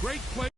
Great play.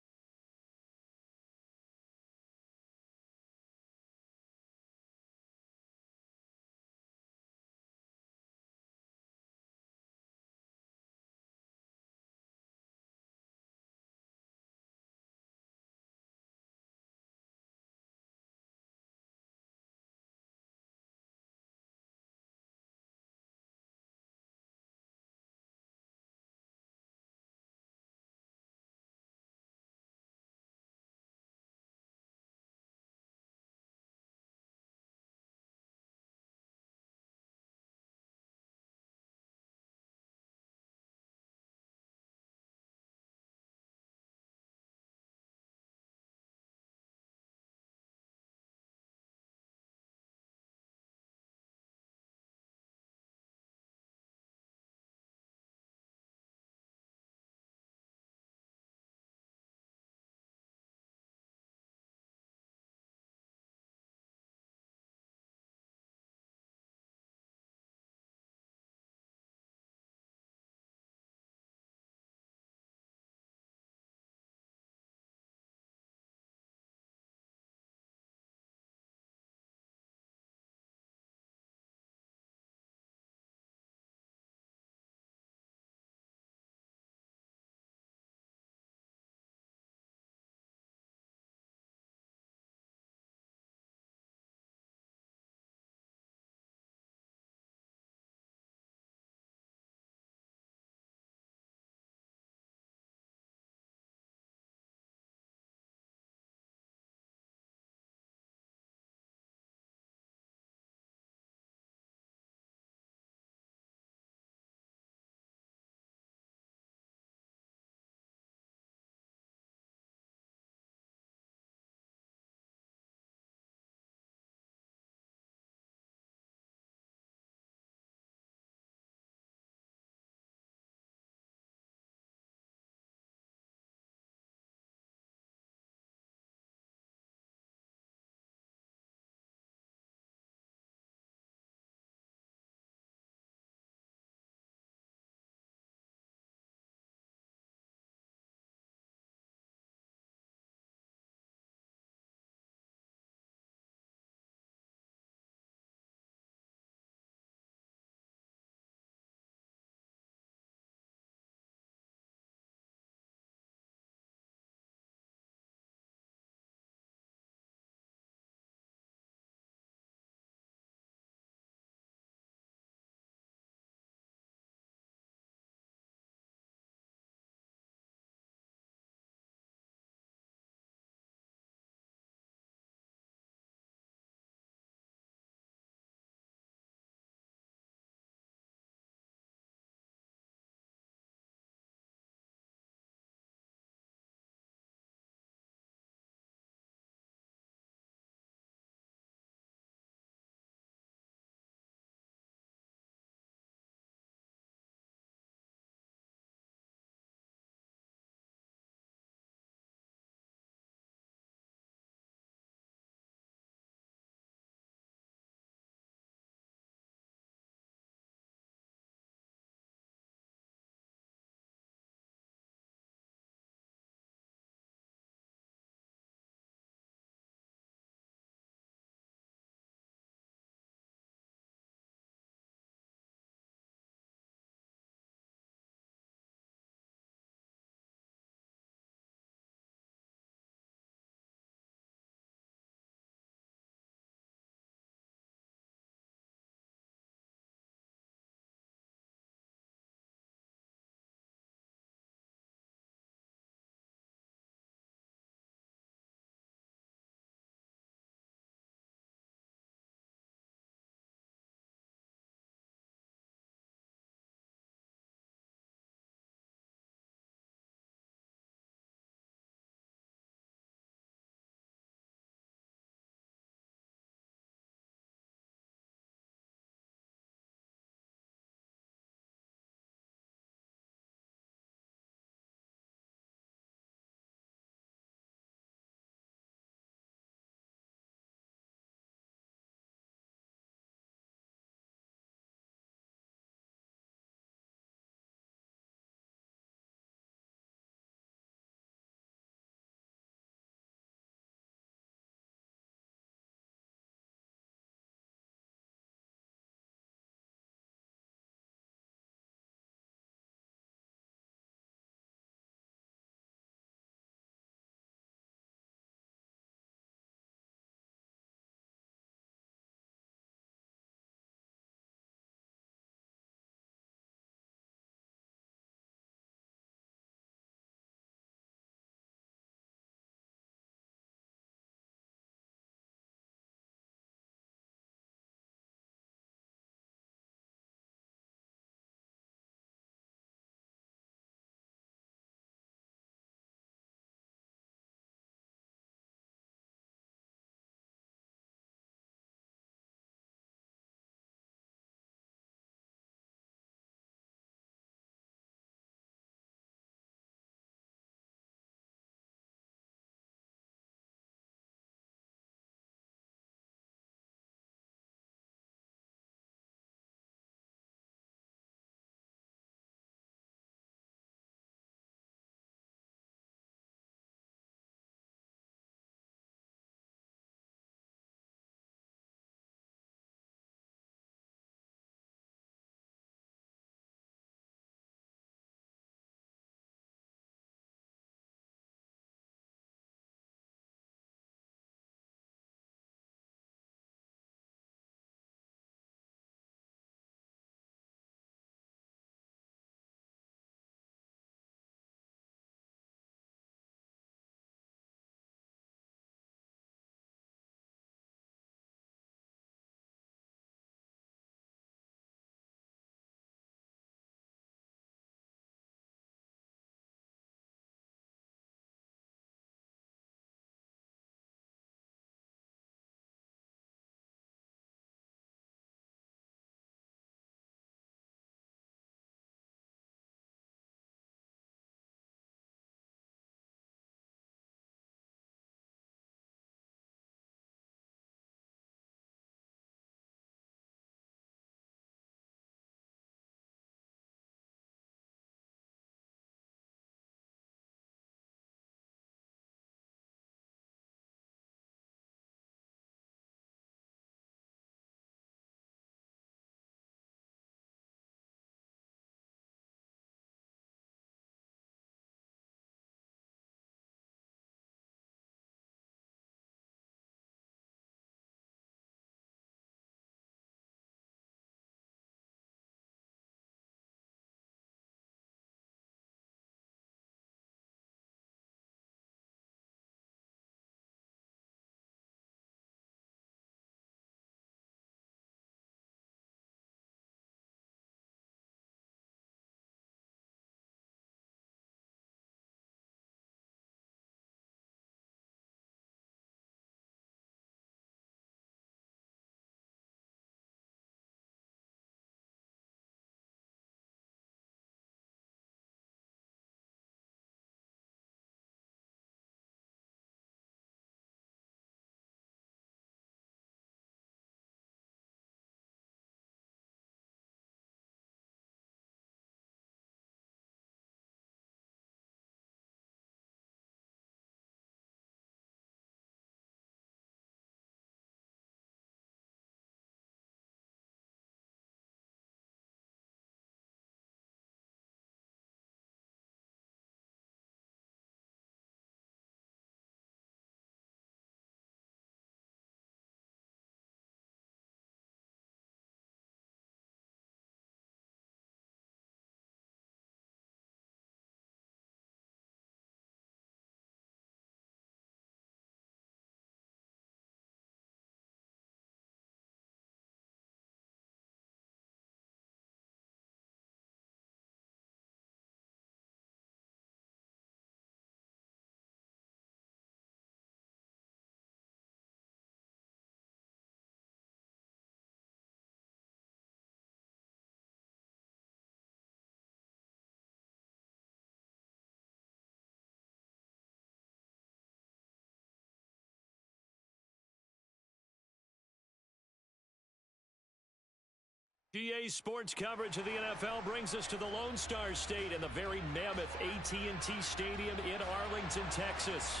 GA Sports coverage of the NFL brings us to the Lone Star State and the very mammoth AT&T Stadium in Arlington, Texas.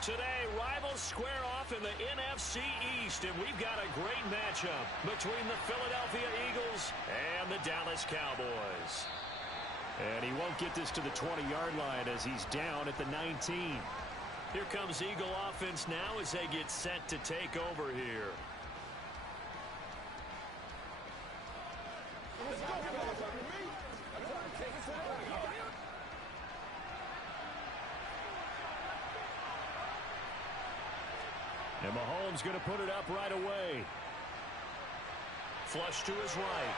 Today, rivals square off in the NFC East, and we've got a great matchup between the Philadelphia Eagles and the Dallas Cowboys. And he won't get this to the 20-yard line as he's down at the 19. Here comes Eagle offense now as they get set to take over here. And Mahomes going to put it up right away. Flush to his right.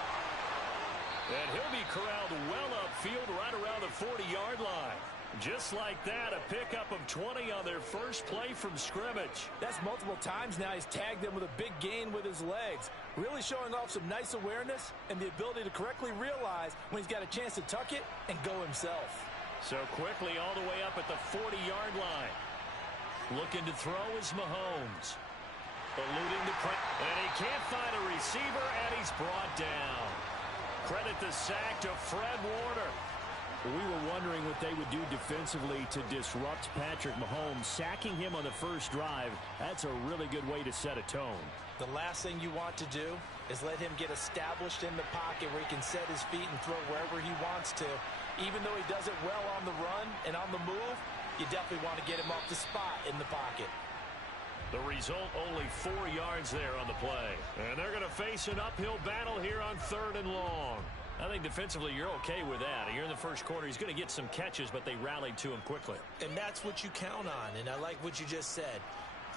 And he'll be corralled well upfield right around the 40-yard line. Just like that, a pickup of 20 on their first play from scrimmage. That's multiple times now. He's tagged them with a big gain with his legs. Really showing off some nice awareness and the ability to correctly realize when he's got a chance to tuck it and go himself. So quickly all the way up at the 40-yard line. Looking to throw is Mahomes. Eluding the pressure. And he can't find a receiver, and he's brought down. Credit the sack to Fred Warner. We were wondering what they would do defensively to disrupt Patrick Mahomes. Sacking him on the first drive, that's a really good way to set a tone. The last thing you want to do is let him get established in the pocket where he can set his feet and throw wherever he wants to. Even though he does it well on the run and on the move, you definitely want to get him off the spot in the pocket. The result, only 4 yards there on the play. And they're going to face an uphill battle here on 3rd and long. I think defensively you're okay with that. Here in the first quarter, he's going to get some catches, but they rallied to him quickly. And that's what you count on, and I like what you just said.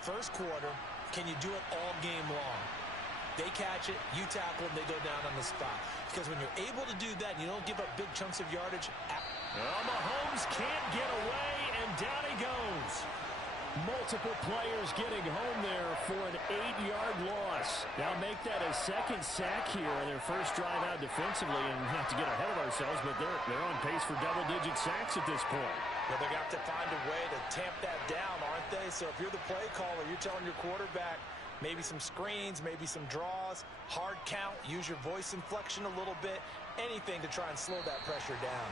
First quarter, can you do it all game long? They catch it, you tackle them, they go down on the spot. Because when you're able to do that, and you don't give up big chunks of yardage. Mahomes can't get away, and down he goes. Multiple players getting home there for an 8-yard loss. Now make that a second sack here on their first drive out defensively, and have to get ahead of ourselves, but they're on pace for double-digit sacks at this point. Well, they're going to have to find a way to tamp that down, aren't they? So if you're the play caller, you're telling your quarterback maybe some screens, maybe some draws, hard count, use your voice inflection a little bit, anything to try and slow that pressure down.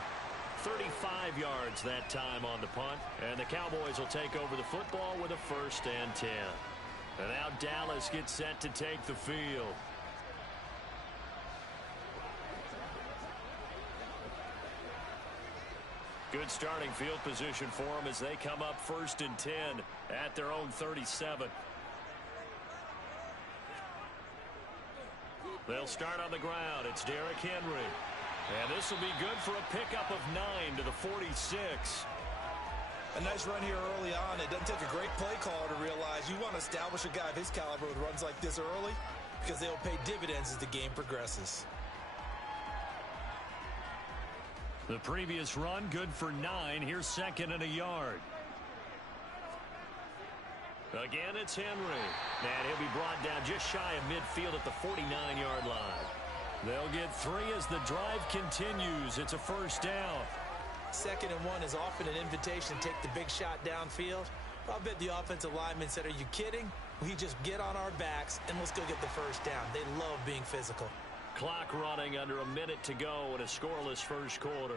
35 yards that time on the punt, and the Cowboys will take over the football with a 1st and 10. And now Dallas gets set to take the field. Good starting field position for them as they come up 1st and 10 at their own 37. They'll start on the ground. It's Derrick Henry. And this will be good for a pickup of 9 to the 46. A nice run here early on. It doesn't take a great play caller to realize you want to establish a guy of his caliber with runs like this early because they'll pay dividends as the game progresses. The previous run good for 9. Here's 2nd and a yard. Again, it's Henry. And he'll be brought down just shy of midfield at the 49-yard line. They'll get 3 as the drive continues. It's a 1st down. 2nd and 1 is often an invitation to take the big shot downfield. I bet the offensive lineman said, are you kidding? We just get on our backs and let's go get the 1st down. They love being physical. Clock running under a minute to go in a scoreless first quarter.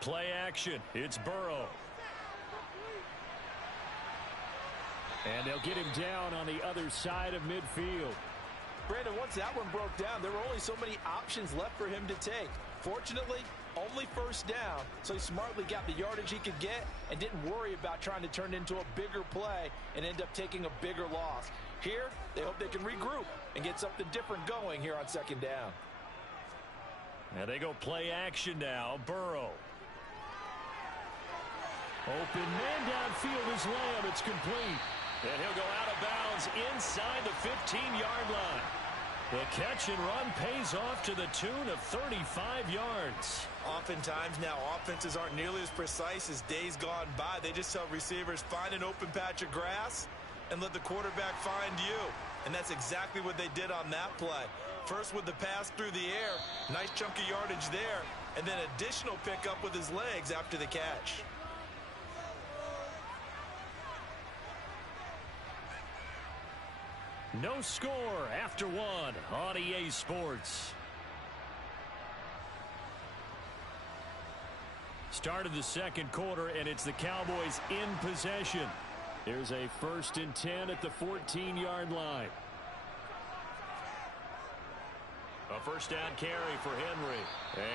Play action. It's Burrow. And they'll get him down on the other side of midfield. Brandon, once that one broke down, there were only so many options left for him to take. Fortunately, only 1st down, so he smartly got the yardage he could get and didn't worry about trying to turn it into a bigger play and end up taking a bigger loss. Here, they hope they can regroup and get something different going here on 2nd down. And they go play action now. Burrow. Open man downfield is Lamb. It's complete. And he'll go out of bounds inside the 15-yard line. The catch and run pays off to the tune of 35 yards. Oftentimes now offenses aren't nearly as precise as days gone by. They just tell receivers, find an open patch of grass and let the quarterback find you. And that's exactly what they did on that play. First with the pass through the air, nice chunk of yardage there, and then additional pickup with his legs after the catch. No score after 1 on EA Sports. Started the second quarter, and it's the Cowboys in possession. Here's a 1st and 10 at the 14-yard line. A first down carry for Henry.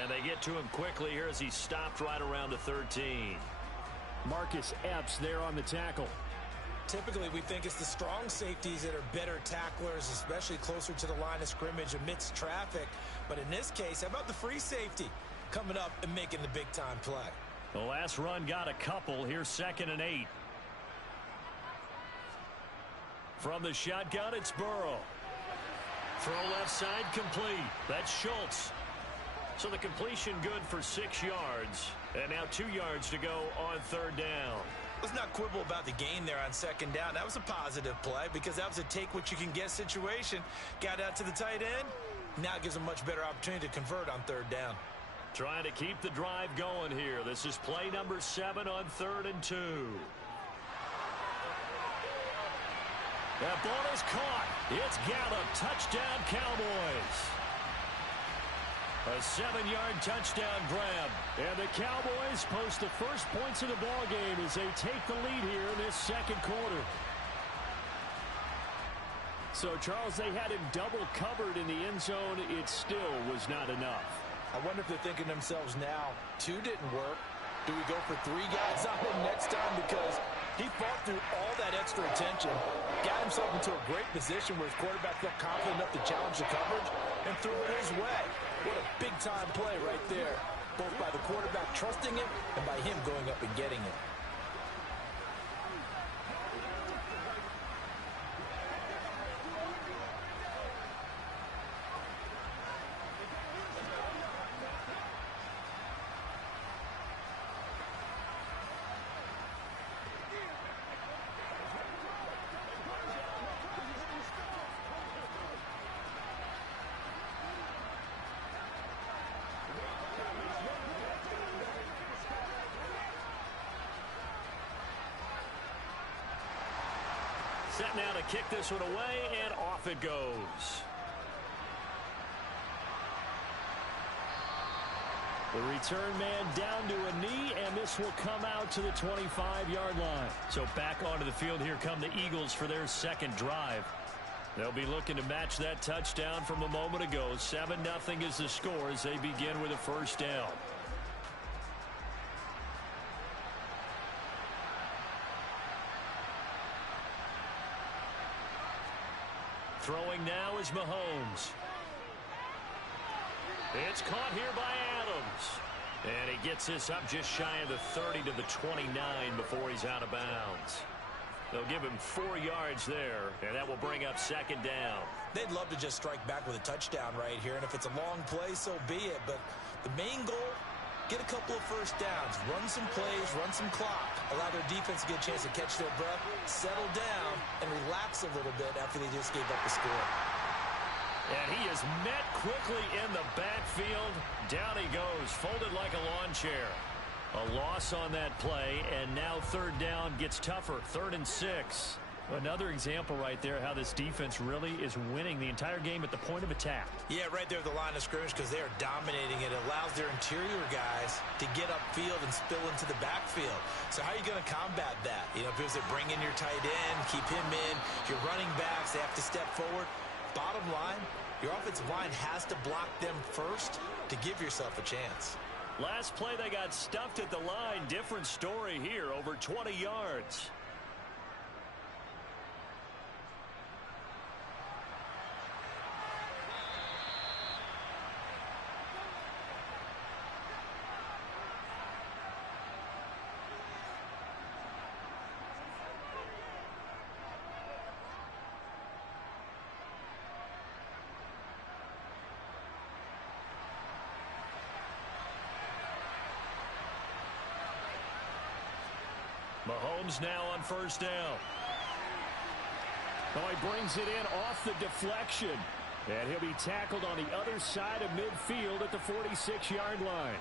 And they get to him quickly here as he stopped right around the 13. Marcus Epps there on the tackle. Typically, we think it's the strong safeties that are better tacklers, especially closer to the line of scrimmage amidst traffic. But in this case, how about the free safety coming up and making the big-time play? The last run got a couple. Here's 2nd and 8. From the shotgun, it's Burrow. Throw left side complete. That's Schultz. So the completion good for 6 yards. And now 2 yards to go on 3rd down. Let's not quibble about the gain there on 2nd down. That was a positive play because that was a take-what-you-can-get situation. Got out to the tight end. Now it gives a much better opportunity to convert on 3rd down. Trying to keep the drive going here. This is play number 7 on 3rd and 2. That ball is caught. It's Gallup. Touchdown, Cowboys. A 7-yard touchdown grab. And the Cowboys post the first points of the ball game as they take the lead here in this second quarter. So, Charles, they had him double covered in the end zone. It still was not enough. I wonder if they're thinking to themselves now, 2 didn't work. Do we go for 3 guys on him next time? Because he fought through all that extra attention, got himself into a great position where his quarterback felt confident enough to challenge the coverage and threw it his way. What a big-time play right there, both by the quarterback trusting him and by him going up and getting it. Set now to kick this one away, and off it goes. The return man down to a knee, and this will come out to the 25-yard line. So back onto the field here come the Eagles for their second drive. They'll be looking to match that touchdown from a moment ago. 7-0 is the score as they begin with a first down. Throwing now is Mahomes. It's caught here by Adams. And he gets this up just shy of the 30 to the 29 before he's out of bounds. They'll give him 4 yards there, and that will bring up 2nd down. They'd love to just strike back with a touchdown right here, and if it's a long play, so be it. But the main goal, get a couple of first downs, run some plays, run some clock, allow their defense to get a chance to catch their breath, settle down, and relax a little bit after they just gave up the score. And he is met quickly in the backfield. Down he goes, folded like a lawn chair. A loss on that play, and now 3rd down gets tougher, 3rd and 6. Another example right there how this defense really is winning the entire game at the point of attack. Yeah, right there at the line of scrimmage because they are dominating it. It allows their interior guys to get upfield and spill into the backfield. So how are you going to combat that? You know, if it was to bring in your tight end, keep him in, your running backs, they have to step forward. Bottom line, your offensive line has to block them first to give yourself a chance. Last play they got stuffed at the line. Different story here, over 20 yards. Mahomes now on first down. Oh, he brings it in off the deflection. And he'll be tackled on the other side of midfield at the 46-yard line.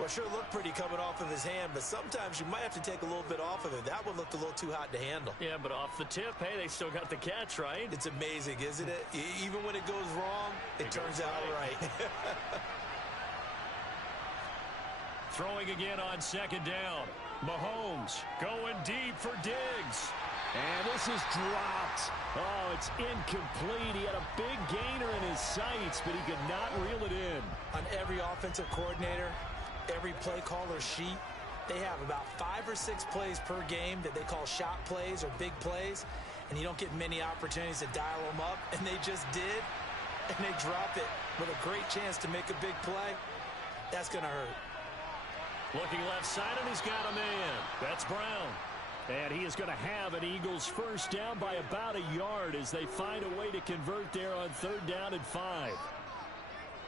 Well, sure looked pretty coming off of his hand, but sometimes you might have to take a little bit off of it. That one looked a little too hot to handle. Yeah, but off the tip, hey, they still got the catch, right? It's amazing, isn't it? Even when it goes wrong, it turns out right. Throwing again on second down. Mahomes going deep for Diggs. And this is dropped. Oh, it's incomplete. He had a big gainer in his sights, but he could not reel it in. On every offensive coordinator, every play caller sheet, they have about 5 or 6 plays per game that they call shot plays or big plays, and you don't get many opportunities to dial them up, and they just did, and they drop it with a great chance to make a big play. That's going to hurt. Looking left side, and he's got a man. That's Brown. And he is going to have an Eagles first down by about a yard as they find a way to convert there on 3rd down and 5.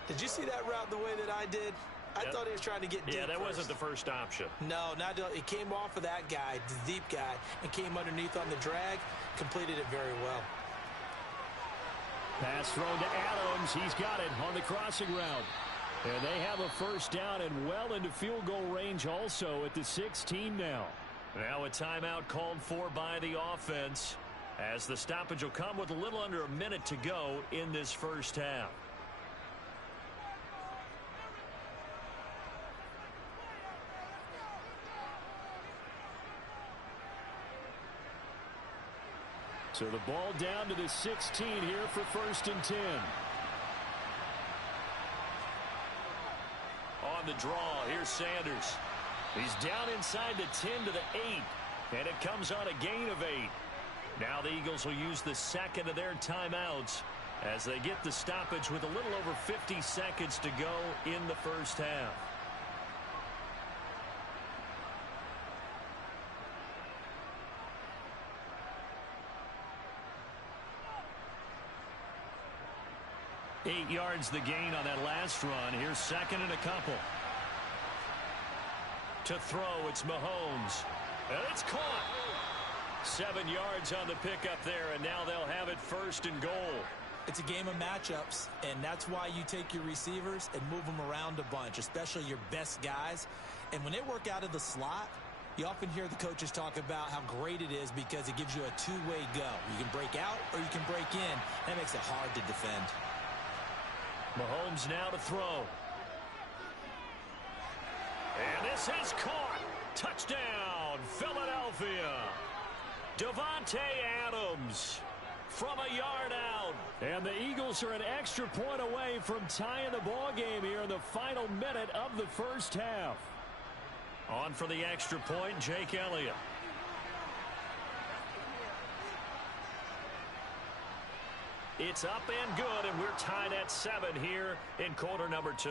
Did you see that route the way that I did? I thought he was trying to get deep. Yeah, that first. wasn't the first option. No, it came off of that guy, the deep guy, and came underneath on the drag, completed it very well. Pass thrown to Adams. He's got it on the crossing route. And they have a first down and well into field goal range also at the 16 now. Now a timeout called for by the offense as the stoppage will come with a little under a minute to go in this first half. So the ball down to the 16 here for 1st and 10. On the draw, here's Sanders. He's down inside the 10 to the 8, and it comes on a gain of 8. Now the Eagles will use the second of their timeouts as they get the stoppage with a little over 50 seconds to go in the first half. Eight yards the gain on that last run. Here's second and a couple. To throw, it's Mahomes. And it's caught. 7 yards on the pickup there, and now they'll have it 1st and goal. It's a game of matchups, and that's why you take your receivers and move them around a bunch, especially your best guys. And when they work out of the slot, you often hear the coaches talk about how great it is because it gives you a two-way go. You can break out or you can break in. That makes it hard to defend. Mahomes now to throw. And this is caught. Touchdown, Philadelphia. Davante Adams from a yard out. And the Eagles are an extra point away from tying the ball game here in the final minute of the first half. On for the extra point, Jake Elliott. It's up and good, and we're tied at 7 here in quarter number 2.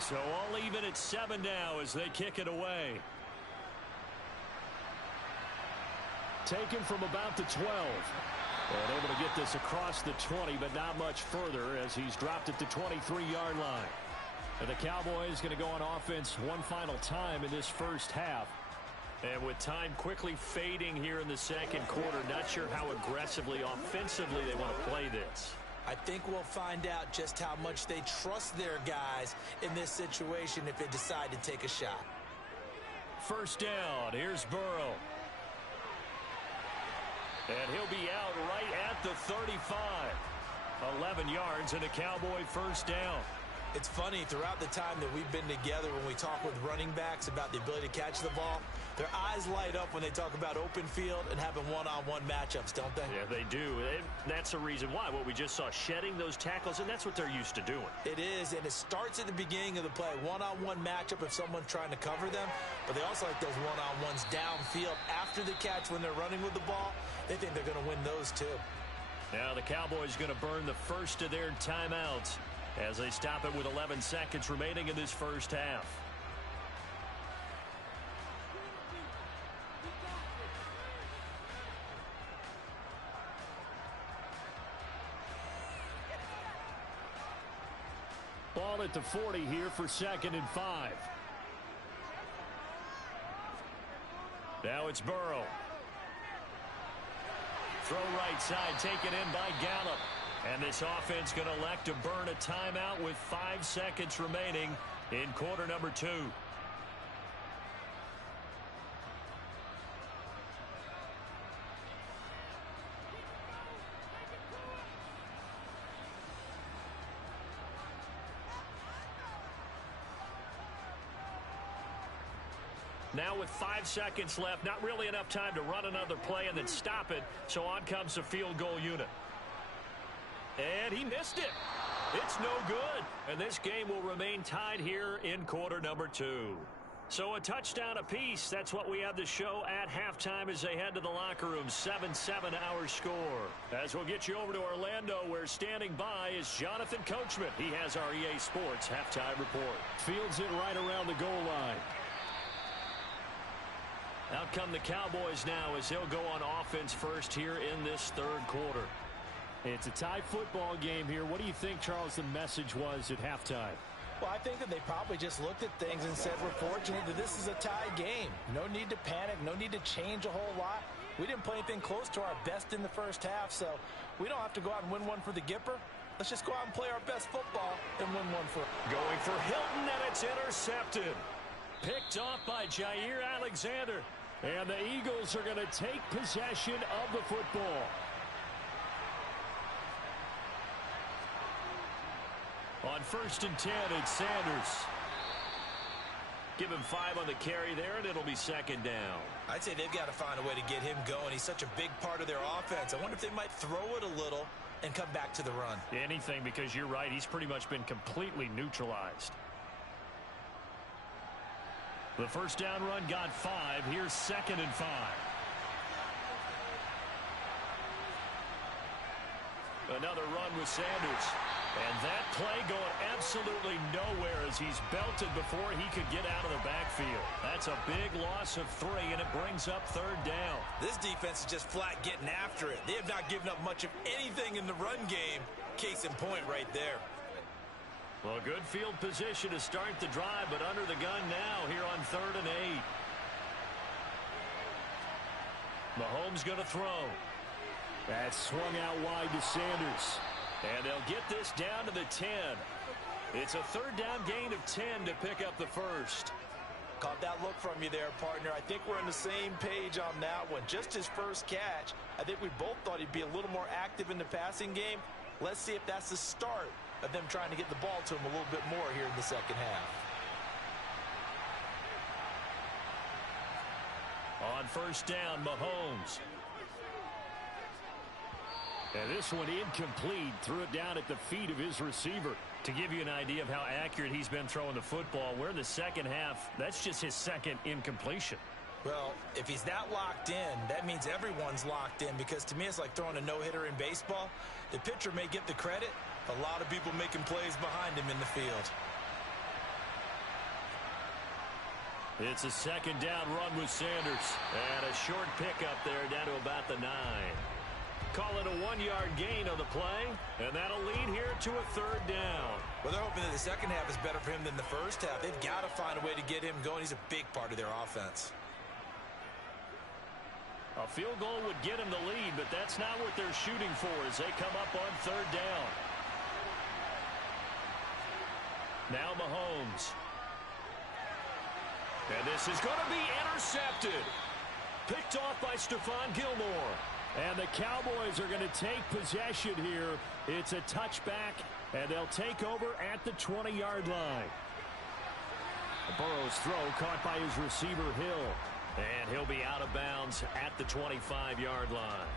So all even at 7 now as they kick it away. Taken from about the 12. And able to get this across the 20, but not much further as he's dropped at the 23-yard line. And the Cowboys going to go on offense one final time in this first half. And with time quickly fading here in the second quarter, not sure how aggressively, offensively they want to play this. I think we'll find out just how much they trust their guys in this situation if they decide to take a shot. First down, here's Burrow. And he'll be out right at the 35. 11 yards and a Cowboy first down. It's funny, throughout the time that we've been together, when we talk with running backs about the ability to catch the ball, their eyes light up when they talk about open field and having one-on-one matchups, don't they? Yeah, they do. That's the reason why. What we just saw, shedding those tackles, and that's what they're used to doing. It is, and it starts at the beginning of the play. One-on-one matchup if someone's trying to cover them, but they also like those one-on-ones downfield after the catch when they're running with the ball. They think they're going to win those too. Now the Cowboys going to burn the first of their timeouts as they stop it with 11 seconds remaining in this first half. Ball at the 40 here for 2nd and 5. Now it's Burrow. Throw right side, taken in by Gallup. And this offense going to elect to burn a timeout with 5 seconds remaining in quarter number 2. Now with 5 seconds left, not really enough time to run another play and then stop it. So on comes the field goal unit. And he missed it. It's no good. And this game will remain tied here in quarter number 2. So a touchdown apiece. That's what we have to show at halftime as they head to the locker room. 7-7 our score. As we'll get you over to Orlando, where standing by is Jonathan Coachman. He has our EA Sports halftime report. Fields it right around the goal line. Out come the Cowboys now as they'll go on offense first here in this third quarter. It's a tie football game here. What do you think, Charles, the message was at halftime? Well, I think that they probably just looked at things and said, we're fortunate that this is a tie game. No need to panic. No need to change a whole lot. We didn't play anything close to our best in the first half, so we don't have to go out and win one for the Gipper. Let's just go out and play our best football and win one for... Going for Hilton, and it's intercepted. Picked off by Jair Alexander. And the Eagles are going to take possession of the football. On 1st and 10, it's Sanders. Give him 5 on the carry there, and it'll be 2nd down. I'd say they've got to find a way to get him going. He's such a big part of their offense. I wonder if they might throw it a little and come back to the run. Anything, because you're right. He's pretty much been completely neutralized. The first down run got 5. Here's 2nd and 5. Another run with Sanders. And that play going absolutely nowhere as he's belted before he could get out of the backfield. That's a big loss of 3, and it brings up 3rd down. This defense is just flat getting after it. They have not given up much of anything in the run game. Case in point right there. Well, good field position to start the drive, but under the gun now here on 3rd and 8. Mahomes going to throw. That's swung out wide to Sanders. And they'll get this down to the 10. It's a 3rd down gain of 10 to pick up the first. Caught that look from you there, partner. I think we're on the same page on that one. Just his first catch. I think we both thought he'd be a little more active in the passing game. Let's see if that's the start of them trying to get the ball to him a little bit more here in the second half. On 1st down, Mahomes. And this one incomplete. Threw it down at the feet of his receiver. To give you an idea of how accurate he's been throwing the football, we're in the second half. That's just his 2nd incompletion. Well, if he's that locked in, that means everyone's locked in, because to me it's like throwing a no-hitter in baseball. The pitcher may get the credit. A lot of people making plays behind him in the field. It's a 2nd down run with Sanders. And a short pickup there down to about the 9. Call it a 1-yard gain on the play, and that'll lead here to a 3rd down. Well, they're hoping that the second half is better for him than the first half. They've got to find a way to get him going. He's a big part of their offense. A field goal would get him the lead, but that's not what they're shooting for as they come up on 3rd down. Now Mahomes. And this is going to be intercepted. Picked off by Stephon Gilmore. And the Cowboys are going to take possession here. It's a touchback, and they'll take over at the 20-yard line. Burrow's throw caught by his receiver, Hill. And he'll be out of bounds at the 25-yard line.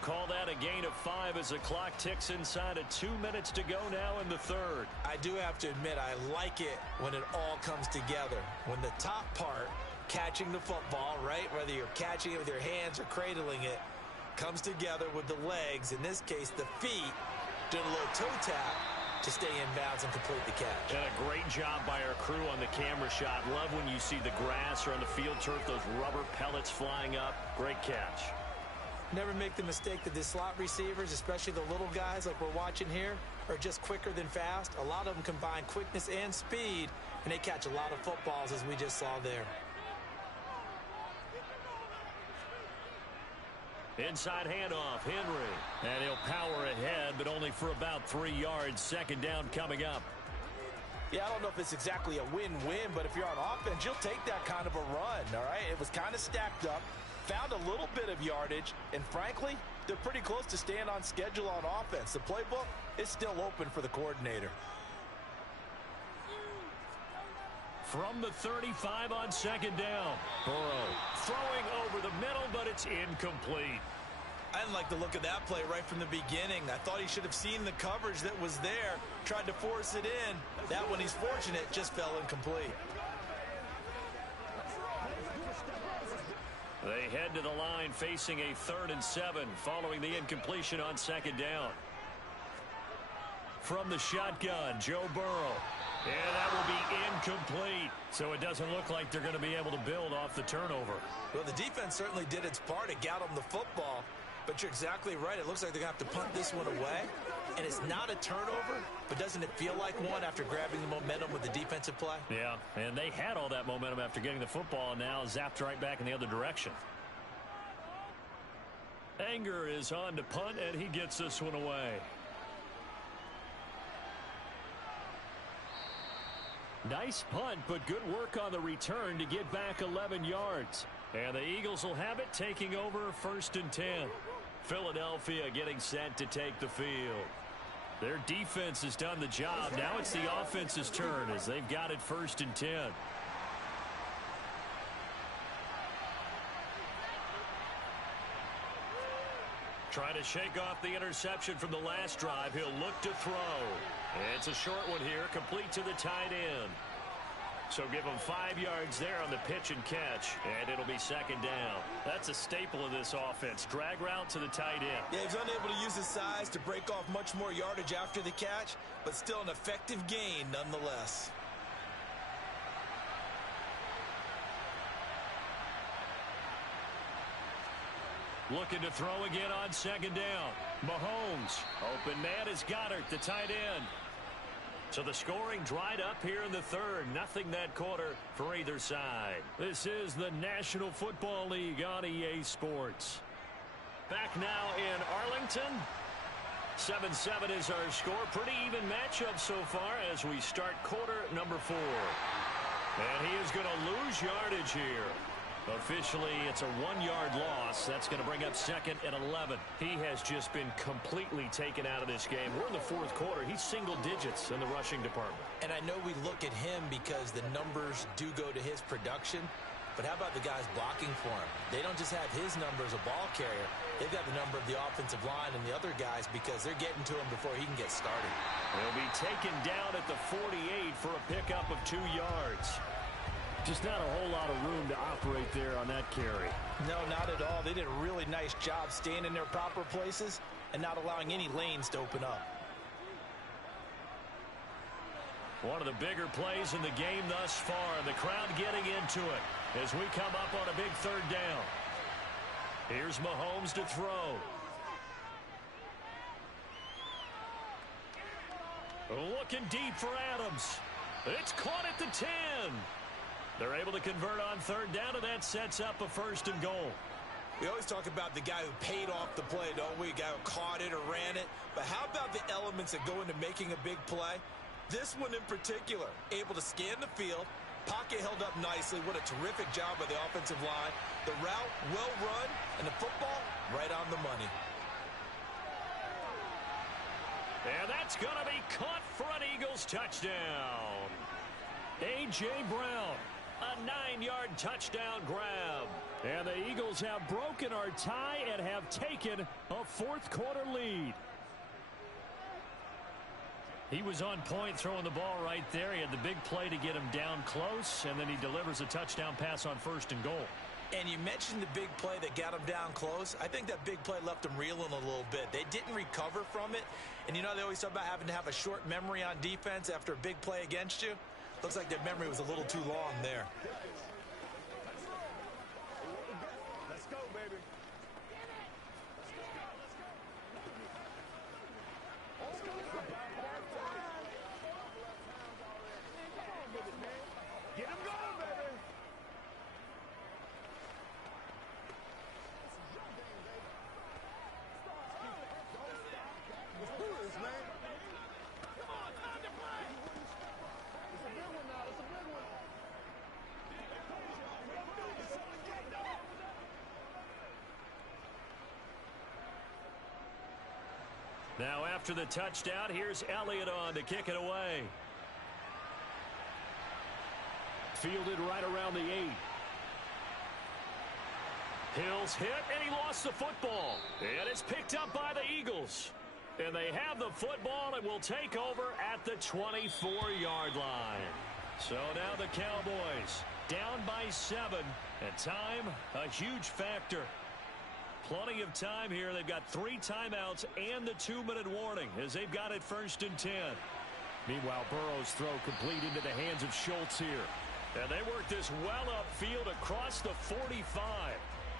Call that a gain of 5 as the clock ticks inside of 2 minutes to go now in the 3rd. I do have to admit, I like it when it all comes together. When the top part, catching the football, right, whether you're catching it with your hands or cradling it, comes together with the legs, in this case the feet, doing a little toe tap, to stay in bounds and complete the catch. And a great job by our crew on the camera shot. Love when you see the grass or on the field turf, those rubber pellets flying up. Great catch. Never make the mistake that the slot receivers, especially the little guys like we're watching here, are just quicker than fast. A lot of them combine quickness and speed, and they catch a lot of footballs, as we just saw there. Inside handoff, Henry. And he'll power ahead, but only for about 3 yards. Second down coming up. Yeah, I don't know if it's exactly a win-win, but if you're on offense, you'll take that kind of a run, all right? It was kind of stacked up, found a little bit of yardage, and frankly, they're pretty close to staying on schedule on offense. The playbook is still open for the coordinator. From the 35 on second down. Burrow throwing over the middle, but it's incomplete. I didn't like the look of that play right from the beginning. I thought he should have seen the coverage that was there, tried to force it in. That one, he's fortunate, just fell incomplete. They head to the line facing a 3rd and 7 following the incompletion on second down. From the shotgun, Joe Burrow. And that will be incomplete. So it doesn't look like they're going to be able to build off the turnover. Well, the defense certainly did its part to get them the football. But you're exactly right. It looks like they're going to have to punt this one away. And it's not a turnover, but doesn't it feel like one after grabbing the momentum with the defensive play? Yeah, and they had all that momentum after getting the football, and now zapped right back in the other direction. Anger is on to punt, and he gets this one away. Nice punt, but good work on the return to get back 11 yards. And the Eagles will have it, taking over 1st and 10. Philadelphia getting set to take the field. Their defense has done the job. Now it's the offense's turn as they've got it 1st and 10. Trying to shake off the interception from the last drive. He'll look to throw. It's a short one here, complete to the tight end. So give him 5 yards there on the pitch and catch, and it'll be second down. That's a staple of this offense. Drag route to the tight end. Yeah, he's unable to use his size to break off much more yardage after the catch, but still an effective gain nonetheless. Looking to throw again on second down. Mahomes. Open man is Goddard, the tight end. So the scoring dried up here in the 3rd. Nothing that quarter for either side. This is the National Football League on EA Sports. Back now in Arlington. 7-7 is our score. Pretty even matchup so far as we start quarter number 4. And he is going to lose yardage here. Officially, it's a 1-yard loss. That's going to bring up 2nd and 11. He has just been completely taken out of this game. We're in the 4th quarter. He's single digits in the rushing department. And I know we look at him because the numbers do go to his production. But how about the guys blocking for him? They don't just have his number as a ball carrier. They've got the number of the offensive line and the other guys because they're getting to him before he can get started. He'll be taken down at the 48 for a pickup of 2 yards. Just not a whole lot of room to operate there on that carry. No, not at all. They did a really nice job staying in their proper places and not allowing any lanes to open up. One of the bigger plays in the game thus far. The crowd getting into it as we come up on a big 3rd down. Here's Mahomes to throw. Looking deep for Adams. It's caught at the 10. They're able to convert on 3rd down, and that sets up a 1st and goal. We always talk about the guy who paid off the play, don't we? A guy who caught it or ran it. But how about the elements that go into making a big play? This one in particular, able to scan the field, pocket held up nicely. What a terrific job by the offensive line. The route, well run, and the football, right on the money. And that's going to be caught for an Eagles touchdown. A.J. Brown, a 9-yard touchdown grab. And the Eagles have broken our tie and have taken a 4th quarter lead. He was on point throwing the ball right there. He had the big play to get him down close, and then he delivers a touchdown pass on 1st and goal. And you mentioned the big play that got them down close. I think that big play left them reeling a little bit. They didn't recover from it. And you know they always talk about having to have a short memory on defense after a big play against you. Looks like their memory was a little too long there. Let's go, baby. Get him going, baby. Let's do this, man. Come on, time to play. It's a big one now. It's a big one. Now after the touchdown, here's Elliott on to kick it away. Fielded right around the 8. Hill's hit, and he lost the football. And it's picked up by the Eagles. And they have the football and will take over at the 24-yard line. So now the Cowboys down by 7. And time, a huge factor. Plenty of time here. They've got 3 timeouts and the 2-minute warning as they've got it 1st and 10. Meanwhile, Burrow's throw complete into the hands of Schultz here. And they work this well upfield across the 45.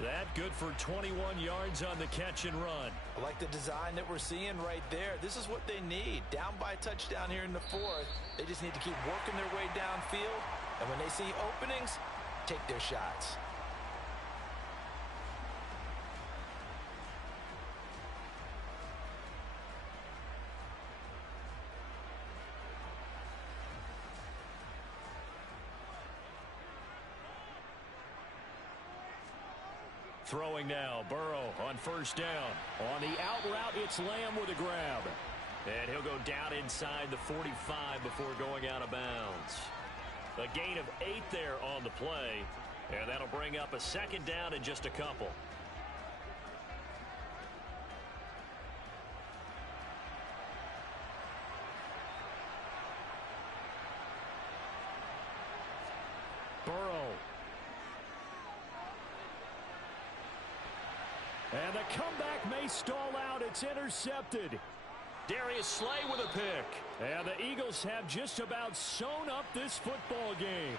That good for 21 yards on the catch and run. I like the design that we're seeing right there. This is what they need. Down by a touchdown here in the 4th. They just need to keep working their way downfield. And when they see openings, take their shots. Throwing now, Burrow on 1st down. On the out route, it's Lamb with a grab. And he'll go down inside the 45 before going out of bounds. A gain of 8 there on the play. And that'll bring up a 2nd down and just a couple. Burrow. And the comeback may stall out. It's intercepted. Darius Slay with a pick. And the Eagles have just about sewn up this football game.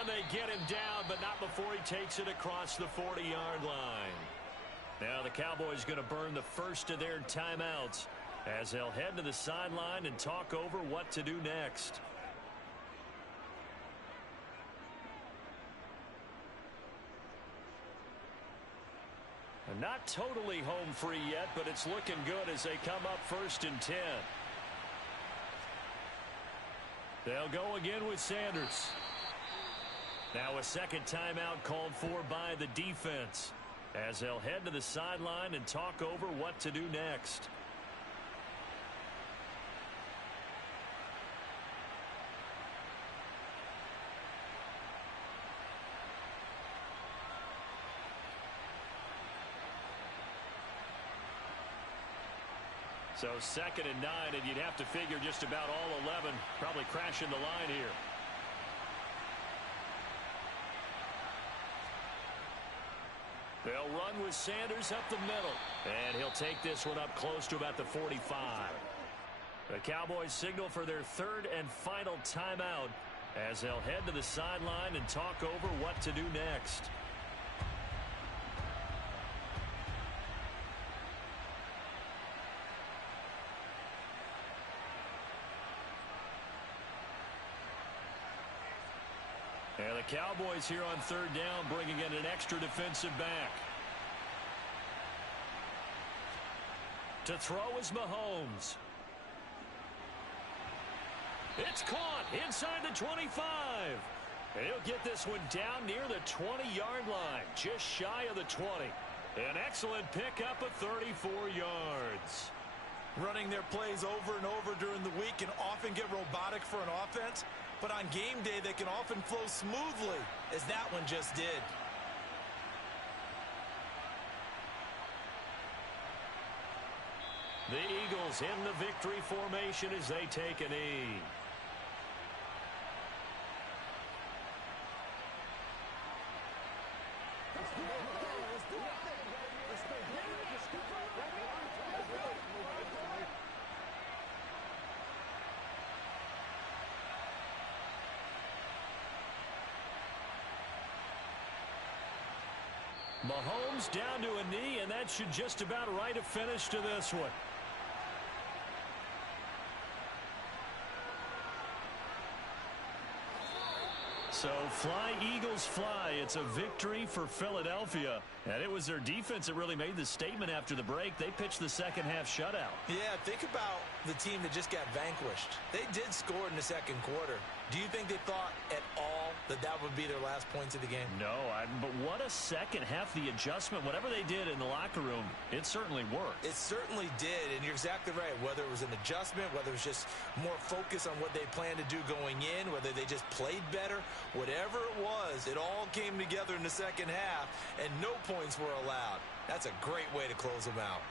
And they get him down, but not before he takes it across the 40-yard line. Now the Cowboys going to burn the first of their timeouts as they'll head to the sideline and talk over what to do next. And not totally home free yet, but it's looking good as they come up 1st and 10. They'll go again with Sanders. Now a 2nd timeout called for by the defense as they'll head to the sideline and talk over what to do next. So 2nd and 9, and you'd have to figure just about all 11 probably crashing the line here. They'll run with Sanders up the middle. And he'll take this one up close to about the 45. The Cowboys signal for their 3rd and final timeout as they'll head to the sideline and talk over what to do next. And the Cowboys here on 3rd down bringing in an extra defensive back. To throw is Mahomes. It's caught inside the 25. And he'll get this one down near the 20-yard line, just shy of the 20. An excellent pickup of 34 yards. Running their plays over and over during the week can often get robotic for an offense. But on game day, they can often flow smoothly, as that one just did. The Eagles in the victory formation as they take a knee. Mahomes down to a knee, and that should just about write a finish to this one. So fly, Eagles, fly. It's a victory for Philadelphia. And it was their defense that really made the statement after the break. They pitched the second half shutout. Yeah, think about the team that just got vanquished. They did score in the second quarter. Do you think they thought at all that that would be their last points of the game? No, but what a second half. The adjustment, whatever they did in the locker room, it certainly worked. It certainly did, and you're exactly right. Whether it was an adjustment, whether it was just more focus on what they planned to do going in, whether they just played better, whatever it was, it all came together in the second half, and no points were allowed. That's a great way to close them out.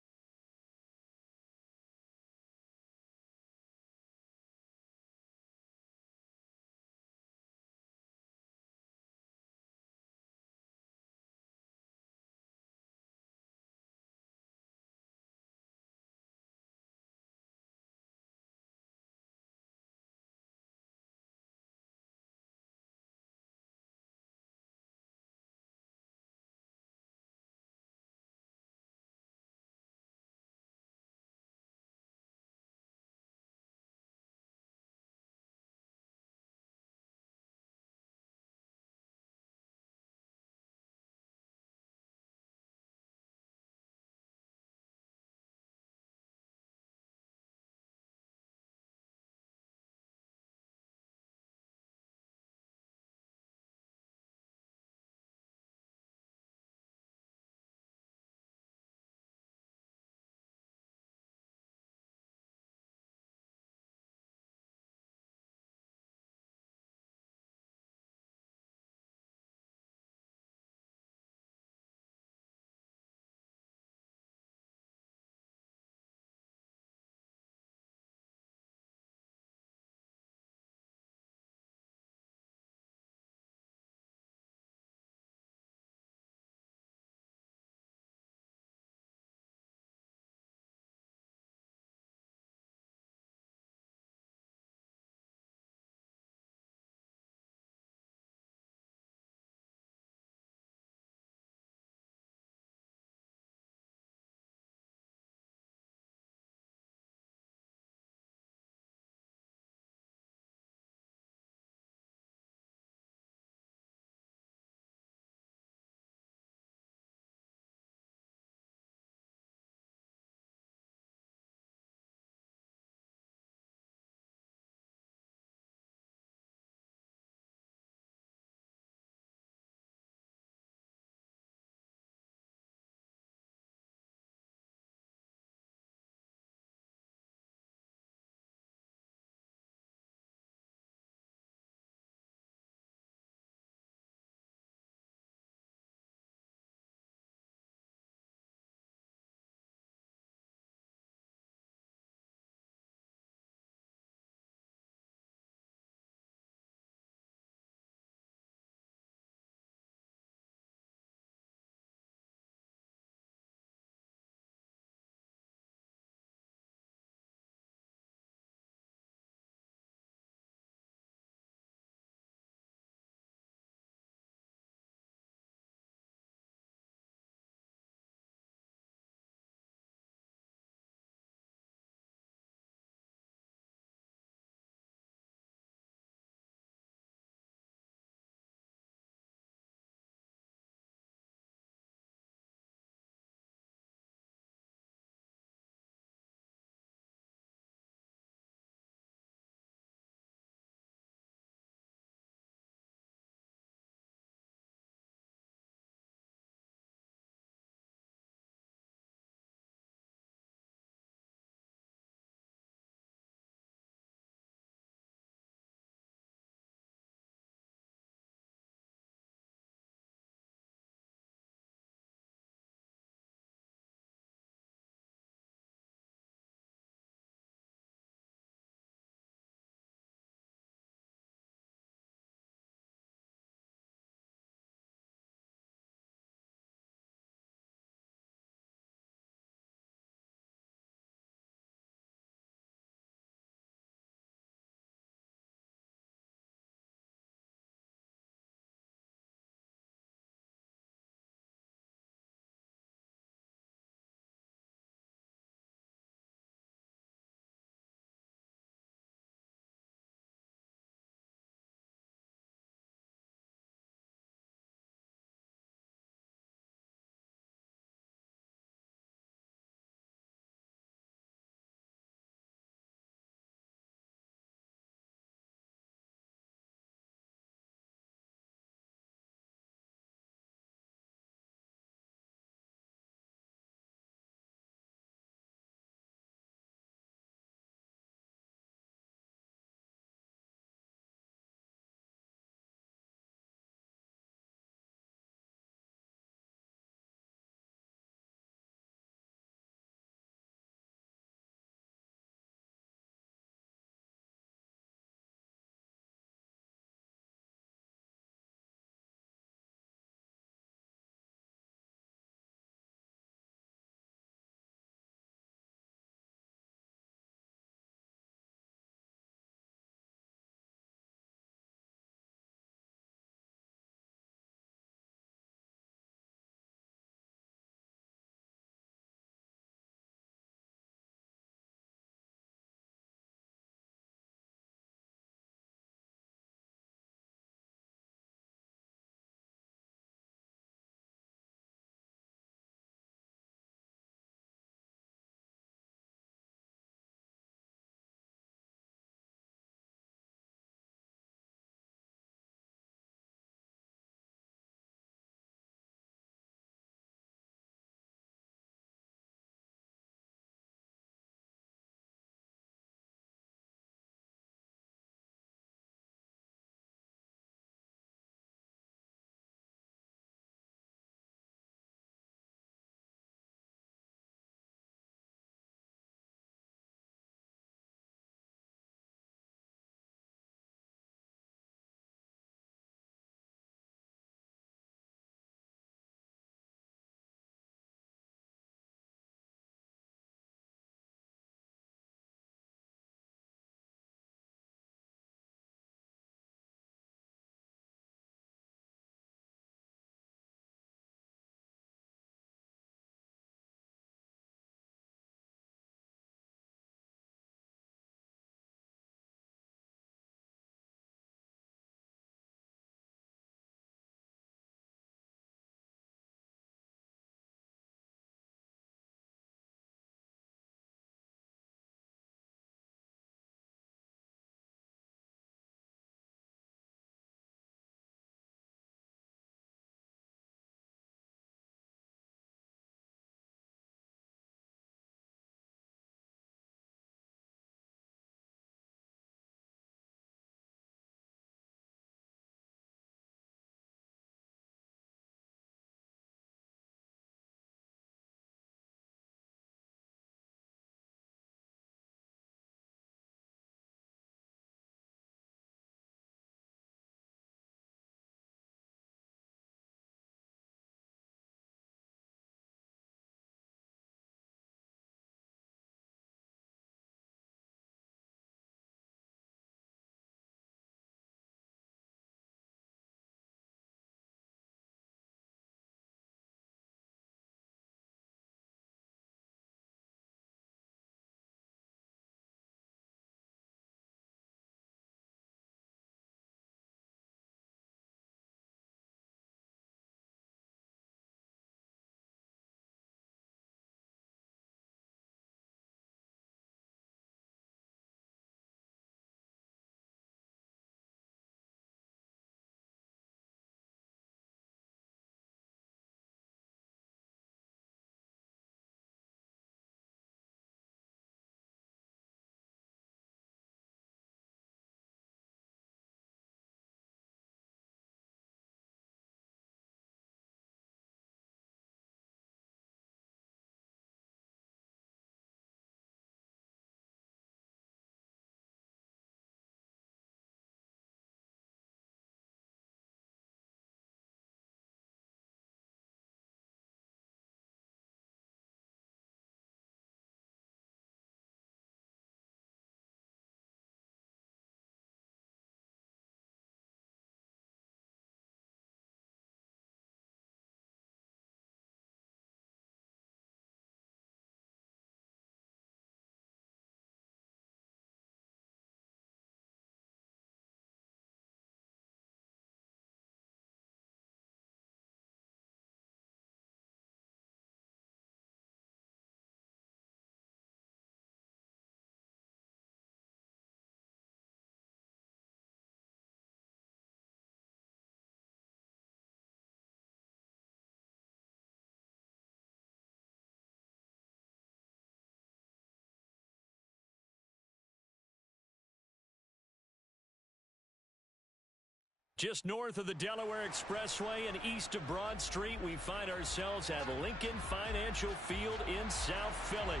Just north of the Delaware Expressway and east of Broad Street, we find ourselves at Lincoln Financial Field in South Philly.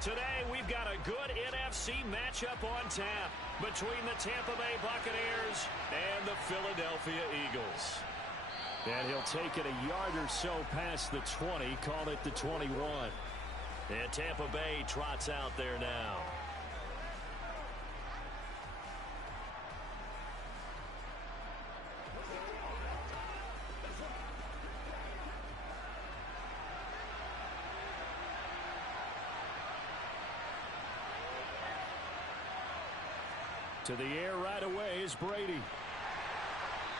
Today, we've got a good NFC matchup on tap between the Tampa Bay Buccaneers and the Philadelphia Eagles. And he'll take it a yard or so past the 20, call it the 21. And Tampa Bay trots out there now. To the air right away is Brady.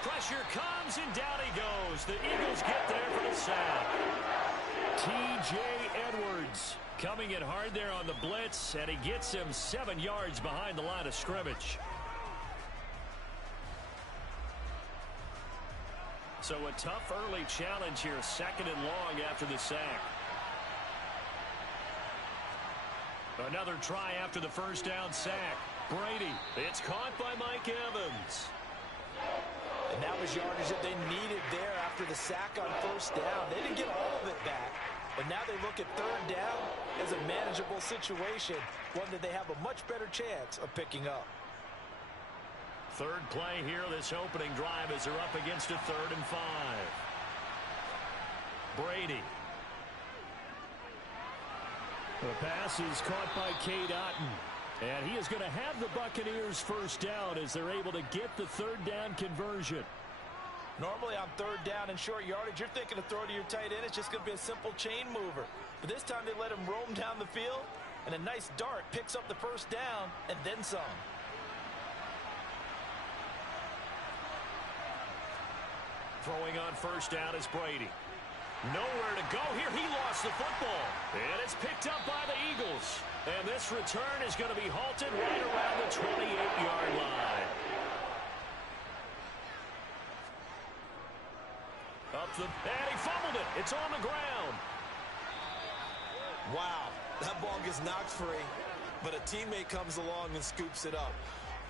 Pressure comes, and down he goes. The Eagles get there for the sack. T.J. Edwards coming in hard there on the blitz, and he gets him 7 yards behind the line of scrimmage. So a tough early challenge here, 2nd and long after the sack. Another try after the first down sack. Brady, it's caught by Mike Evans. And that was yardage that they needed there after the sack on first down. They didn't get all of it back, but now they look at 3rd down as a manageable situation, one that they have a much better chance of picking up. 3rd play here, this opening drive, as they're up against a 3rd and 5. Brady. The pass is caught by Cade Otton. And he is going to have the Buccaneers first down as they're able to get the 3rd down conversion. Normally on 3rd down and short yardage, you're thinking to throw to your tight end. It's just going to be a simple chain mover. But this time they let him roam down the field, and a nice dart picks up the first down and then some. Throwing on first down is Brady. Nowhere to go here. He lost the football. And it's picked up by the Eagles. And this return is going to be halted right around the 28-yard line. And he fumbled it. It's on the ground. Wow, that ball gets knocked free, but a teammate comes along and scoops it up.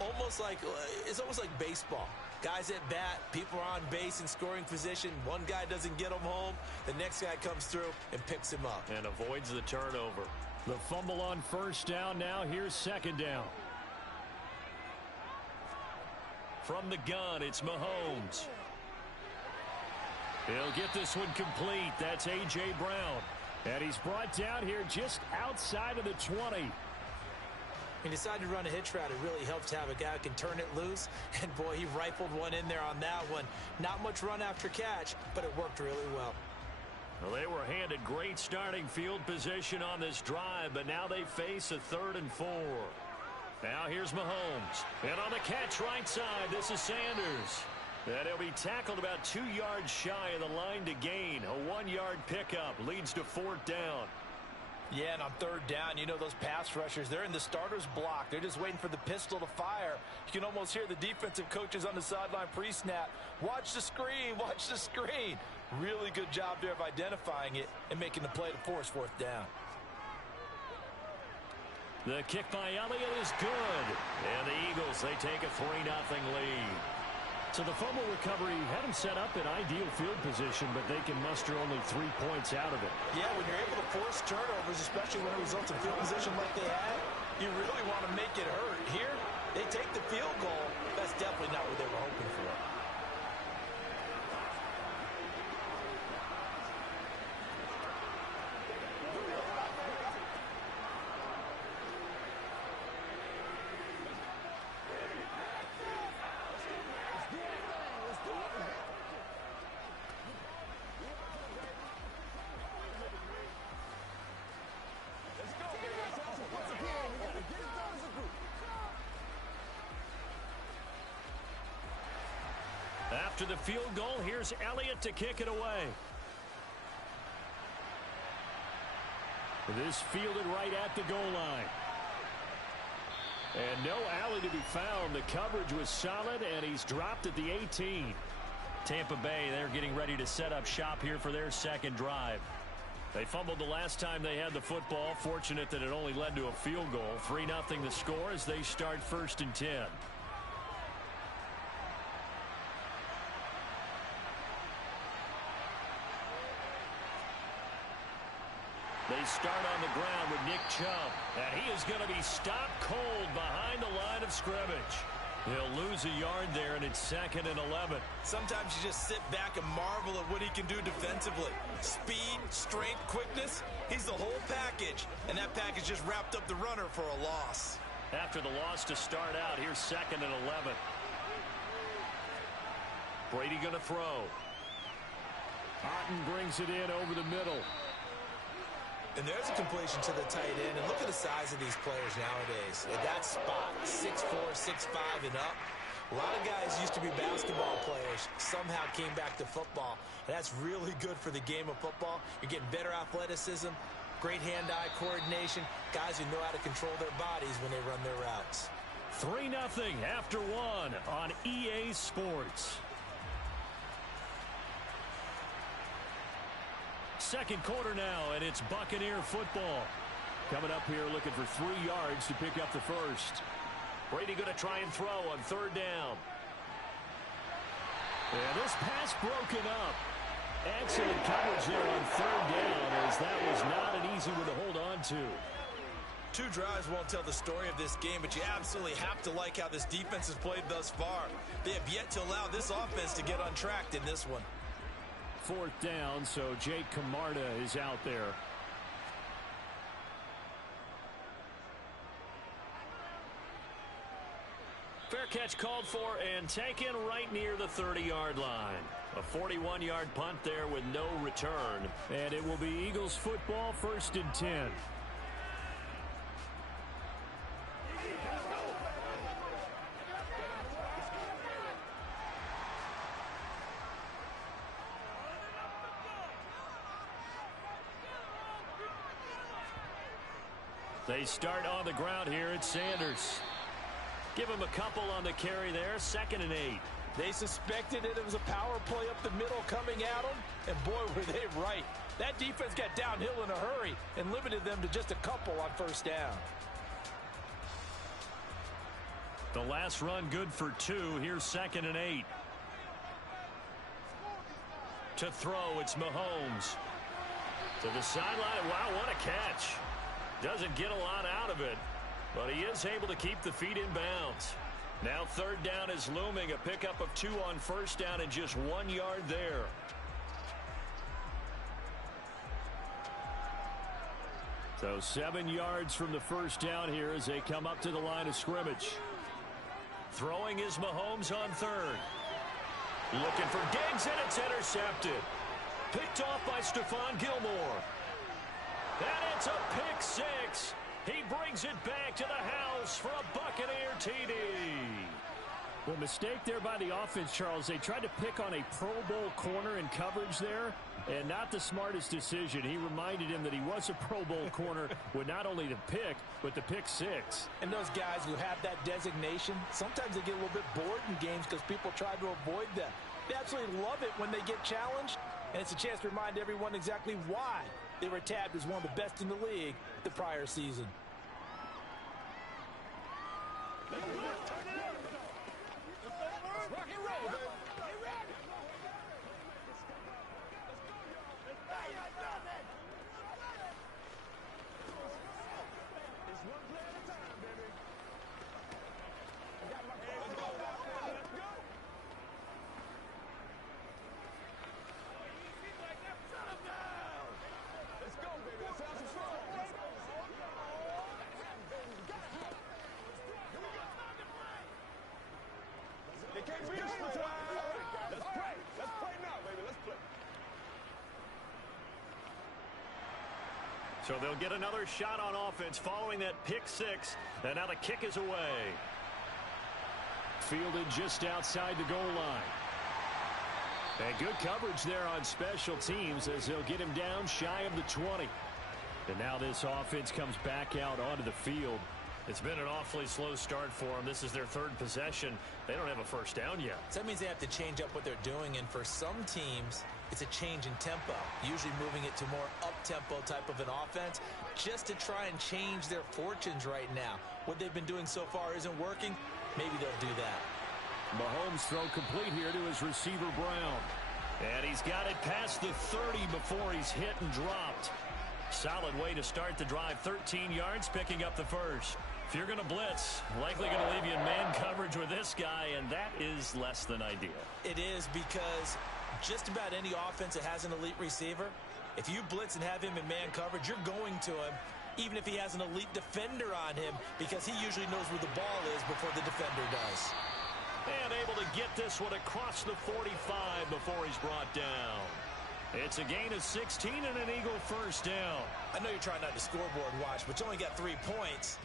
It's almost like baseball. Guys at bat, people are on base in scoring position. One guy doesn't get him home. The next guy comes through and picks him up. And avoids the turnover. The fumble on first down now. Here's 2nd down. From the gun, it's Mahomes. He'll get this one complete. That's A.J. Brown. And he's brought down here just outside of the 20. He decided to run a hitch route. It really helps to have a guy who can turn it loose. And, boy, he rifled one in there on that one. Not much run after catch, but it worked really well. Well, they were handed great starting field position on this drive, but now they face a 3rd and 4. Now here's Mahomes. And on the catch right side, this is Sanders. And he'll be tackled about 2 yards shy of the line to gain. A 1-yard pickup leads to 4th down. Yeah, and on 3rd down, you know those pass rushers, they're in the starter's block. They're just waiting for the pistol to fire. You can almost hear the defensive coaches on the sideline pre-snap. Watch the screen, watch the screen. Really good job there of identifying it and making the play to force 4th down. The kick by Elliott is good. And the Eagles, they take a 3-0 lead. So the fumble recovery had them set up in ideal field position, but they can muster only 3 points out of it. Yeah, when you're able to force turnovers, especially when it results in field position like they had, you really want to make it hurt. Here, they take the field goal. That's definitely not what they were hoping for. After the field goal, here's Elliott to kick it away. This fielded right at the goal line. And no alley to be found. The coverage was solid, and he's dropped at the 18. Tampa Bay, they're getting ready to set up shop here for their 2nd drive. They fumbled the last time they had the football. Fortunate that it only led to a field goal. 3-0 the score as they start 1st and 10. start on the ground with Nick Chubb. And he is going to be stopped cold behind the line of scrimmage. He'll lose a yard there, and it's 2nd and 11. Sometimes you just sit back and marvel at what he can do defensively. Speed, strength, quickness, he's the whole package. And that package just wrapped up the runner for a loss. After the loss to start out, here's 2nd and 11. Brady going to throw. Otten brings it in over the middle. And there's a completion to the tight end. And look at the size of these players nowadays. At that spot, 6'4", 6'5", and up. A lot of guys used to be basketball players, somehow came back to football. And that's really good for the game of football. You're getting better athleticism, great hand-eye coordination, guys who know how to control their bodies when they run their routes. 3-0 after 1 on EA Sports. Second quarter now, and it's Buccaneer football. Coming up here looking for 3 yards to pick up the first. Brady going to try and throw on 3rd down. And this pass broken up. Excellent coverage there on 3rd down, as that was not an easy one to hold on to. 2 drives won't tell the story of this game, but you absolutely have to like how this defense has played thus far. They have yet to allow this offense to get untracked in this one. 4th down, so Jake Camarda is out there. Fair catch called for and taken right near the 30-yard line. A 41-yard punt there with no return. And it will be Eagles football, 1st and 10. They start on the ground here at Sanders. Give him a couple on the carry there, 2nd and 8. They suspected it was a power play up the middle coming at them, and boy, were they right. That defense got downhill in a hurry and limited them to just a couple on 1st down. The last run good for 2. Here's 2nd and 8. To throw, it's Mahomes. To the sideline. Wow, what a catch. Doesn't get a lot out of it, but he is able to keep the feet in bounds. Now 3rd down is looming. A pickup of 2 on 1st down and just 1 yard there. So 7 yards from the 1st down here as they come up to the line of scrimmage. Throwing is Mahomes on 3rd. Looking for Diggs, and it's intercepted. Picked off by Stephon Gilmore. And it's a pick 6. He brings it back to the house for a Buccaneer TD. Well, mistake there by the offense, Charles. They tried to pick on a Pro Bowl corner in coverage there, and not the smartest decision. He reminded him that he was a Pro Bowl corner with not only the pick, but the pick 6. And those guys who have that designation, sometimes they get a little bit bored in games because people try to avoid them. They absolutely love it when they get challenged, and it's a chance to remind everyone exactly why they were tabbed as one of the best in the league the prior season. Rock and roll, baby. It's one play at a time, baby. I got my phone. Let's go. Let's go. Shut him down. Let's go, baby. Let's have some fun. Let's go. They can't beat us for time. Let's play. Let's play now, baby. Let's play. So they'll get another shot on offense following that pick 6. And now the kick is away. Fielded just outside the goal line. And good coverage there on special teams as they'll get him down shy of the 20. And now this offense comes back out onto the field. It's been an awfully slow start for them. This is their 3rd possession. They don't have a first down yet. So that means they have to change up what they're doing, and for some teams, it's a change in tempo, usually moving it to more up-tempo type of an offense, just to try and change their fortunes right now. What they've been doing so far isn't working. Maybe they'll do that. Mahomes throw complete here to his receiver, Brown. And he's got it past the 30 before he's hit and dropped. Solid way to start the drive. 13 yards, picking up the first. If you're going to blitz, likely going to leave you in man coverage with this guy, and that is less than ideal. It is, because just about any offense that has an elite receiver, if you blitz and have him in man coverage, you're going to him, even if he has an elite defender on him, because he usually knows where the ball is before the defender does. And able to get this one across the 45 before he's brought down. It's a gain of 16 and an Eagle first down. I know you're trying not to scoreboard watch, but you only got 3 points.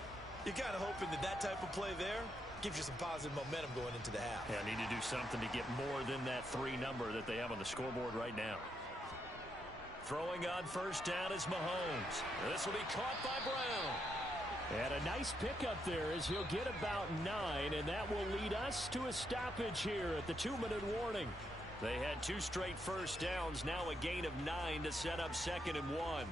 You're kind of hoping that that type of play there gives you some positive momentum going into the half. Yeah, need to do something to get more than that 3 number that they have on the scoreboard right now. Throwing on first down is Mahomes. This will be caught by Brown. And a nice pickup there as he'll get about 9, and that will lead us to a stoppage here at the 2-minute warning. They had 2 straight first downs, now a gain of 9 to set up 2nd and 1.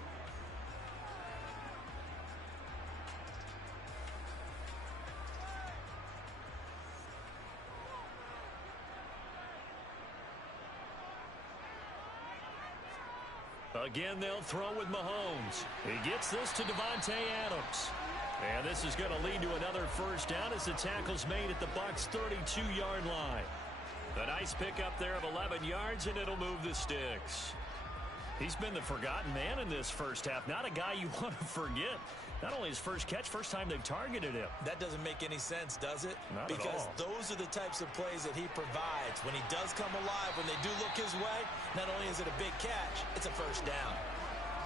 Again, they'll throw with Mahomes. He gets this to Davante Adams. And this is going to lead to another first down as the tackle's made at the Bucs' 32-yard line. A nice pickup there of 11 yards, and it'll move the sticks. He's been the forgotten man in this first half. Not a guy you want to forget. Not only his first catch, first time they've targeted him. That doesn't make any sense, does it? Not because at all. Those are the types of plays that he provides. When he does come alive, when they do look his way, not only is it a big catch, it's a first down.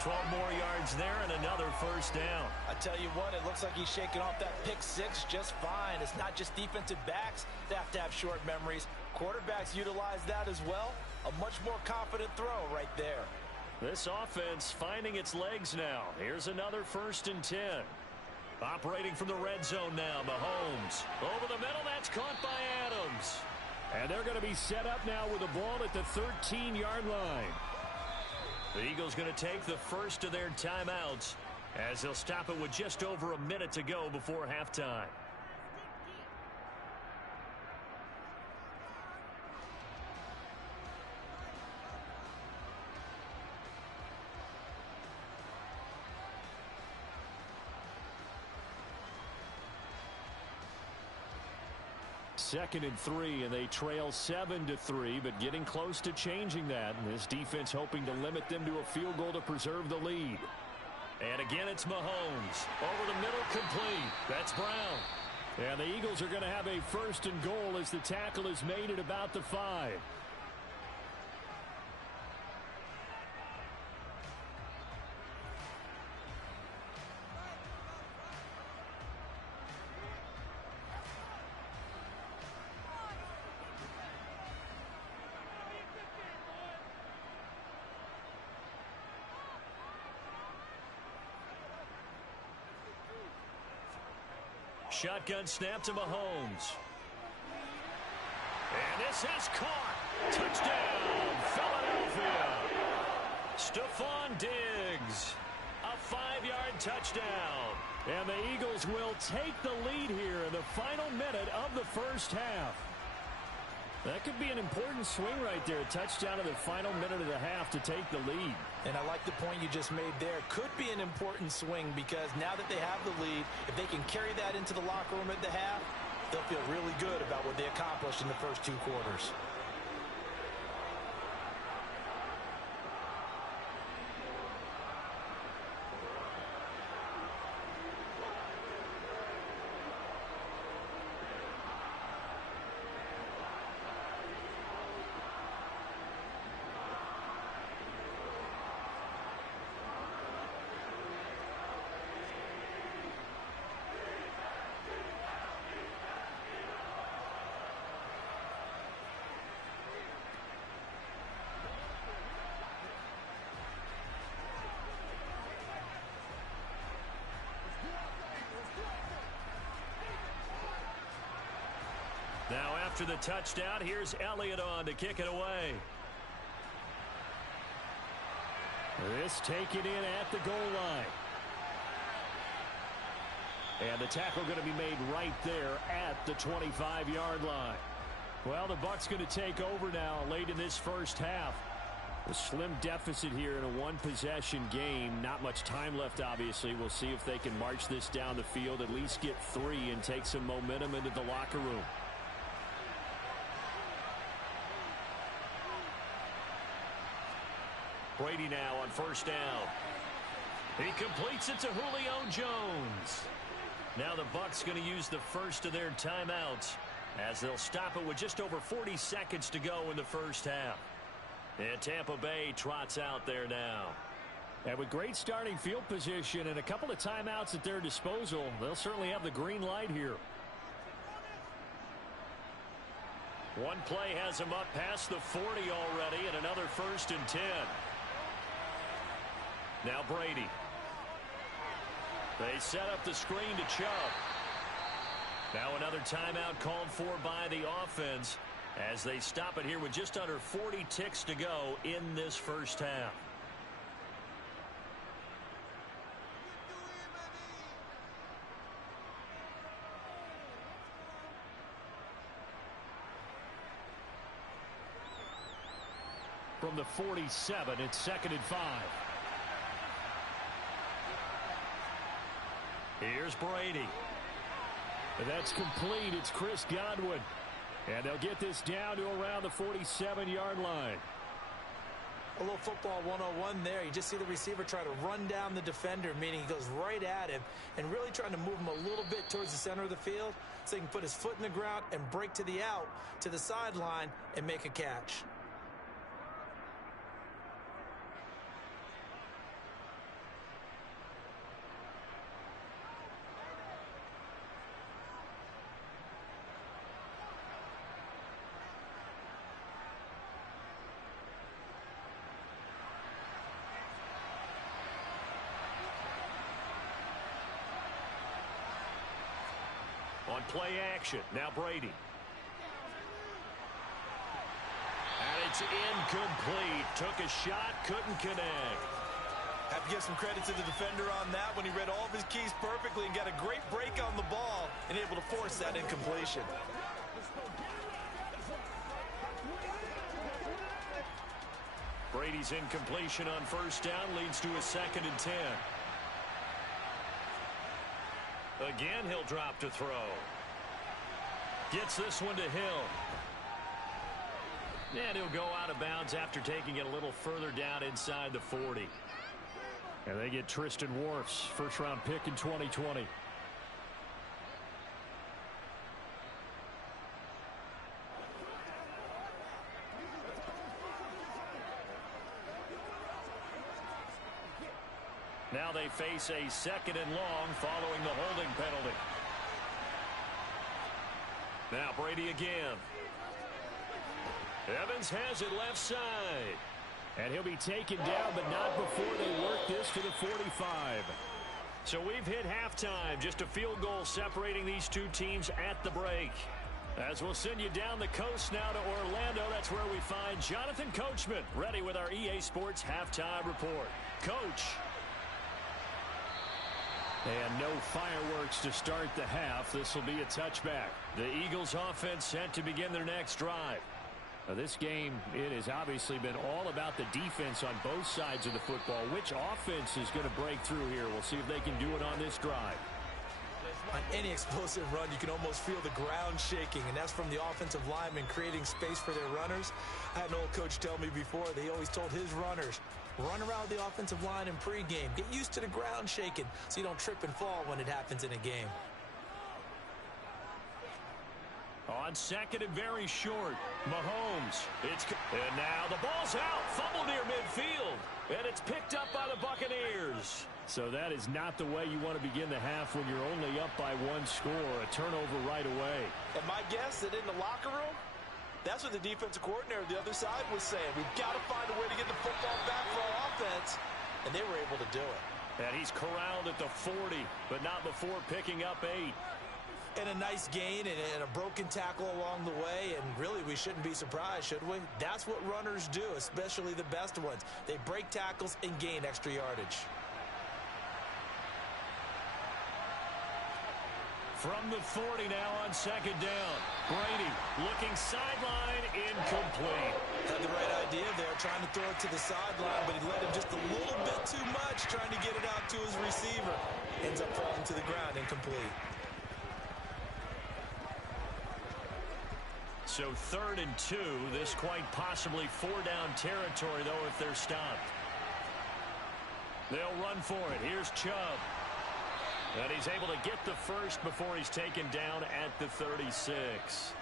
12 more yards there and another first down. I tell you what, it looks like he's shaking off that pick 6 just fine. It's not just defensive backs that have to have short memories. Quarterbacks utilize that as well. A much more confident throw right there. This offense finding its legs now. Here's another 1st and 10. Operating from the red zone now, Mahomes. Over the middle, that's caught by Adams. And they're going to be set up now with the ball at the 13-yard line. The Eagles going to take the first of their timeouts as they'll stop it with just over a minute to go before halftime. Second and 3, and they trail 7-3, but getting close to changing that. And this defense hoping to limit them to a field goal to preserve the lead. And again, it's Mahomes. Over the middle, complete. That's Brown. And the Eagles are going to have a 1st and goal as the tackle is made at about the 5. Shotgun snap to Mahomes. And this is caught. Touchdown, Philadelphia. Stephon Diggs. A 5-yard touchdown. And the Eagles will take the lead here in the final minute of the first half. That could be an important swing right there. A touchdown in the final minute of the half to take the lead. And I like the point you just made there. Could be an important swing because now that they have the lead, if they can carry that into the locker room at the half, they'll feel really good about what they accomplished in the first 2 quarters. Now after the touchdown, here's Elliott on to kick it away. This taken in at the goal line. And the tackle going to be made right there at the 25-yard line. Well, the Bucs going to take over now late in this first half. A slim deficit here in a one-possession game. Not much time left, obviously. We'll see if they can march this down the field, at least get 3 and take some momentum into the locker room. Brady now on first down. He completes it to Julio Jones. Now the Bucs going to use the first of their timeouts as they'll stop it with just over 40 seconds to go in the first half. And Tampa Bay trots out there now. And with great starting field position and a couple of timeouts at their disposal, they'll certainly have the green light here. One play has him up past the 40 already, and another 1st and 10. Now Brady. They set up the screen to Chubb. Now another timeout called for by the offense as they stop it here with just under 40 ticks to go in this first half. From the 47, it's 2nd and 5. Here's Brady. That's complete. It's Chris Godwin. And they'll get this down to around the 47-yard line. A little football 101 there. You just see the receiver try to run down the defender, meaning he goes right at him and really trying to move him a little bit towards the center of the field so he can put his foot in the ground and break to the out, to the sideline, and make a catch. On play action, now Brady. And it's incomplete. Took a shot, couldn't connect. Have to give some credit to the defender on that when he read all of his keys perfectly and got a great break on the ball and able to force that incompletion. Brady's incompletion on first down leads to a 2nd and 10. Again, he'll drop to throw. Gets this one to Hill. And he'll go out of bounds after taking it a little further down inside the 40. And they get Tristan Wirfs, first-round pick in 2020. Now they face a 2nd and long following the holding penalty. Now Brady again. Evans has it left side. And he'll be taken down, but not before they work this to the 45. So we've hit halftime. Just a field goal separating these two teams at the break. As we'll send you down the coast now to Orlando, that's where we find Jonathan Coachman ready with our EA Sports halftime report. Coach. And no fireworks to start the half. This will be a touchback. The Eagles offense set to begin their next drive. Now this game, it has obviously been all about the defense on both sides of the football. Which offense is going to break through here? We'll see if they can do it on this drive. On any explosive run, you can almost feel the ground shaking, and that's from the offensive linemen creating space for their runners. I had an old coach tell me before, they always told his runners, run around the offensive line in pregame. Get used to the ground shaking so you don't trip and fall when it happens in a game. On 2nd and very short, Mahomes. And now the ball's out. Fumble near midfield. And it's picked up by the Buccaneers. So that is not the way you want to begin the half when you're only up by 1 score. A turnover right away. And my guess that in the locker room, that's what the defensive coordinator the other side was saying. We've got to find a way to get the football back for our offense. And they were able to do it. And he's corralled at the 40, but not before picking up 8. And a nice gain and a broken tackle along the way, and really we shouldn't be surprised, should we? That's what runners do, especially the best ones. They break tackles and gain extra yardage. From the 40 now on second down. Brady looking sideline, incomplete. Had the right idea there, trying to throw it to the sideline, but he led him just a little bit too much, trying to get it out to his receiver. Ends up falling to the ground, incomplete. So 3rd and 2. This quite possibly 4-down territory, though, if they're stopped. They'll run for it. Here's Chubb. And he's able to get the first before he's taken down at the 36.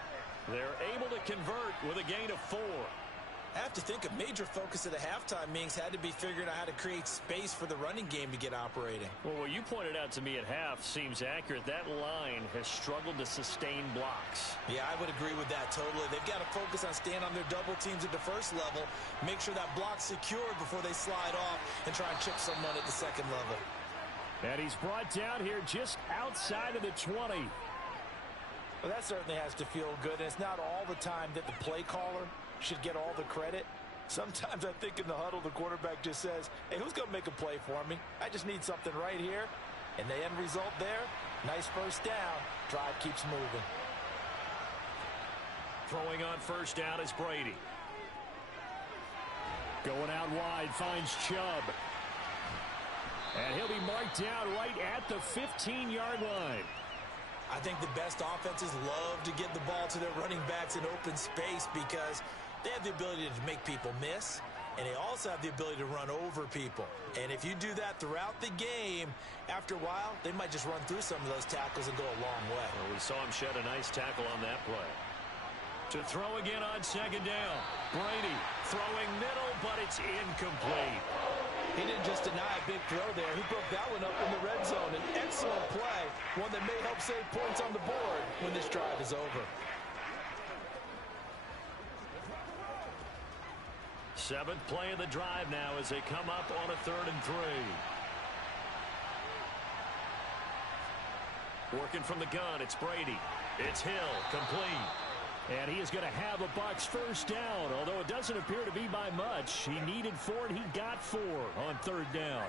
They're able to convert with a gain of 4. I have to think a major focus of the halftime meetings had to be figuring out how to create space for the running game to get operating. Well, what you pointed out to me at half seems accurate. That line has struggled to sustain blocks. Yeah, I would agree with that totally. They've got to focus on staying on their double teams at the first level, make sure that block's secured before they slide off and try and chip someone at the second level. And he's brought down here just outside of the 20. Well, that certainly has to feel good, and it's not all the time that the play caller should get all the credit. Sometimes I think in the huddle, the quarterback just says, hey, who's going to make a play for me? I just need something right here. And the end result there, nice first down. Drive keeps moving. Throwing on first down is Brady. Going out wide, finds Chubb. And he'll be marked down right at the 15-yard line. I think the best offenses love to get the ball to their running backs in open space because they have the ability to make people miss, and they also have the ability to run over people. And if you do that throughout the game, after a while, they might just run through some of those tackles and go a long way. Well, we saw him shed a nice tackle on that play. To throw again on second down. Brady throwing middle, but it's incomplete. He didn't just deny a big throw there. He broke that one up in the red zone. An excellent play, one that may help save points on the board when this drive is over. 7th play of the drive now as they come up on a 3rd and 3. Working from the gun, it's Brady. It's Hill, complete. And he is going to have a Bucs first down, although it doesn't appear to be by much. He needed 4, and he got 4 on 3rd down.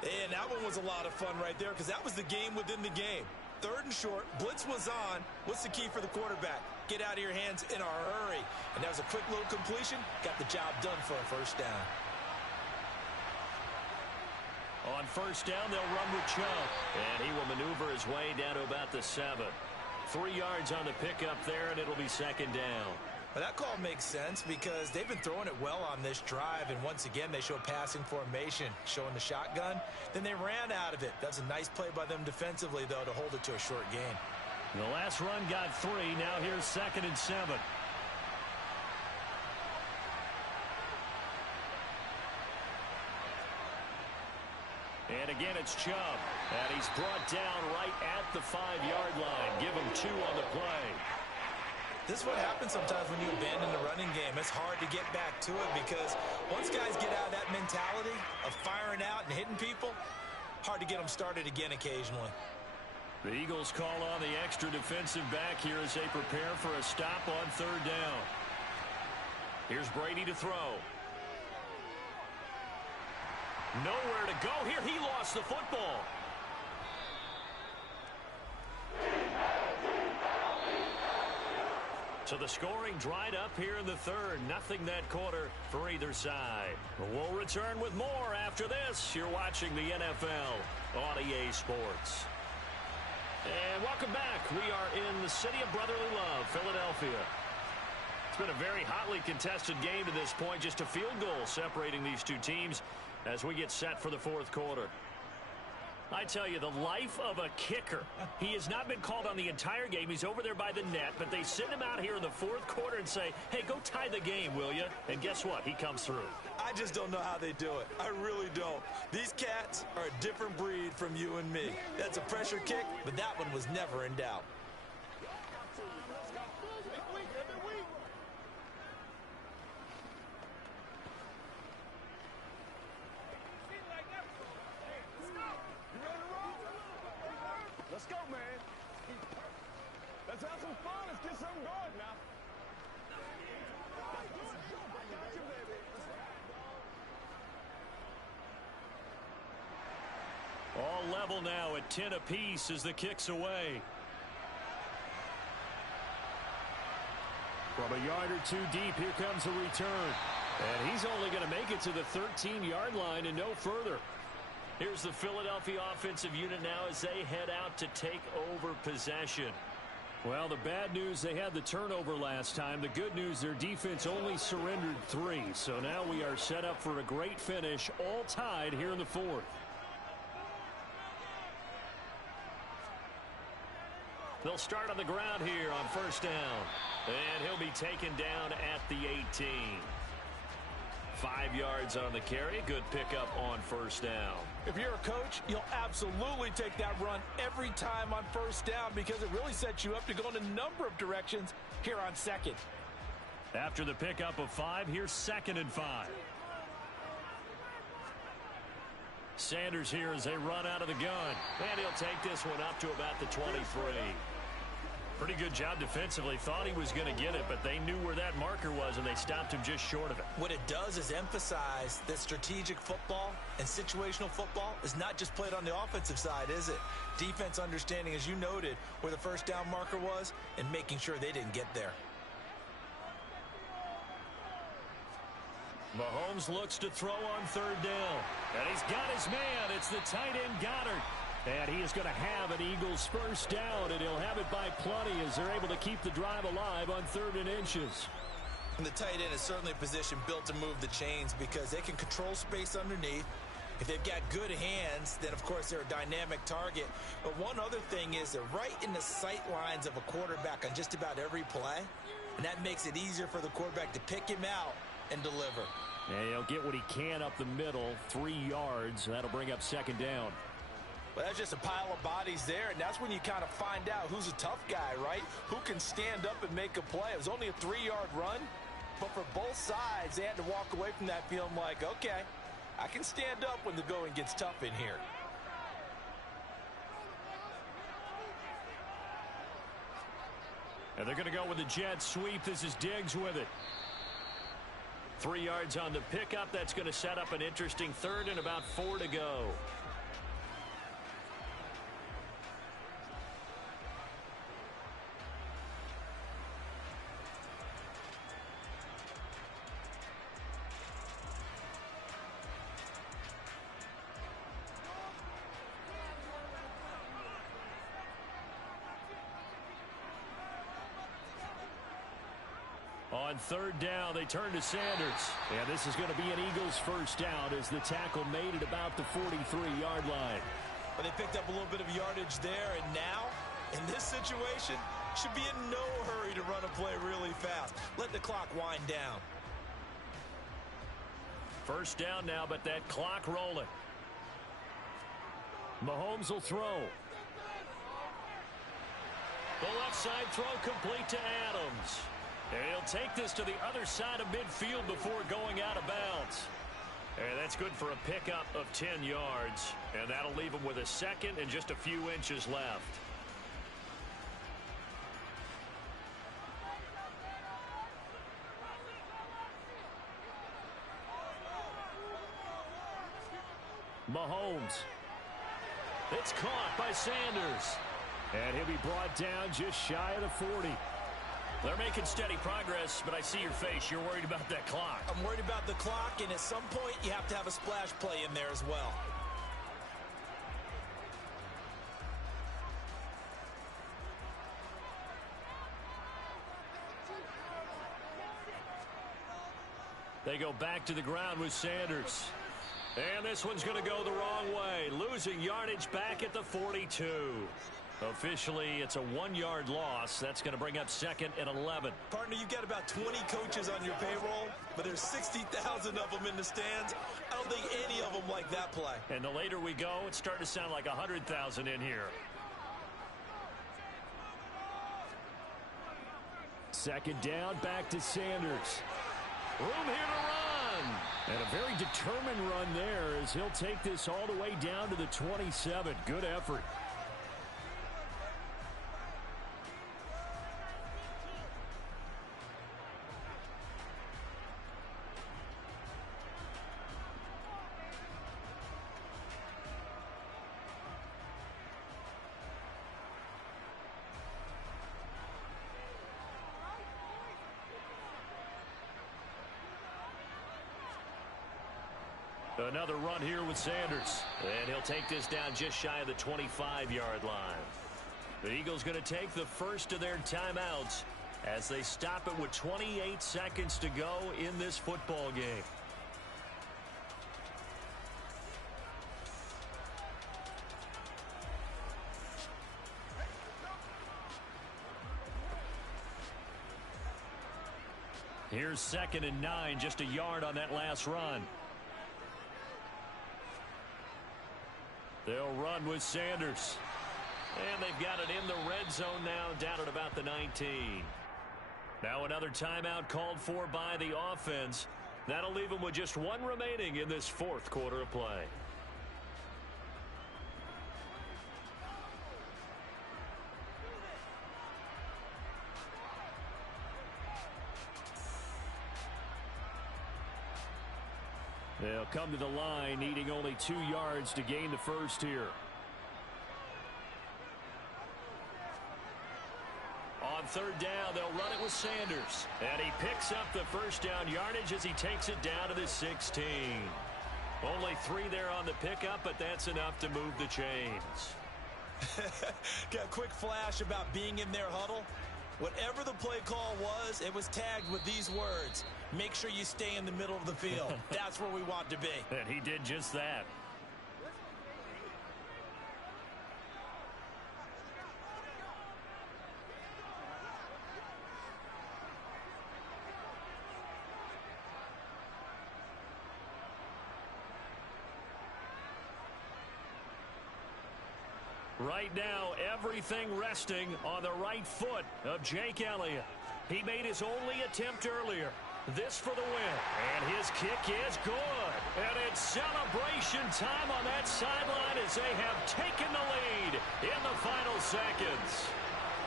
And that one was a lot of fun right there because that was the game within the game. 3rd and short, blitz was on. What's the key for the quarterback? Get out of your hands in a hurry. And that was a quick little completion. Got the job done for a first down. On first down, they'll run with Chubb. And he will maneuver his way down to about the 7. 3 yards on the pickup there, and it'll be second down. But that call makes sense because they've been throwing it well on this drive, and once again, they show passing formation, showing the shotgun. Then they ran out of it. That's a nice play by them defensively, though, to hold it to a short gain. The last run got 3. Now here's 2nd and 7. And again, it's Chubb. And he's brought down right at the 5-yard line. Give him 2 on the play. This is what happens sometimes when you abandon the running game. It's hard to get back to it because once guys get out of that mentality of firing out and hitting people, hard to get them started again occasionally. The Eagles call on the extra defensive back here as they prepare for a stop on 3rd down. Here's Brady to throw. Nowhere to go here. He lost the football. So the scoring dried up here in the 3rd. Nothing that quarter for either side. We'll return with more after this. You're watching the NFL on EA Sports. And welcome back. We are in the city of brotherly love, Philadelphia. It's been a very hotly contested game to this point. Just a field goal separating these two teams as we get set for the 4th quarter. I tell you, the life of a kicker. He has not been called on the entire game. He's over there by the net, but they send him out here in the 4th quarter and say, hey, go tie the game, will you? And guess what? He comes through. I just don't know how they do it. I really don't. These cats are a different breed from you and me. That's a pressure kick, but that one was never in doubt. Let's go, man. Let's have some fun. Let's get something going now. All level now at 10 apiece as the kick's away. From a yard or two deep, here comes a return. And he's only going to make it to the 13-yard line and no further. Here's the Philadelphia offensive unit now as they head out to take over possession. Well, the bad news, they had the turnover last time. The good news, their defense only surrendered 3. So now we are set up for a great finish, all tied here in the 4th. They'll start on the ground here on first down. And he'll be taken down at the 18. 5 yards on the carry. Good pickup on first down. If you're a coach, you'll absolutely take that run every time on first down because it really sets you up to go in a number of directions here on second. After the pickup of 5, here's 2nd and 5. Sanders here as they run out of the gun. And he'll take this one up to about the 23. Pretty good job defensively. Thought he was going to get it, but they knew where that marker was, and they stopped him just short of it. What it does is emphasize that strategic football and situational football is not just played on the offensive side, is it? Defense understanding, as you noted, where the first down marker was and making sure they didn't get there. Mahomes looks to throw on 3rd down. And he's got his man. It's the tight end Goddard. And he is going to have an Eagles first down, and he'll have it by plenty as they're able to keep the drive alive on 3rd and inches. And the tight end is certainly a position built to move the chains because they can control space underneath. If they've got good hands, then, of course, they're a dynamic target. But one other thing is they're right in the sight lines of a quarterback on just about every play, and that makes it easier for the quarterback to pick him out and deliver. And he'll get what he can up the middle, 3 yards. That'll bring up 2nd down. Well, that's just a pile of bodies there, and that's when you kind of find out who's a tough guy, right? Who can stand up and make a play. It was only a 3-yard run, but for both sides, they had to walk away from that feeling like, okay, I can stand up when the going gets tough in here. And they're going to go with the jet sweep. This is Diggs with it. 3 yards on the pickup. That's going to set up an interesting 3rd and about 4 to go. On 3rd down, they turn to Sanders. And this is going to be an Eagles first down as the tackle made it about the 43-yard line. But they picked up a little bit of yardage there, and now, in this situation, should be in no hurry to run a play really fast. Let the clock wind down. First down now, but that clock rolling. Mahomes will throw. The left side throw complete to Adams. And he'll take this to the other side of midfield before going out of bounds. And that's good for a pickup of 10 yards. And that'll leave him with a 2nd and just a few inches left. Mahomes. It's caught by Sanders. And he'll be brought down just shy of the 40. They're making steady progress, but I see your face. You're worried about that clock. I'm worried about the clock, and at some point, you have to have a splash play in there as well. They go back to the ground with Sanders. And this one's going to go the wrong way. Losing yardage back at the 42. Officially, it's a 1-yard loss. That's going to bring up 2nd and 11. Partner, you've got about 20 coaches on your payroll, but there's 60,000 of them in the stands. I don't think any of them like that play. And the later we go, it's starting to sound like 100,000 in here. 2nd down, back to Sanders. Room here to run. And a very determined run there as he'll take this all the way down to the 27. Good effort. Another run here with Sanders. And he'll take this down just shy of the 25-yard line. The Eagles going to take the first of their timeouts as they stop it with 28 seconds to go in this football game. Here's 2nd and 9, just a yard on that last run. They'll run with Sanders. And they've got it in the red zone now, down at about the 19. Now another timeout called for by the offense. That'll leave them with just one remaining in this fourth quarter of play. They'll come to the line, needing only 2 yards to gain the first here. On 3rd down, they'll run it with Sanders. And he picks up the first down yardage as he takes it down to the 16. Only 3 there on the pickup, but that's enough to move the chains. Got a quick flash about being in their huddle. Whatever the play call was, it was tagged with these words: make sure you stay in the middle of the field. That's where we want to be. And he did just that. Right now, everything resting on the right foot of Jake Elliott. He made his only attempt earlier. This for the win. And his kick is good. And it's celebration time on that sideline as they have taken the lead in the final seconds.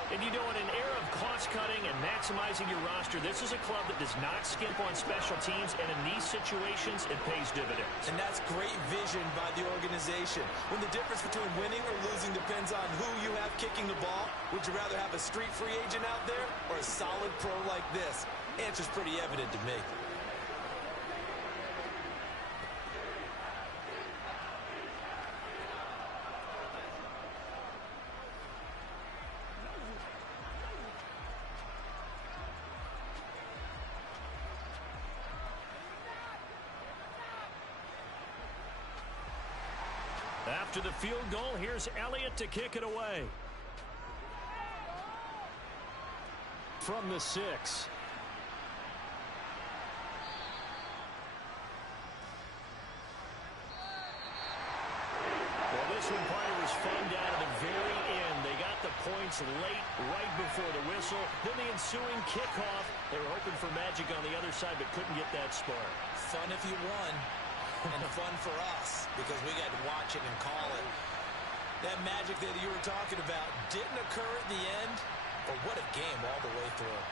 And you know, in an era of cost-cutting and maximizing your roster, this is a club that does not skimp on special teams, and in these situations, it pays dividends. And that's great vision by the organization. When the difference between winning or losing depends on who you have kicking the ball, would you rather have a street free agent out there or a solid pro like this? Answer's pretty evident to me. After the field goal, here's Elliott to kick it away. From the 6. Well, this one, partner, was fun down to the very end. They got the points late, right before the whistle. Then the ensuing kickoff. They were hoping for magic on the other side, but couldn't get that spark. Fun if you won. And fun for us because we got to watch it and call it. That magic that you were talking about didn't occur at the end, but what a game all the way through.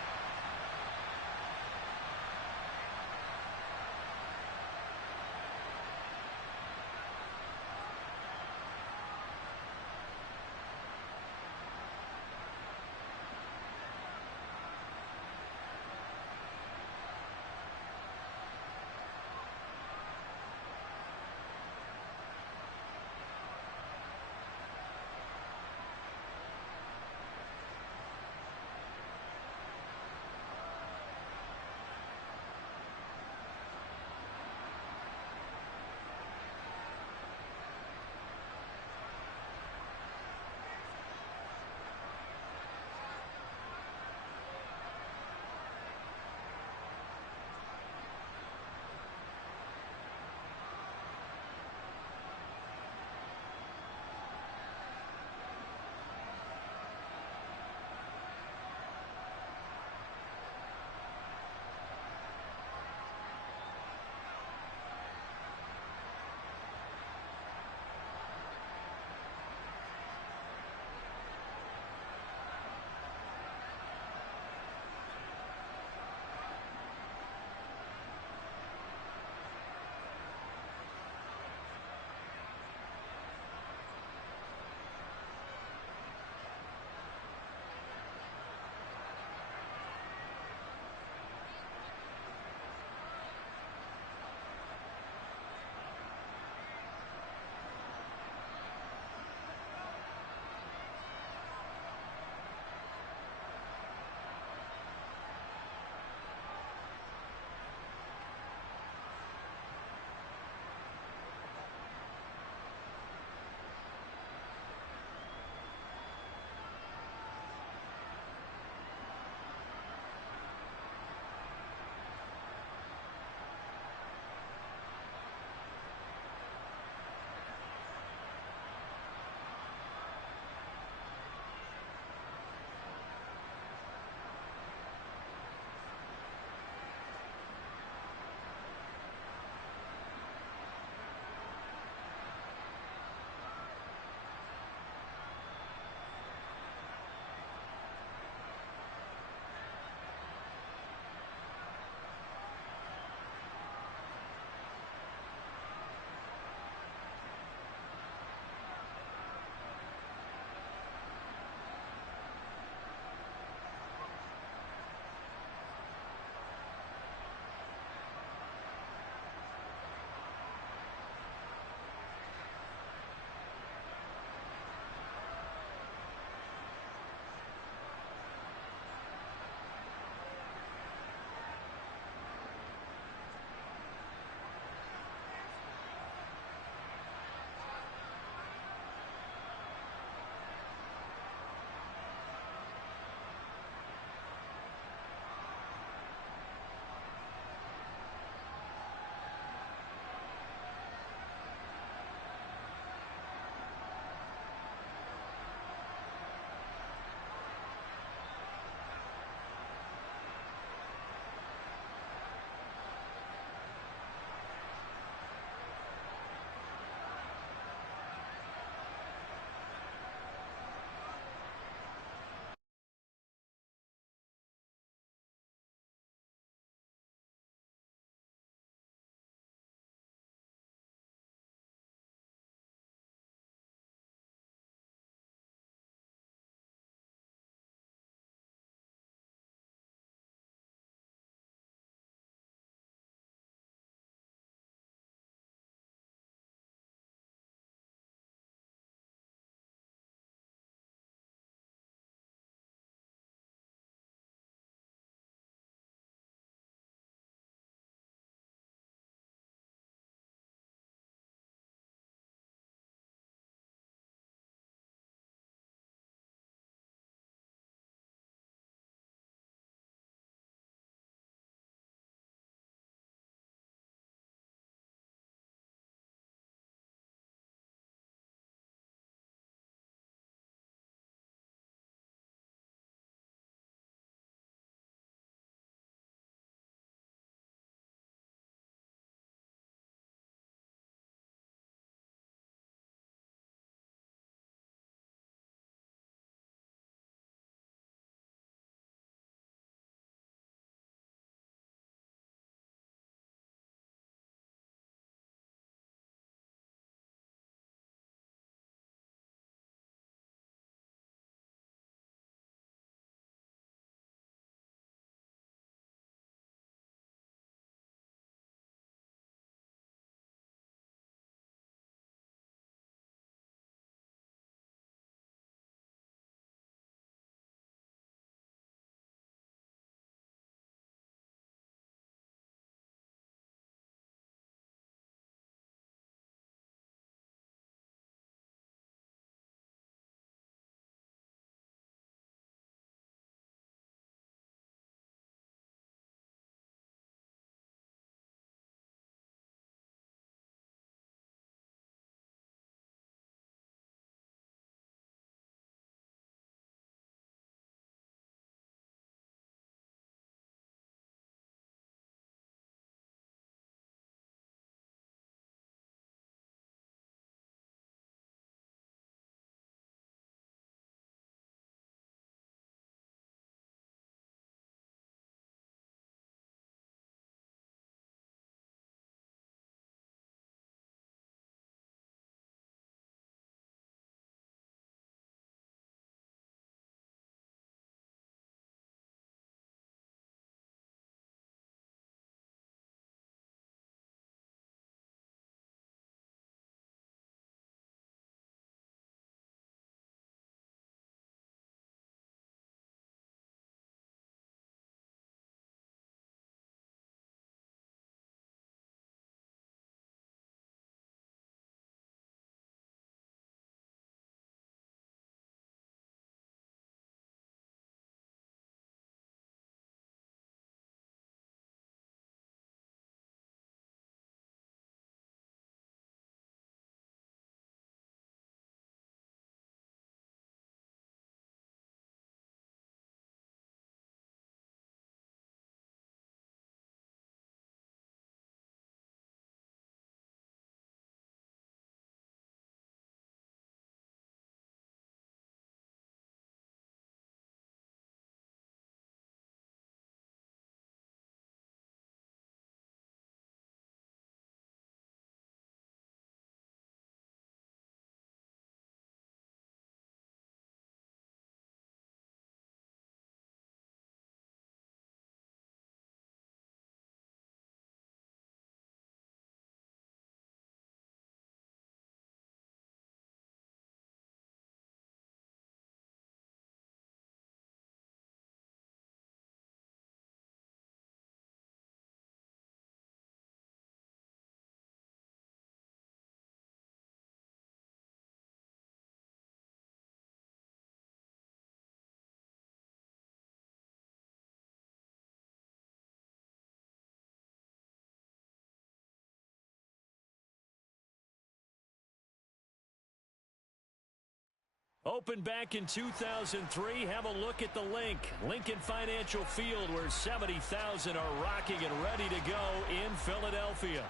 Opened back in 2003, have a look at the link. Lincoln Financial Field, where 70,000 are rocking and ready to go in Philadelphia.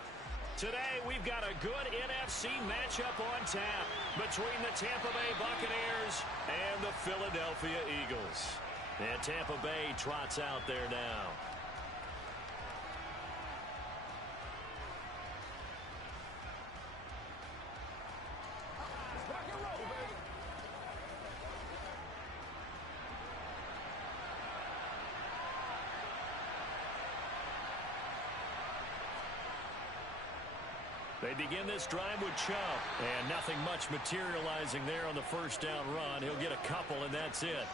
Today, we've got a good NFC matchup on tap between the Tampa Bay Buccaneers and the Philadelphia Eagles. And Tampa Bay trots out there now. Rock and roll, baby. They begin this drive with Chubb. And nothing much materializing there on the first down run. He'll get a couple, and that's it.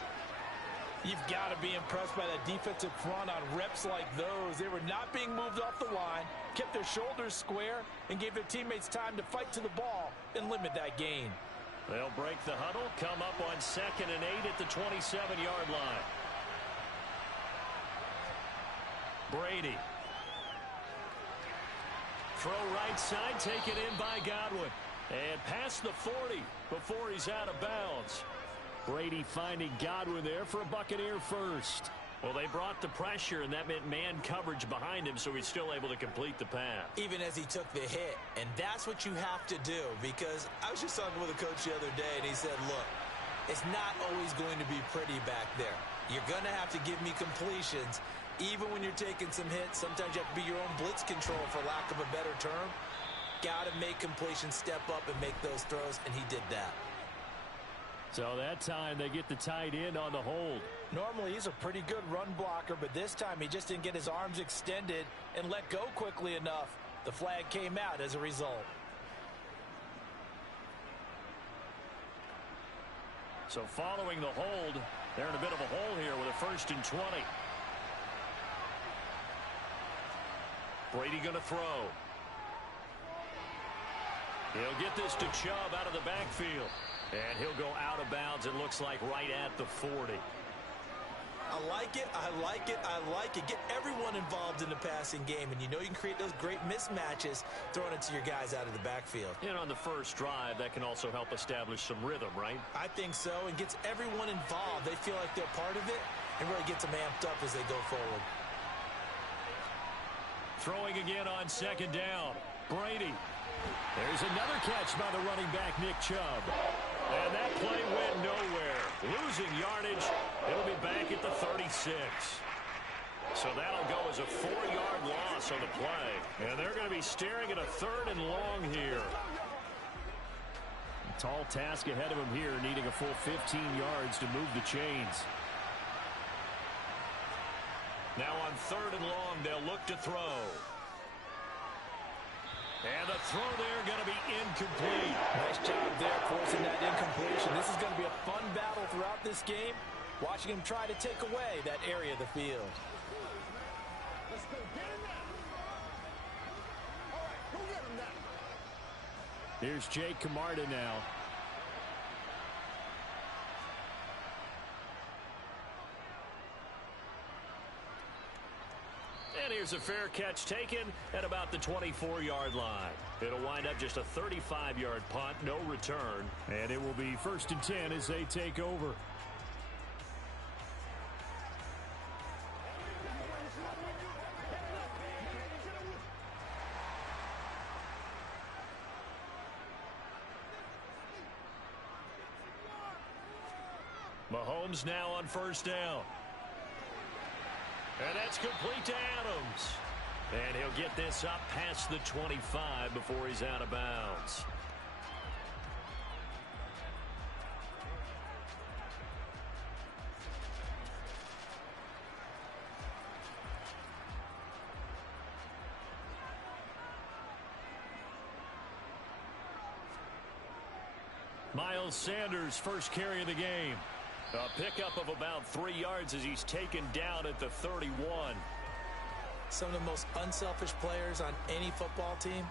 You've got to be impressed by that defensive front on reps like those. They were not being moved off the line, kept their shoulders square, and gave their teammates time to fight to the ball and limit that gain. They'll break the huddle, come up on 2nd and 8 at the 27-yard line. Brady. Throw right side, taken in by Godwin. And past the 40 before he's out of bounds. Brady finding Godwin there for a Buccaneer first. Well, they brought the pressure, and that meant man coverage behind him, so he's still able to complete the pass. Even as he took the hit. And that's what you have to do, because I was just talking with a coach the other day, and he said, look, it's not always going to be pretty back there. You're going to have to give me completions. Even when you're taking some hits, sometimes you have to be your own blitz control, for lack of a better term. Got to make completions, step up, and make those throws, and he did that. So that time they get the tight end on the hold. Normally he's a pretty good run blocker, but this time he just didn't get his arms extended and let go quickly enough. The flag came out as a result. So following the hold, they're in a bit of a hole here with a 1st and 20. Brady going to throw. He'll get this to Chubb out of the backfield. And he'll go out of bounds, it looks like, right at the 40. I like it, I like it, I like it. Get everyone involved in the passing game, and you know you can create those great mismatches throwing it to your guys out of the backfield. And on the first drive, that can also help establish some rhythm, right? I think so, and gets everyone involved. They feel like they're part of it, and really gets them amped up as they go forward. Throwing again on 2nd down. Brady. There's another catch by the running back, Nick Chubb. And that play went nowhere. Losing yardage. It'll be back at the 36. So that'll go as a 4-yard loss on the play. And they're going to be staring at a 3rd and long here. Tall task ahead of him here, needing a full 15 yards to move the chains. Now on 3rd and long, they'll look to throw. And the throw there going to be incomplete. Nice job there forcing that incompletion. This is going to be a fun battle throughout this game. Watching him try to take away that area of the field. Let's go get him now. All right, go get him now. Here's Jake Camarda now. And here's a fair catch taken at about the 24-yard line. It'll wind up just a 35-yard punt, no return. And it will be 1st and 10 as they take over. Mahomes now on 1st down. And that's complete to Adams. And he'll get this up past the 25 before he's out of bounds. Miles Sanders, first carry of the game. A pickup of about 3 yards as he's taken down at the 31. Some of the most unselfish players on any football team,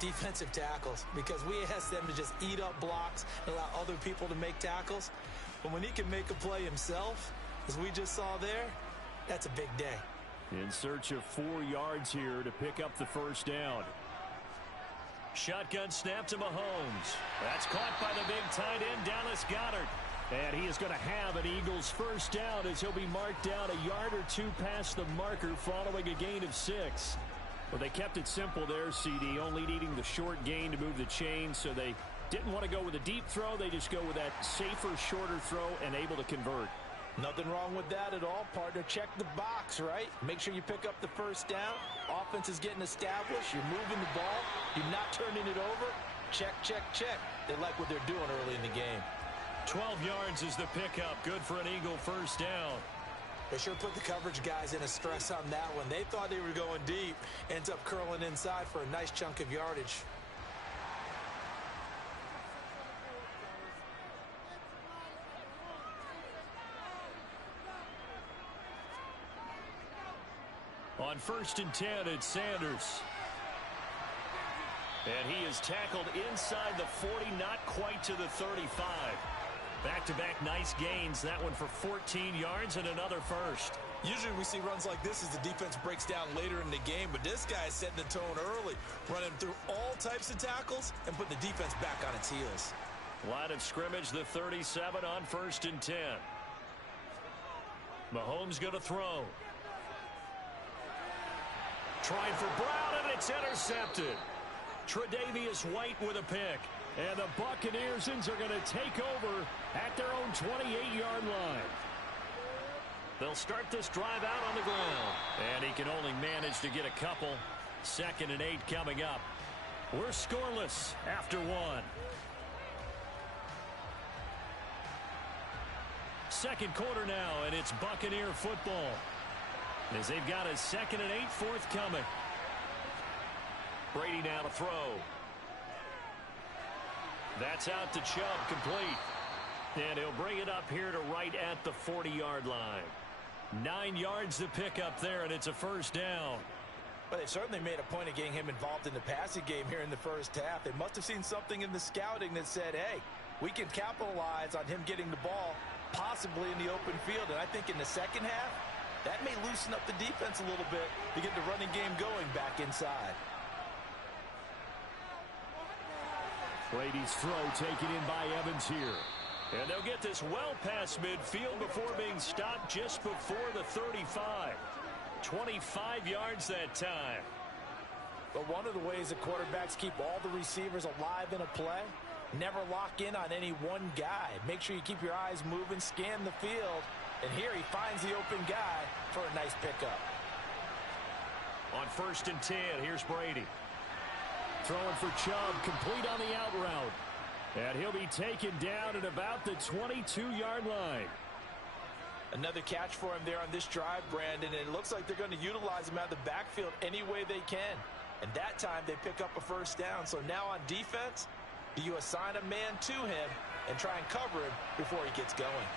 defensive tackles, because we ask them to just eat up blocks and allow other people to make tackles. But when he can make a play himself, as we just saw there, that's a big day. In search of 4 yards here to pick up the 1st down. Shotgun snap to Mahomes. That's caught by the big tight end, Dallas Goedert. And he is going to have an Eagles first down as he'll be marked down a yard or two past the marker following a gain of 6. Well, they kept it simple there, CD, only needing the short gain to move the chain, so they didn't want to go with a deep throw. They just go with that safer, shorter throw and able to convert. Nothing wrong with that at all, partner. Check the box, right? Make sure you pick up the first down. Offense is getting established. You're moving the ball. You're not turning it over. Check, check, check. They like what they're doing early in the game. 12 yards is the pickup. Good for an Eagle first down. They sure put the coverage guys in a stress on that one. They thought they were going deep. Ends up curling inside for a nice chunk of yardage. On 1st and 10, it's Sanders. And he is tackled inside the 40, not quite to the 35. Back-to-back nice gains. That one for 14 yards and another first. Usually we see runs like this as the defense breaks down later in the game, but this guy is setting the tone early, running through all types of tackles and putting the defense back on its heels. Line of scrimmage, the 37 on 1st and 10. Mahomes going to throw. Trying for Brown, and it's intercepted. Tre'Davious White with a pick. And the Buccaneersons are going to take over at their own 28-yard line. They'll start this drive out on the ground. And he can only manage to get a couple. 2nd and 8 coming up. We're scoreless after 1. Second quarter now, and it's Buccaneer football. As they've got a 2nd and 8 forthcoming. Brady now to throw. That's out to Chubb, complete. And he'll bring it up here to right at the 40-yard line. 9 yards to pick up there, and it's a first down. But they've certainly made a point of getting him involved in the passing game here in the first half. They must have seen something in the scouting that said, hey, we can capitalize on him getting the ball possibly in the open field. And I think in the second half, that may loosen up the defense a little bit to get the running game going back inside. Brady's throw taken in by Evans here. And they'll get this well past midfield before being stopped just before the 35. 25 yards that time. But one of the ways that quarterbacks keep all the receivers alive in a play, never lock in on any one guy. Make sure you keep your eyes moving, scan the field. And here he finds the open guy for a nice pickup. On 1st and 10, here's Brady. Throwing for Chubb, complete on the out route. And he'll be taken down at about the 22-yard line. Another catch for him there on this drive, Brandon, and it looks like they're going to utilize him out of the backfield any way they can. And that time they pick up a first down. So now on defense, do you assign a man to him and try and cover him before he gets going?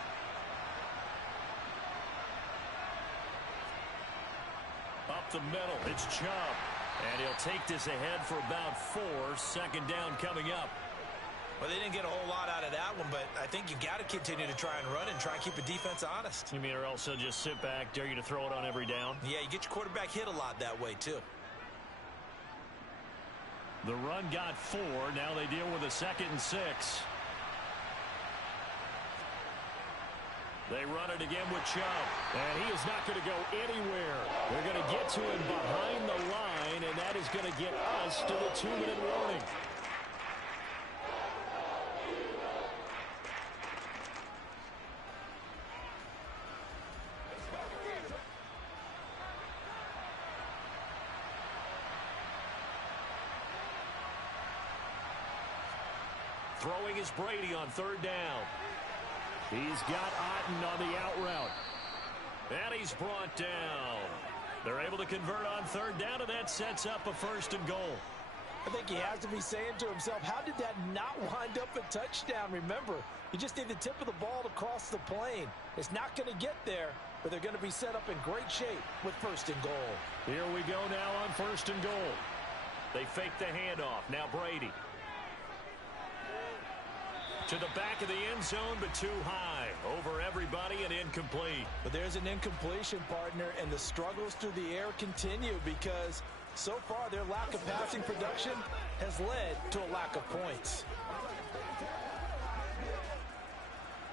Up the middle, it's Chubb. And he'll take this ahead for about 4. 2nd down coming up. Well, they didn't get a whole lot out of that one, but I think you got to continue to try and run and try and keep the defense honest. You mean or else they'll just sit back, dare you to throw it on every down? Yeah, you get your quarterback hit a lot that way, too. The run got 4. Now they deal with a 2nd and 6. They run it again with Chubb. And he is not going to go anywhere. They're going to get to him behind the line, and that is going to get us to the 2-minute warning. Throwing is Brady on 3rd down. He's got Otten on the out route. And he's brought down. They're able to convert on 3rd down, and that sets up a 1st and goal. I think he has to be saying to himself, how did that not wind up a touchdown? Remember, you just need the tip of the ball to cross the plane. It's not going to get there, but they're going to be set up in great shape with 1st and goal. Here we go now on 1st and goal. They fake the handoff. Now Brady. To the back of the end zone, but too high. Over everybody and incomplete. But there's an incompletion, partner, and the struggles through the air continue because so far their lack of passing production has led to a lack of points.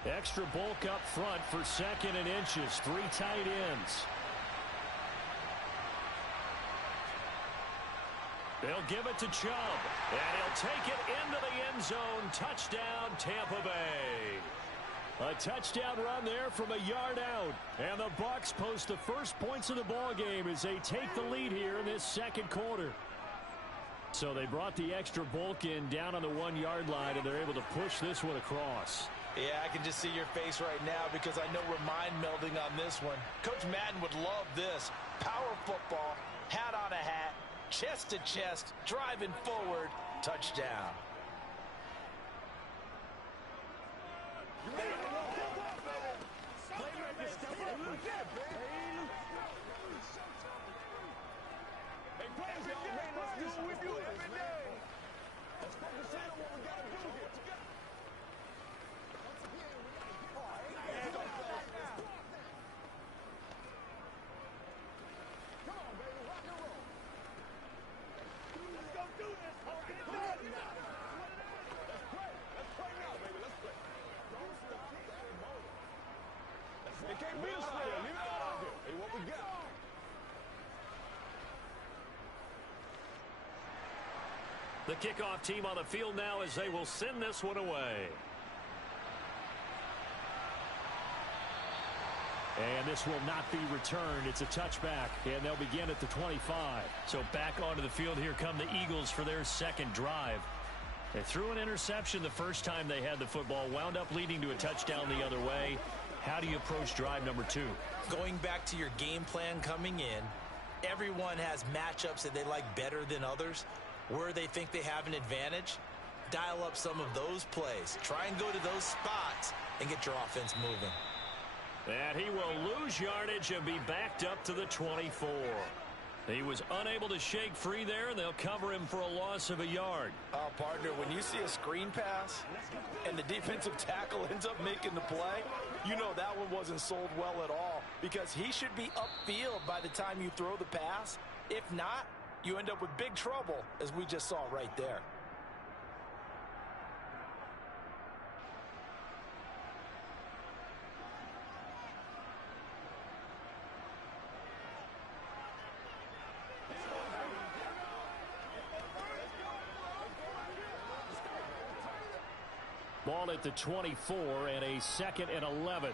Extra bulk up front for 2nd and inches. 3 tight ends. They'll give it to Chubb, and he'll take it into the end zone. Touchdown, Tampa Bay. A touchdown run there from a yard out. And the Bucs post the first points of the ball game as they take the lead here in this 2nd quarter. So they brought the extra bulk in down on the 1-yard line, and they're able to push this one across. Yeah, I can just see your face right now because I know we're mind melding on this one. Coach Madden would love this. Power football, hat on a hat, chest to chest, driving forward, touchdown. The kickoff team on the field now as they will send this one away. And this will not be returned. It's a touchback, and they'll begin at the 25. So back onto the field, here come the Eagles for their 2nd drive. They threw an interception the first time they had the football, wound up leading to a touchdown the other way. How do you approach drive number 2? Going back to your game plan coming in, everyone has matchups that they like better than others. Where they think they have an advantage, dial up some of those plays. Try and go to those spots and get your offense moving. And he will lose yardage and be backed up to the 24. He was unable to shake free there, and they'll cover him for a loss of a yard. Oh, partner, when you see a screen pass and the defensive tackle ends up making the play, you know that one wasn't sold well at all because he should be upfield by the time you throw the pass. If not, you end up with big trouble, as we just saw right there. Ball at the 24 and a 2nd and 11.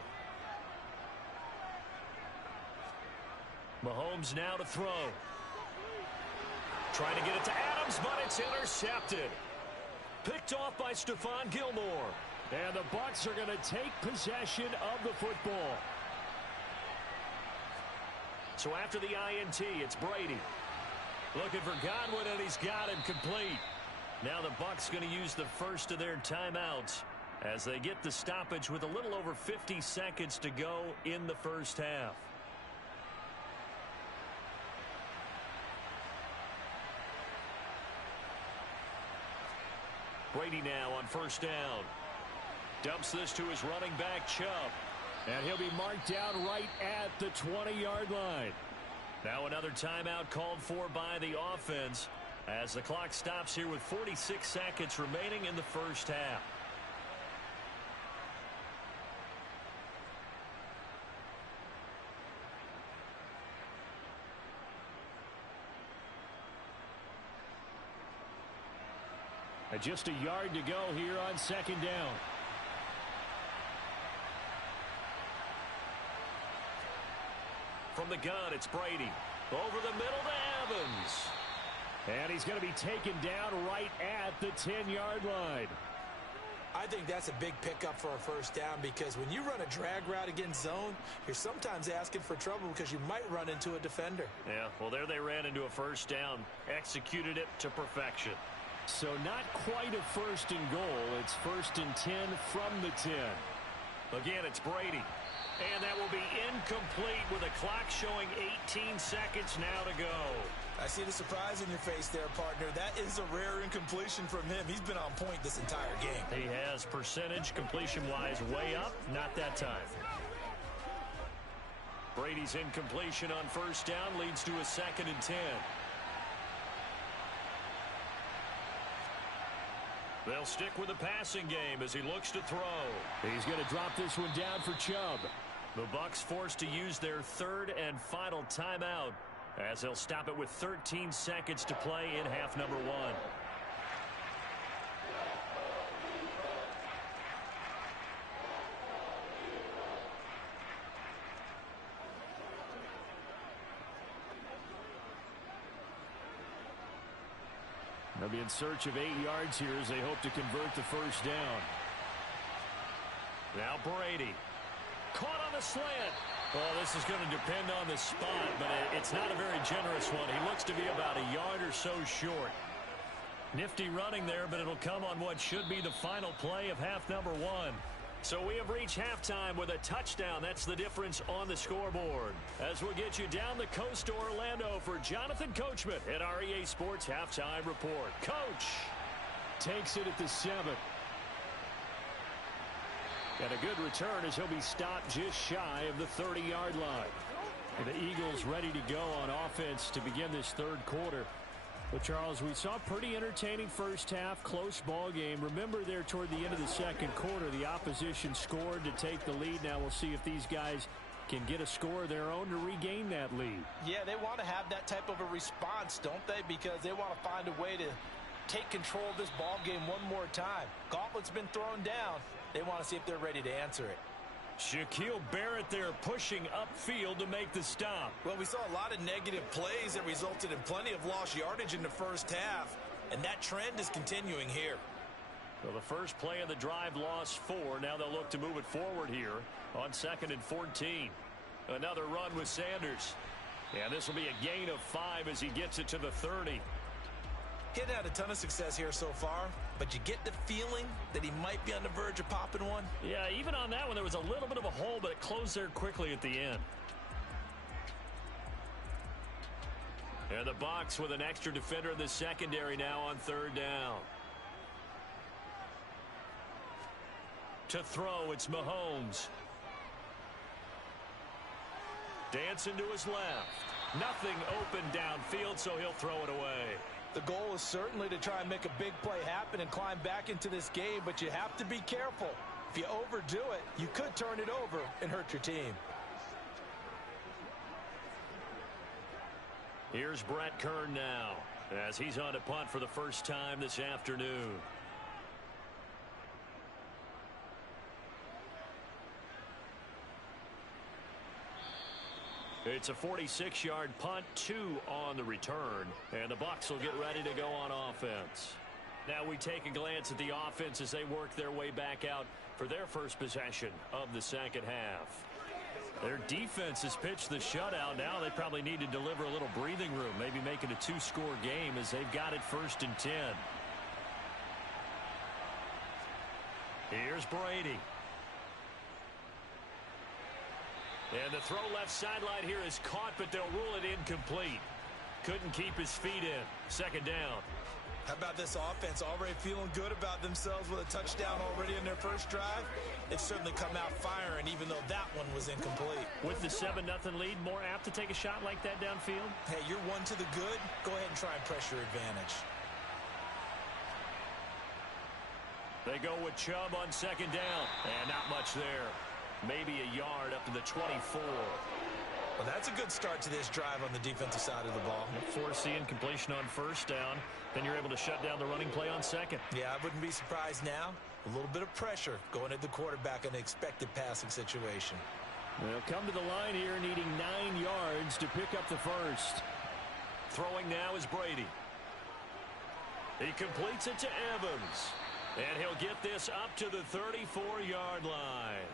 Mahomes now to throw. Trying to get it to Adams, but it's intercepted. Picked off by Stephon Gilmore. And the Bucs are going to take possession of the football. So after the INT, it's Brady. Looking for Godwin, and he's got him complete. Now the Bucs going to use the first of their timeouts as they get the stoppage with a little over 50 seconds to go in the first half. Brady now on first down. Dumps this to his running back, Chubb. And he'll be marked down right at the 20-yard line. Now another timeout called for by the offense as the clock stops here with 46 seconds remaining in the first half. And just a yard to go here on 2nd down. From the gun, it's Brady. Over the middle to Evans. And he's going to be taken down right at the 10-yard line. I think that's a big pickup for a first down because when you run a drag route against zone, you're sometimes asking for trouble because you might run into a defender. Yeah, well, there they ran into a first down. Executed it to perfection. So not quite a 1st and goal. It's 1st and 10 from the 10. Again, it's Brady. And that will be incomplete with the clock showing 18 seconds now to go. I see the surprise in your face there, partner. That is a rare incompletion from him. He's been on point this entire game. He has percentage completion-wise way up. Not that time. Brady's incompletion on first down leads to a 2nd and 10. They'll stick with the passing game as he looks to throw. He's going to drop this one down for Chubb. The Bucs forced to use their third and final timeout as they'll stop it with 13 seconds to play in half number 1. They'll be in search of 8 yards here as they hope to convert the first down. Now Brady. Caught on the slant. Well, this is going to depend on the spot, but it's not a very generous one. He looks to be about a yard or so short. Nifty running there, but it'll come on what should be the final play of half number 1. So we have reached halftime with a touchdown. That's the difference on the scoreboard. As we'll get you down the coast to Orlando for Jonathan Coachman at our EA Sports Halftime Report. Coach takes it at the 7. And a good return as he'll be stopped just shy of the 30-yard line. And the Eagles ready to go on offense to begin this third quarter. But, Charles, we saw a pretty entertaining first half, close ball game. Remember there toward the end of the second quarter, the opposition scored to take the lead. Now we'll see if these guys can get a score of their own to regain that lead. Yeah, they want to have that type of a response, don't they? Because they want to find a way to take control of this ball game one more time. Gauntlet's been thrown down. They want to see if they're ready to answer it. Shaquille Barrett there pushing upfield to make the stop. Well, we saw a lot of negative plays that resulted in plenty of lost yardage in the first half, and that trend is continuing here. So the first play of the drive lost 4. Now they'll look to move it forward here on 2nd and 14. Another run with Sanders. And this will be a gain of 5 as he gets it to the 30. He hadn't had a ton of success here so far, but you get the feeling that he might be on the verge of popping one. Yeah, even on that one, there was a little bit of a hole, but it closed there quickly at the end. And the Bucs with an extra defender in the secondary now on 3rd down. To throw, it's Mahomes. Dancing to his left. Nothing open downfield, so he'll throw it away. The goal is certainly to try and make a big play happen and climb back into this game, but you have to be careful. If you overdo it, you could turn it over and hurt your team. Here's Brett Kern now as he's on to punt for the first time this afternoon. It's a 46-yard punt, 2 on the return, and the Bucs will get ready to go on offense. Now we take a glance at the offense as they work their way back out for their first possession of the second half. Their defense has pitched the shutout. Now they probably need to deliver a little breathing room, maybe make it a 2-score game as they've got it 1st and 10. Here's Brady. And the throw left sideline here is caught, but they'll rule it incomplete. Couldn't keep his feet in. 2nd down. How about this offense already feeling good about themselves with a touchdown already in their first drive? They've certainly come out firing, even though that one was incomplete. With the 7-0 lead, more apt to take a shot like that downfield? Hey, you're one to the good. Go ahead and try and press your advantage. They go with Chubb on 2nd down. And not much there. Maybe a yard up to the 24. Well, that's a good start to this drive on the defensive side of the ball. Force the incompletion on 1st down. Then you're able to shut down the running play on 2nd. Yeah, I wouldn't be surprised now. A little bit of pressure going at the quarterback in an expected passing situation. They'll come to the line here needing 9 yards to pick up the first. Throwing now is Brady. He completes it to Evans. And he'll get this up to the 34-yard line.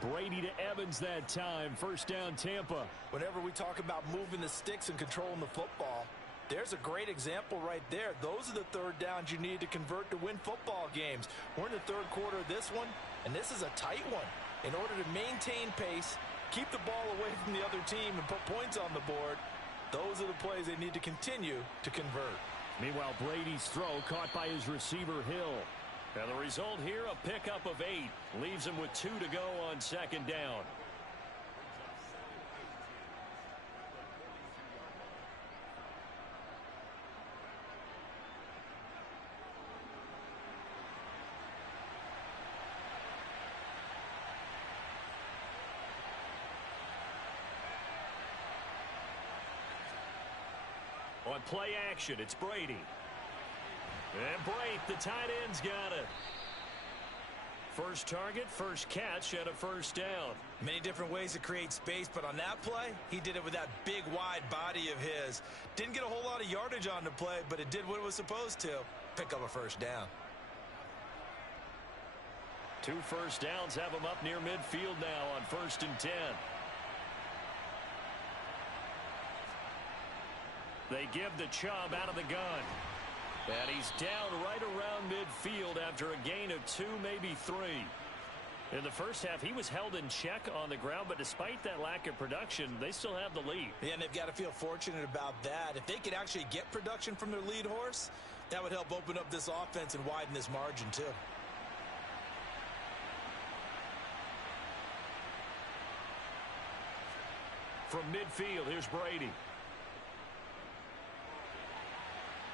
Brady to Evans that time. 1st down, Tampa. Whenever we talk about moving the sticks and controlling the football, there's a great example right there. Those are the 3rd downs you need to convert to win football games. We're in the 3rd quarter of this one, and this is a tight one. In order to maintain pace, keep the ball away from the other team, and put points on the board, those are the plays they need to continue to convert. Meanwhile, Brady's throw caught by his receiver, Hill. And the result here, a pickup of 8. Leaves him with 2 to go on 2nd down. on play action, it's Brady. And Brate, the tight end's got it. First target, first catch, and a first down. Many different ways to create space, but on that play, he did it with that big, wide body of his. Didn't get a whole lot of yardage on the play, but it did what it was supposed to. Pick up a first down. 2 first downs have him up near midfield now on 1st and 10. They give the Chubb out of the gun. And he's down right around midfield after a gain of 2, maybe 3. In the first half, he was held in check on the ground, but despite that lack of production, they still have the lead. Yeah, and they've got to feel fortunate about that. If they could actually get production from their lead horse, that would help open up this offense and widen this margin, too. From midfield, here's Brady.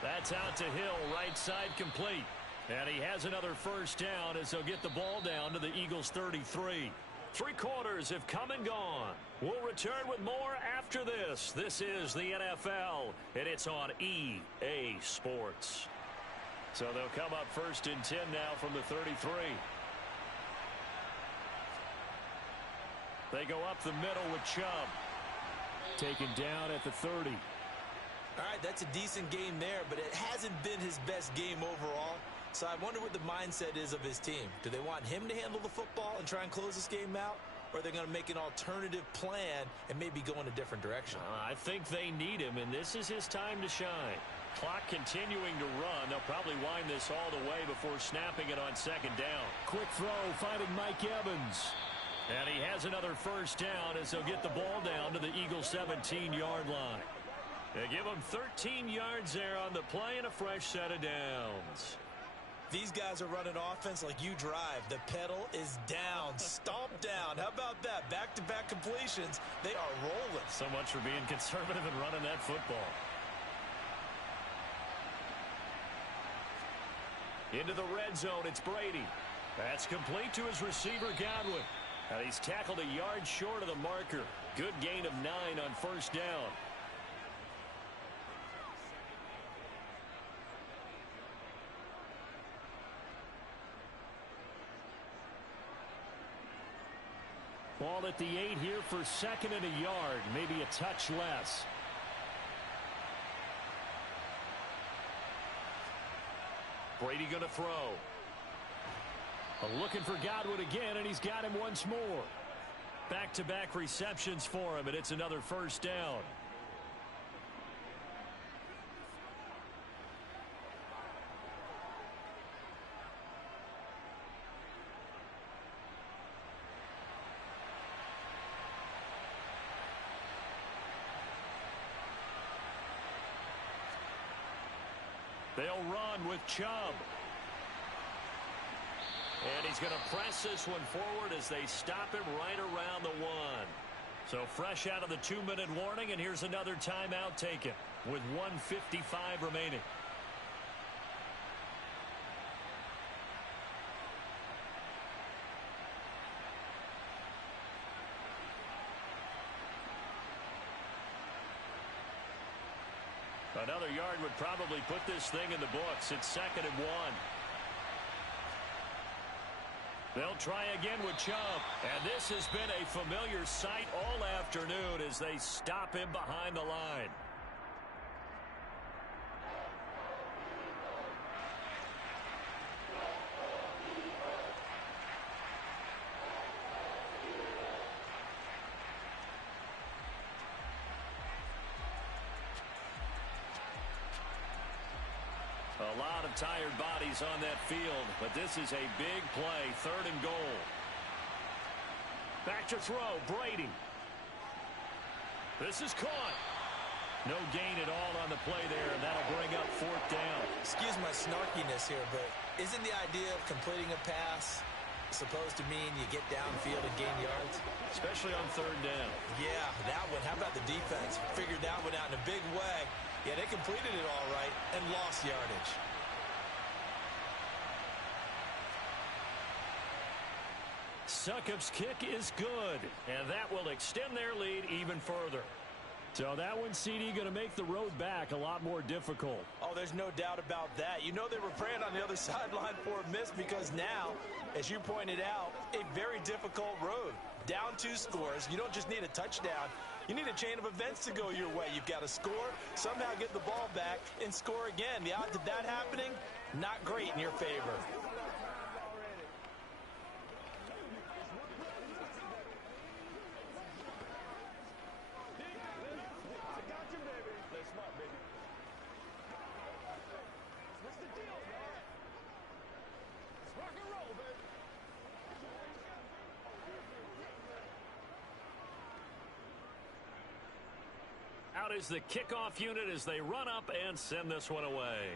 That's out to Hill, right side complete. And he has another first down as they'll get the ball down to the Eagles' 33. 3 quarters have come and gone. We'll return with more after this. This is the NFL, and it's on EA Sports. So they'll come up 1st and 10 now from the 33. They go up the middle with Chubb. Taken down at the 30. All right, that's a decent game there, but it hasn't been his best game overall. So I wonder what the mindset is of his team. Do they want him to handle the football and try and close this game out? Or are they going to make an alternative plan and maybe go in a different direction? I think they need him, and this is his time to shine. Clock continuing to run. They'll probably wind this all the way before snapping it on 2nd down. Quick throw, finding Mike Evans. And he has another first down as they'll get the ball down to the Eagles' 17-yard line. They give him 13 yards there on the play and a fresh set of downs. These guys are running offense like you drive. The pedal is down, stomp down. How about that? Back-to-back completions. They are rolling. So much for being conservative and running that football. Into the red zone, it's Brady. That's complete to his receiver, Godwin. And he's tackled a yard short of the marker. Good gain of 9 on 1st down. Ball at the 8 here for 2nd and a yard, maybe a touch less. Brady going to throw. Looking for Godwin again, and he's got him once more. Back-to-back receptions for him, and it's another first down. They'll run with Chubb. And he's going to press this one forward as they stop him right around the 1. So fresh out of the 2-minute warning, and here's another timeout taken with 1:55 remaining. Another yard would probably put this thing in the books. It's 2nd and 1. They'll try again with Chubb. And this has been a familiar sight all afternoon as they stop him behind the line. A lot of tired bodies on that field, but this is a big play, 3rd and goal. Back to throw, Brady. This is caught. No gain at all on the play there, and that'll bring up 4th down. Excuse my snarkiness here, but isn't the idea of completing a pass supposed to mean you get downfield and gain yards? Especially on 3rd down. Yeah, that one. How about the defense? Figured that one out in a big way. Yeah, they completed it all right and lost yardage. Succop's kick is good, and that will extend their lead even further. So that one, CD, going to make the road back a lot more difficult. Oh, there's no doubt about that. You know they were praying on the other sideline for a miss because now, as you pointed out, a very difficult road. Down 2 scores. You don't just need a touchdown. You need a chain of events to go your way. You've got to score, somehow get the ball back, and score again. The odds of that happening, not great in your favor. Out is the kickoff unit as they run up and send this one away.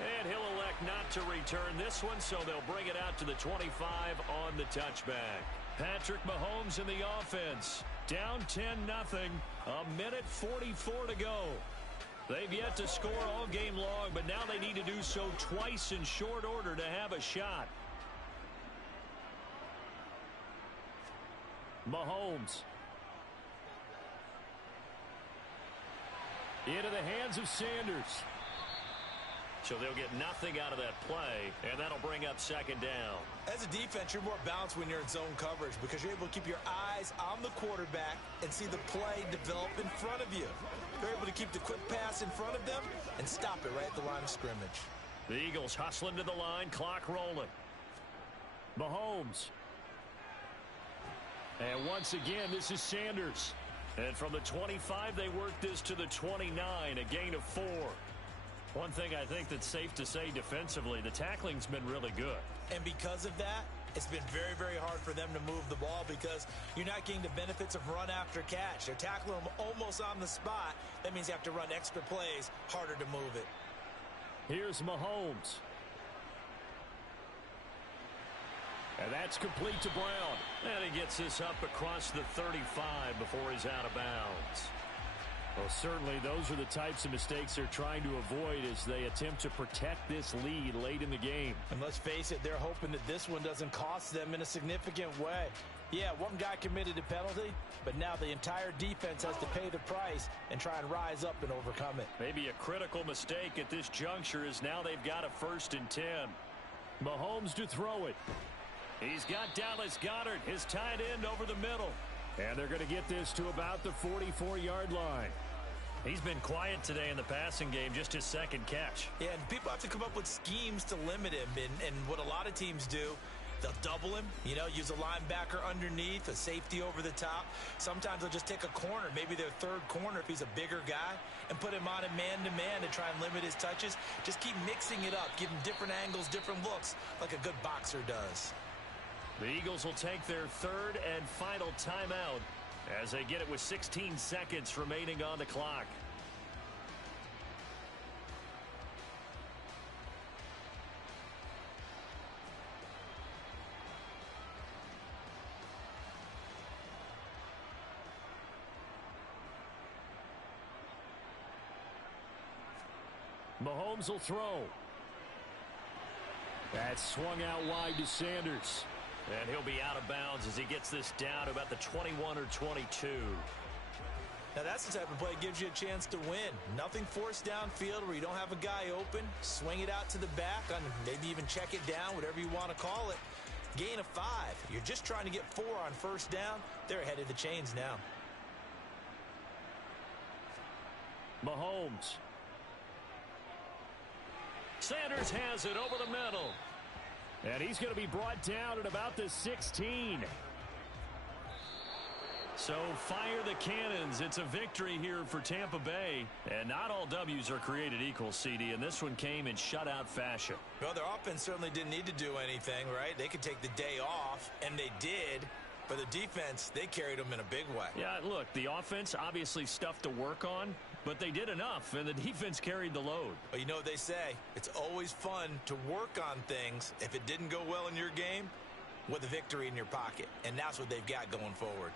And he'll elect not to return this one, so they'll bring it out to the 25 on the touchback. Patrick Mahomes in the offense. Down 10-0. A minute 44 to go. They've yet to score all game long, but now they need to do so twice in short order to have a shot. Mahomes. Into the hands of Sanders. So they'll get nothing out of that play, and that'll bring up second down. As a defense, you're more balanced when you're in zone coverage because you're able to keep your eyes on the quarterback and see the play develop in front of you. You're able to keep the quick pass in front of them and stop it right at the line of scrimmage. The Eagles hustling to the line, clock rolling. Mahomes. And once again, this is Sanders. And from the 25, they work this to the 29, a gain of 4. One thing I think that's safe to say defensively, the tackling's been really good. And because of that, it's been very, very hard for them to move the ball because you're not getting the benefits of run after catch. They're tackling them almost on the spot. That means you have to run extra plays, harder to move it. Here's Mahomes. And that's complete to Brown. And he gets this up across the 35 before he's out of bounds. Well, certainly those are the types of mistakes they're trying to avoid as they attempt to protect this lead late in the game. And let's face it, they're hoping that this one doesn't cost them in a significant way. Yeah, one guy committed a penalty, but now the entire defense has to pay the price and try and rise up and overcome it. Maybe a critical mistake at this juncture is now they've got a 1st and 10. Mahomes to throw it. He's got Dallas Goedert, his tight end, over the middle. And they're going to get this to about the 44-yard line. He's been quiet today in the passing game, just his 2nd catch. Yeah, and people have to come up with schemes to limit him. And what a lot of teams do, they'll double him, use a linebacker underneath, a safety over the top. Sometimes they'll just take a corner, maybe their 3rd corner if he's a bigger guy, and put him on a man-to-man to try and limit his touches. Just keep mixing it up, give him different angles, different looks, like a good boxer does. The Eagles will take their 3rd and final timeout as they get it with 16 seconds remaining on the clock. Mahomes will throw. That's swung out wide to Sanders. And he'll be out of bounds as he gets this down to about the 21 or 22. Now that's the type of play that gives you a chance to win. Nothing forced downfield where you don't have a guy open. Swing it out to the back, on maybe even check it down, whatever you want to call it. Gain of 5. You're just trying to get 4 on 1st down. They're ahead of the chains now. Mahomes. Sanders has it over the middle. And he's going to be brought down at about the 16. So fire the cannons. It's a victory here for Tampa Bay. And not all W's are created equal, CD. And this one came in shutout fashion. Well, their offense certainly didn't need to do anything, right? They could take the day off, and they did. But the defense, they carried them in a big way. Yeah, look, the offense, obviously stuff to work on. But they did enough, and the defense carried the load. But you know what they say? It's always fun to work on things if it didn't go well in your game with a victory in your pocket. And that's what they've got going forward.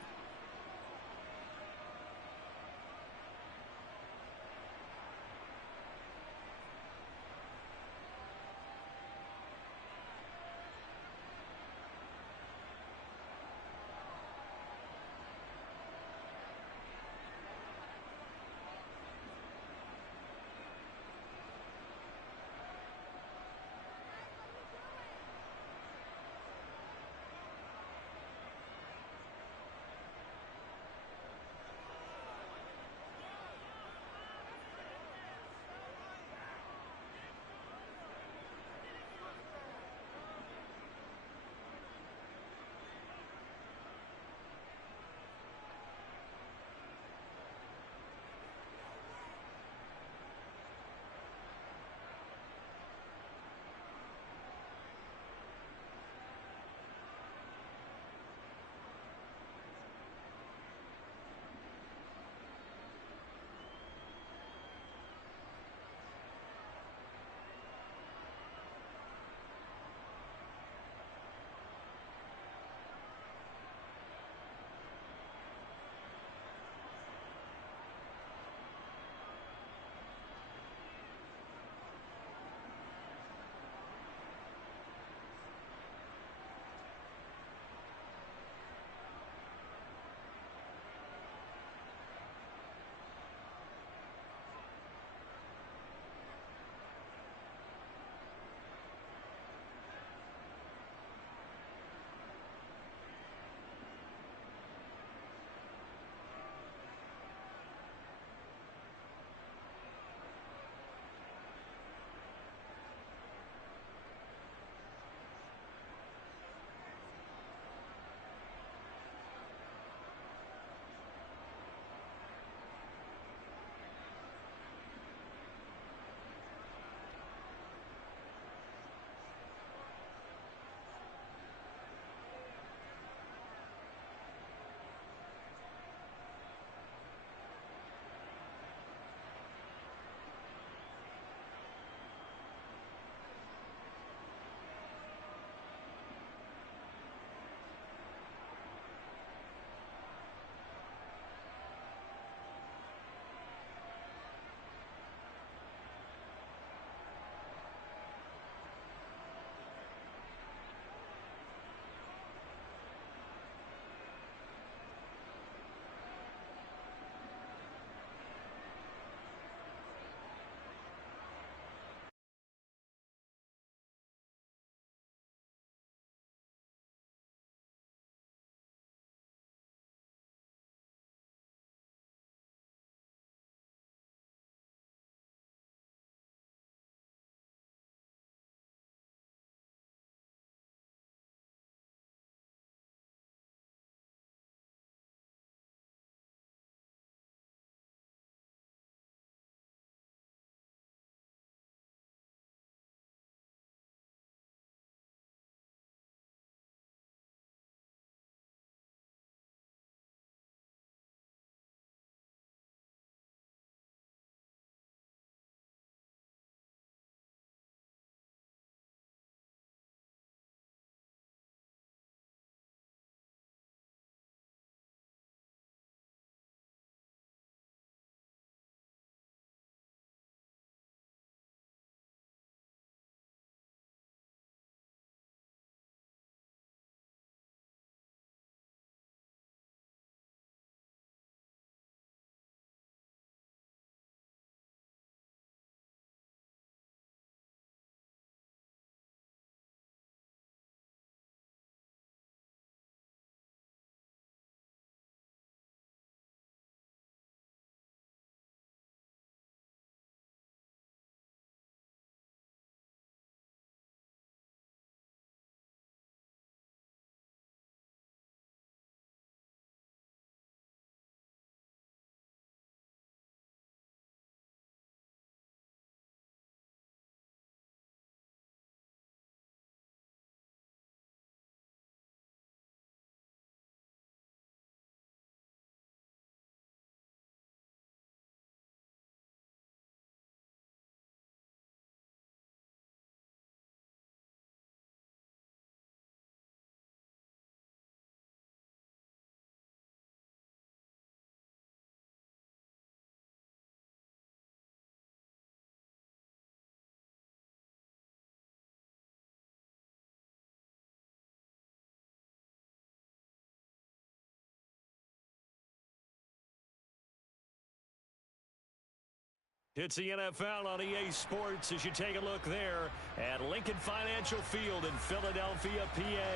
It's the NFL on EA Sports as you take a look there at Lincoln Financial Field in Philadelphia, PA.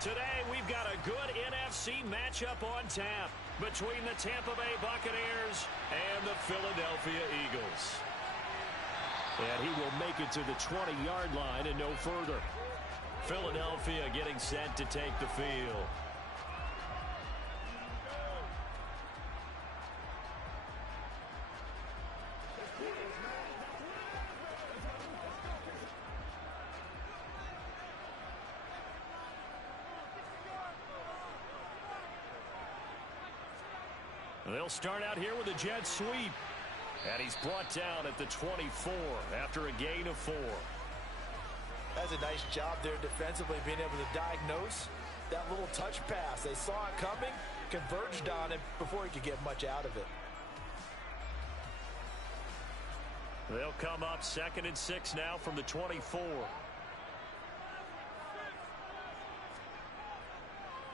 Today, we've got a good NFC matchup on tap between the Tampa Bay Buccaneers and the Philadelphia Eagles. And he will make it to the 20-yard line and no further. Philadelphia getting set to take the field. They'll start out here with a jet sweep. And he's brought down at the 24 after a gain of 4. That's a nice job there defensively, being able to diagnose that little touch pass. They saw it coming, converged on it before he could get much out of it. They'll come up 2nd and 6 now from the 24.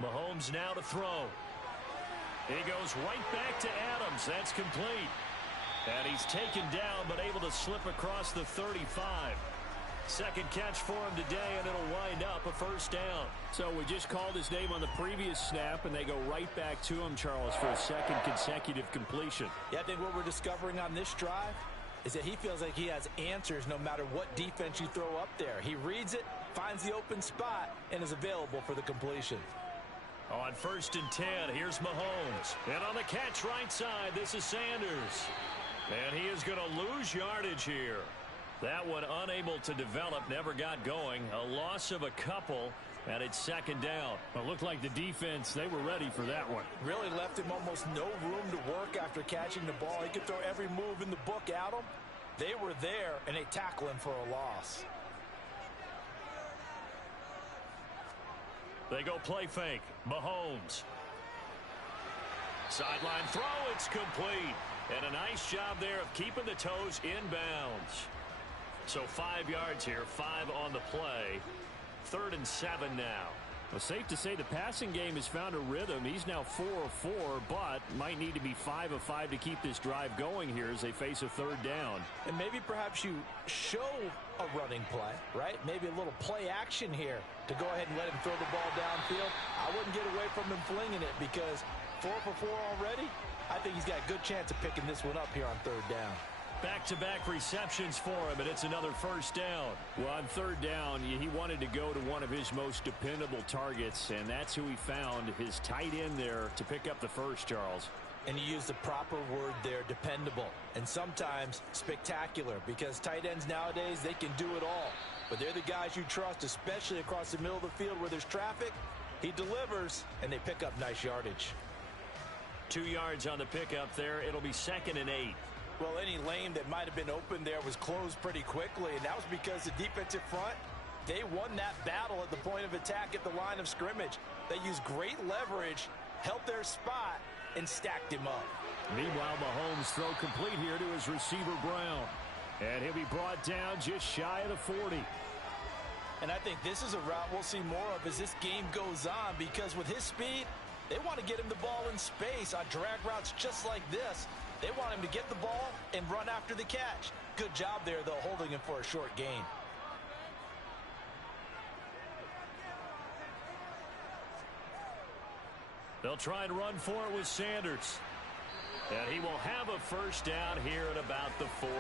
Mahomes now to throw. He goes right back to Adams. That's complete. And he's taken down, but able to slip across the 35. Second catch for him today, and it'll wind up a first down. So we just called his name on the previous snap, and they go right back to him, Charles, for a second consecutive completion. Yeah, I think what we're discovering on this drive is that he feels like he has answers no matter what defense you throw up there. He reads it, finds the open spot, and is available for the completion. On 1st and 10, here's Mahomes. And on the catch right side, this is Sanders. And he is going to lose yardage here. That one unable to develop, never got going. A loss of a couple, and it's 2nd down. Well, it looked like the defense, they were ready for that one. Really left him almost no room to work after catching the ball. He could throw every move in the book at him. They were there, and they tackle him for a loss. They go play fake. Mahomes. Sideline throw, it's complete. And a nice job there of keeping the toes inbounds. So 5 yards here, 5 on the play. 3rd and 7 now. Well, safe to say the passing game has found a rhythm. He's now 4 of 4, but might need to be 5 of 5 to keep this drive going here as they face a 3rd down. And maybe perhaps you show a running play, right? Maybe a little play action here to go ahead and let him throw the ball downfield. I wouldn't get away from him flinging it because 4 for 4 already. I think he's got a good chance of picking this one up here on 3rd down. Back-to-back receptions for him, and it's another first down. Well, on 3rd down, he wanted to go to one of his most dependable targets, and that's who he found, his tight end there, to pick up the first, Charles. And he used the proper word there, dependable, and sometimes spectacular, because tight ends nowadays, they can do it all. But they're the guys you trust, especially across the middle of the field where there's traffic. He delivers, and they pick up nice yardage. 2 yards on the pickup there. It'll be 2nd and 8. Well, any lane that might have been open there was closed pretty quickly, and that was because the defensive front, they won that battle at the point of attack at the line of scrimmage. They used great leverage, held their spot, and stacked him up. Meanwhile, Mahomes throw complete here to his receiver, Brown. And he'll be brought down just shy of the 40. And I think this is a route we'll see more of as this game goes on, because with his speed, they want to get him the ball in space on drag routes just like this. They want him to get the ball and run after the catch. Good job there, though, holding him for a short gain. They'll try and run for it with Sanders. And he will have a first down here at about the 40.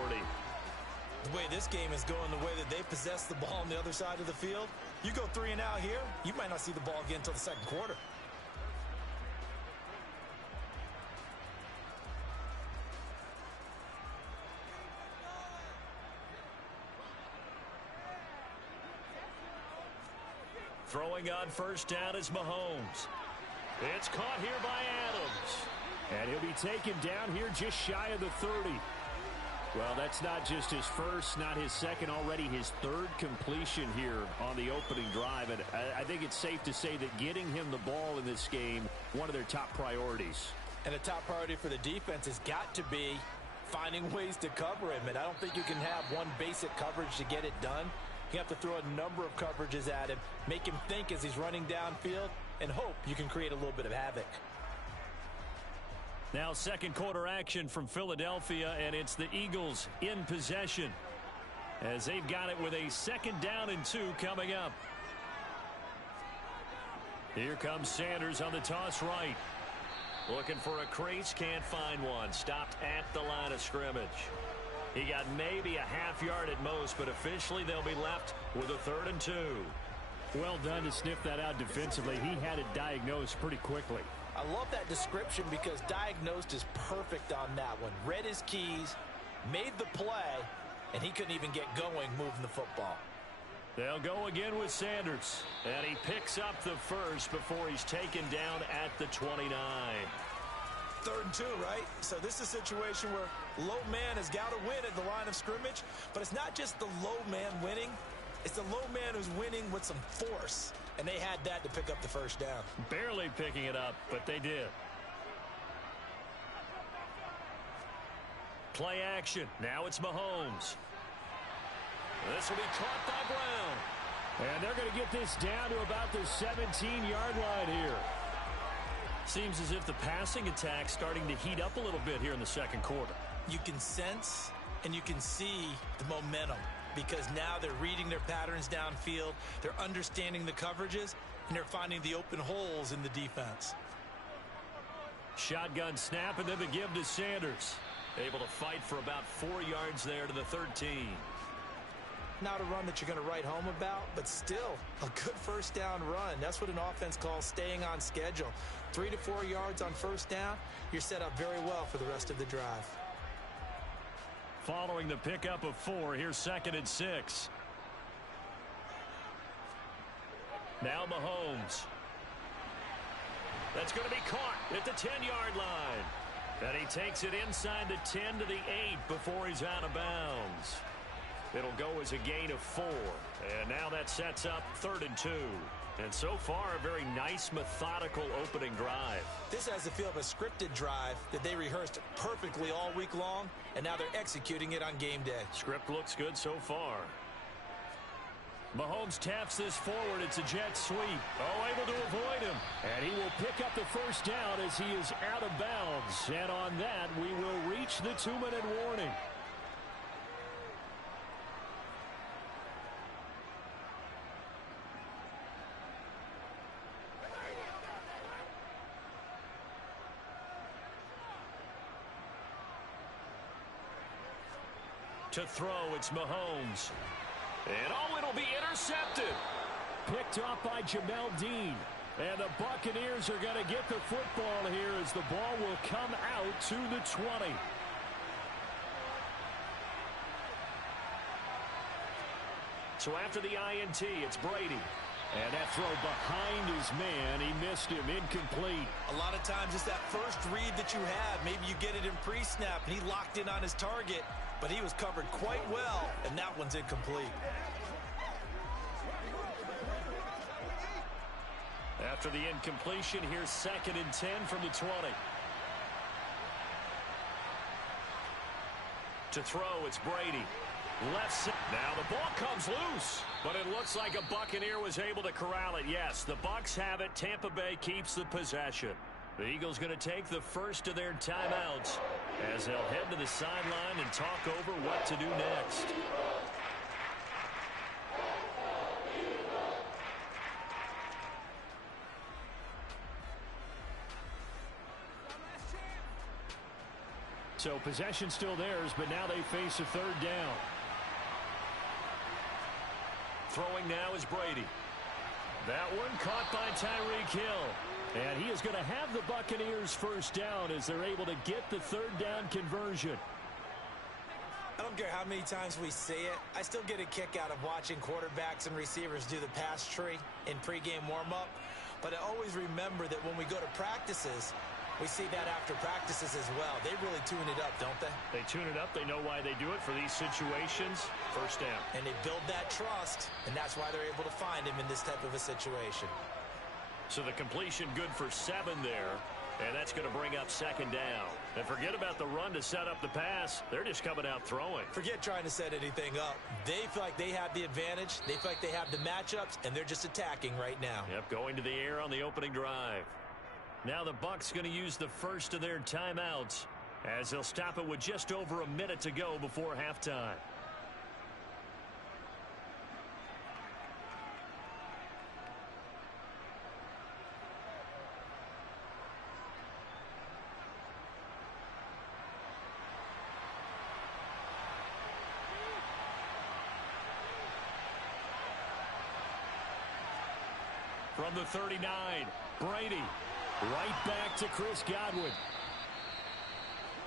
The way this game is going, the way that they possess the ball on the other side of the field, you go 3 and out here, you might not see the ball again until the 2nd quarter. Throwing on first down is Mahomes. It's caught here by Adams. And he'll be taken down here just shy of the 30. Well, that's not just his first, not his second, already his 3rd completion here on the opening drive. And I think it's safe to say that getting him the ball in this game, one of their top priorities. And a top priority for the defense has got to be finding ways to cover him. And I don't think you can have one basic coverage to get it done. You have to throw a number of coverages at him, make him think as he's running downfield, and hope you can create a little bit of havoc. Now second quarter action from Philadelphia, and it's the Eagles in possession as they've got it with a 2nd down and 2 coming up. Here comes Sanders on the toss right. Looking for a crease, can't find one. Stopped at the line of scrimmage. He got maybe a half yard at most, but officially they'll be left with a 3rd and 2. Well done to sniff that out defensively. He had it diagnosed pretty quickly. I love that description because diagnosed is perfect on that one. Read his keys, made the play, and he couldn't even get going moving the football. They'll go again with Sanders, and he picks up the first before he's taken down at the 29. 3rd and 2, right? So this is a situation where low man has got to win at the line of scrimmage, but it's not just the low man winning. It's the low man who's winning with some force, and they had that to pick up the 1st down. Barely picking it up, but they did. Play action. Now it's Mahomes. This will be caught by Brown. And they're going to get this down to about the 17-yard line here. Seems as if the passing attack's starting to heat up a little bit here in the 2nd quarter. You can sense and you can see the momentum because now they're reading their patterns downfield, they're understanding the coverages, and they're finding the open holes in the defense. Shotgun snap, and then the give to Sanders. Able to fight for about 4 yards there to the 13. Not a run that you're going to write home about, but still a good 1st down run. That's what an offense calls staying on schedule. 3 to 4 yards on 1st down, you're set up very well for the rest of the drive. Following the pickup of 4, here's 2nd and 6. Now Mahomes. That's going to be caught at the 10-yard line. And he takes it inside the 10 to the 8 before he's out of bounds. It'll go as a gain of 4. And now that sets up 3rd and 2. And so far, a very nice, methodical opening drive. This has the feel of a scripted drive that they rehearsed perfectly all week long, and now they're executing it on game day. Script looks good so far. Mahomes taps this forward. It's a jet sweep. Oh, able to avoid him. And he will pick up the 1st down as he is out of bounds. And on that, we will reach the 2-minute warning. To throw, it's Mahomes. And oh, it'll be intercepted. Picked off by Jamel Dean. And the Buccaneers are going to get the football here as the ball will come out to the 20. So after the INT, it's Brady. And that throw behind his man, he missed him, incomplete. A lot of times it's that first read that you have. Maybe you get it in pre-snap, and he locked in on his target, but he was covered quite well, and that one's incomplete. After the incompletion, here's 2nd and 10 from the 20. To throw, it's Brady. Left side. Now the ball comes loose, but it looks like a Buccaneer was able to corral it. Yes, the Bucs have it. Tampa Bay keeps the possession. The Eagles going to take the first of their timeouts as they'll head to the sideline and talk over what to do next. So possession still theirs, but now they face a 3rd down. Throwing now is Brady. That one caught by Tyreek Hill. And he is going to have the Buccaneers 1st down as they're able to get the 3rd down conversion. I don't care how many times we say it, I still get a kick out of watching quarterbacks and receivers do the pass tree in pregame warm-up. But I always remember that when we go to practices, we see that after practices as well. They really tune it up, don't they? They tune it up. They know why they do it for these situations. 1st down. And they build that trust, and that's why they're able to find him in this type of a situation. So the completion good for 7 there. And that's going to bring up 2nd down. And forget about the run to set up the pass. They're just coming out throwing. Forget trying to set anything up. They feel like they have the advantage. They feel like they have the matchups, and they're just attacking right now. Yep, going to the air on the opening drive. Now the Bucs going to use the first of their timeouts as they'll stop it with just over a minute to go before halftime. From the 39, Brady. Right back to Chris Godwin.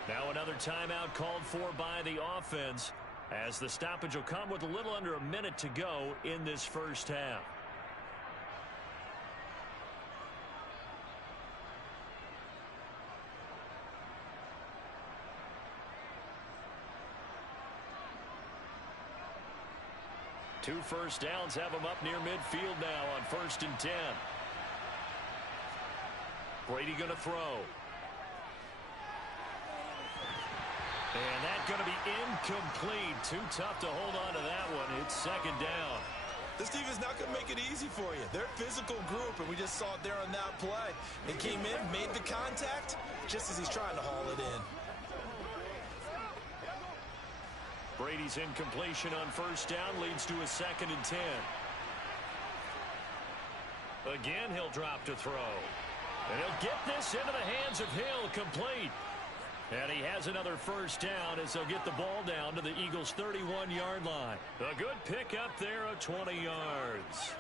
Now another timeout called for by the offense as the stoppage will come with a little under a minute to go in this first half. Two first downs have them up near midfield now on 1st and 10. Brady going to throw. And that's going to be incomplete. Too tough to hold on to that one. It's second down. This defense not going to make it easy for you. They're a physical group, and we just saw it there on that play. They came in, made the contact, just as he's trying to haul it in. Brady's incompletion on 1st down leads to a 2nd and 10. Again, he'll drop to throw. And he'll get this into the hands of Hill, complete. And he has another first down as they'll get the ball down to the Eagles' 31-yard line. A good pickup there of 20 yards.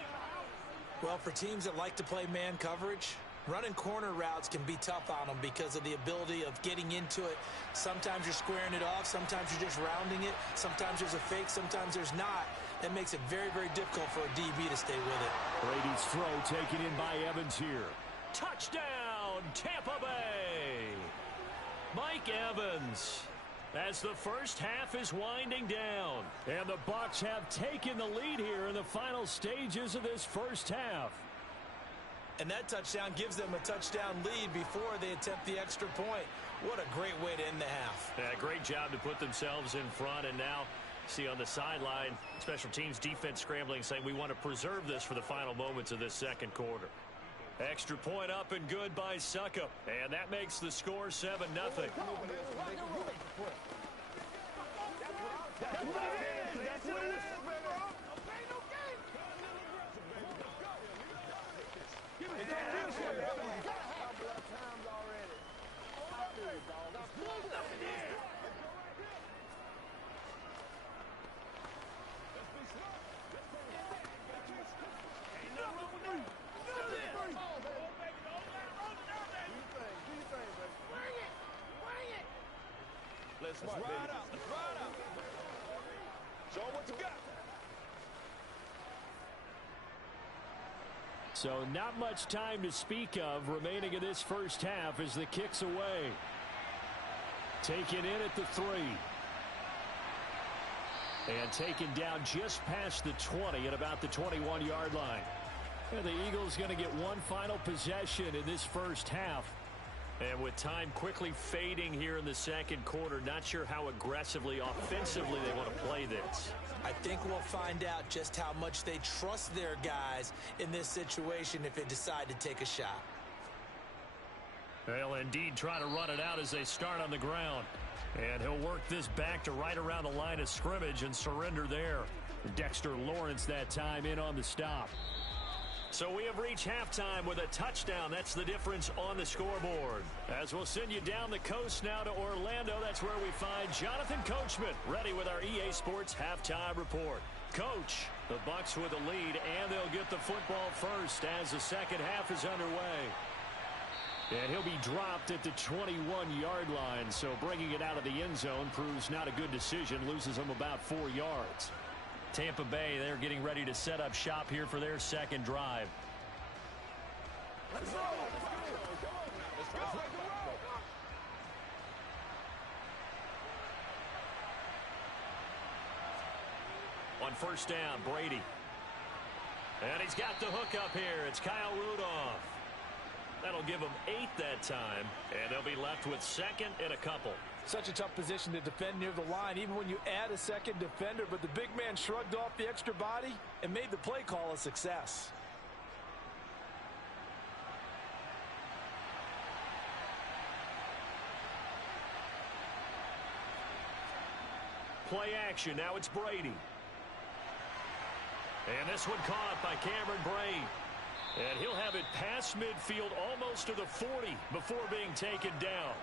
Well, for teams that like to play man coverage, running corner routes can be tough on them because of the ability of getting into it. Sometimes you're squaring it off. Sometimes you're just rounding it. Sometimes there's a fake. Sometimes there's not. That makes it very, very difficult for a DB to stay with it. Brady's throw taken in by Evans here. Touchdown, Tampa Bay. Mike Evans as the first half is winding down. And the Bucs have taken the lead here in the final stages of this first half. And that touchdown gives them a touchdown lead before they attempt the extra point. What a great way to end the half. Yeah, great job to put themselves in front. And now, see on the sideline, special teams defense scrambling, saying we want to preserve this for the final moments of this second quarter. Extra point up and good by Suckup. And that makes the score 7-0. Let's ride out. Let's ride out. Show them what you got. So not much time to speak of remaining in this first half as the kick's away. Taken in at the 3. And taken down just past the 20 at about the 21-yard line. And the Eagles going to get one final possession in this first half. And with time quickly fading here in the second quarter, not sure how aggressively, offensively they want to play this. I think we'll find out just how much they trust their guys in this situation if they decide to take a shot. They'll indeed try to run it out as they start on the ground. And he'll work this back to right around the line of scrimmage and surrender there. Dexter Lawrence that time in on the stop. So we have reached halftime with a touchdown. That's the difference on the scoreboard. As we'll send you down the coast now to Orlando, that's where we find Jonathan Coachman ready with our EA Sports halftime report. Coach, the Bucs with the lead, and they'll get the football first as the second half is underway. And he'll be dropped at the 21-yard line, so bringing it out of the end zone proves not a good decision, loses him about 4 yards. Tampa Bay, they're getting ready to set up shop here for their second drive. Let's go. Let's go. On first down, Brady. And he's got the hook up here. It's Kyle Rudolph. That'll give them 8 that time, and they'll be left with second and a couple. Such a tough position to defend near the line, even when you add a second defender, but the big man shrugged off the extra body and made the play call a success. Play action. Now it's Brady. And this one caught by Cameron Brate. And he'll have it past midfield almost to the 40 before being taken down.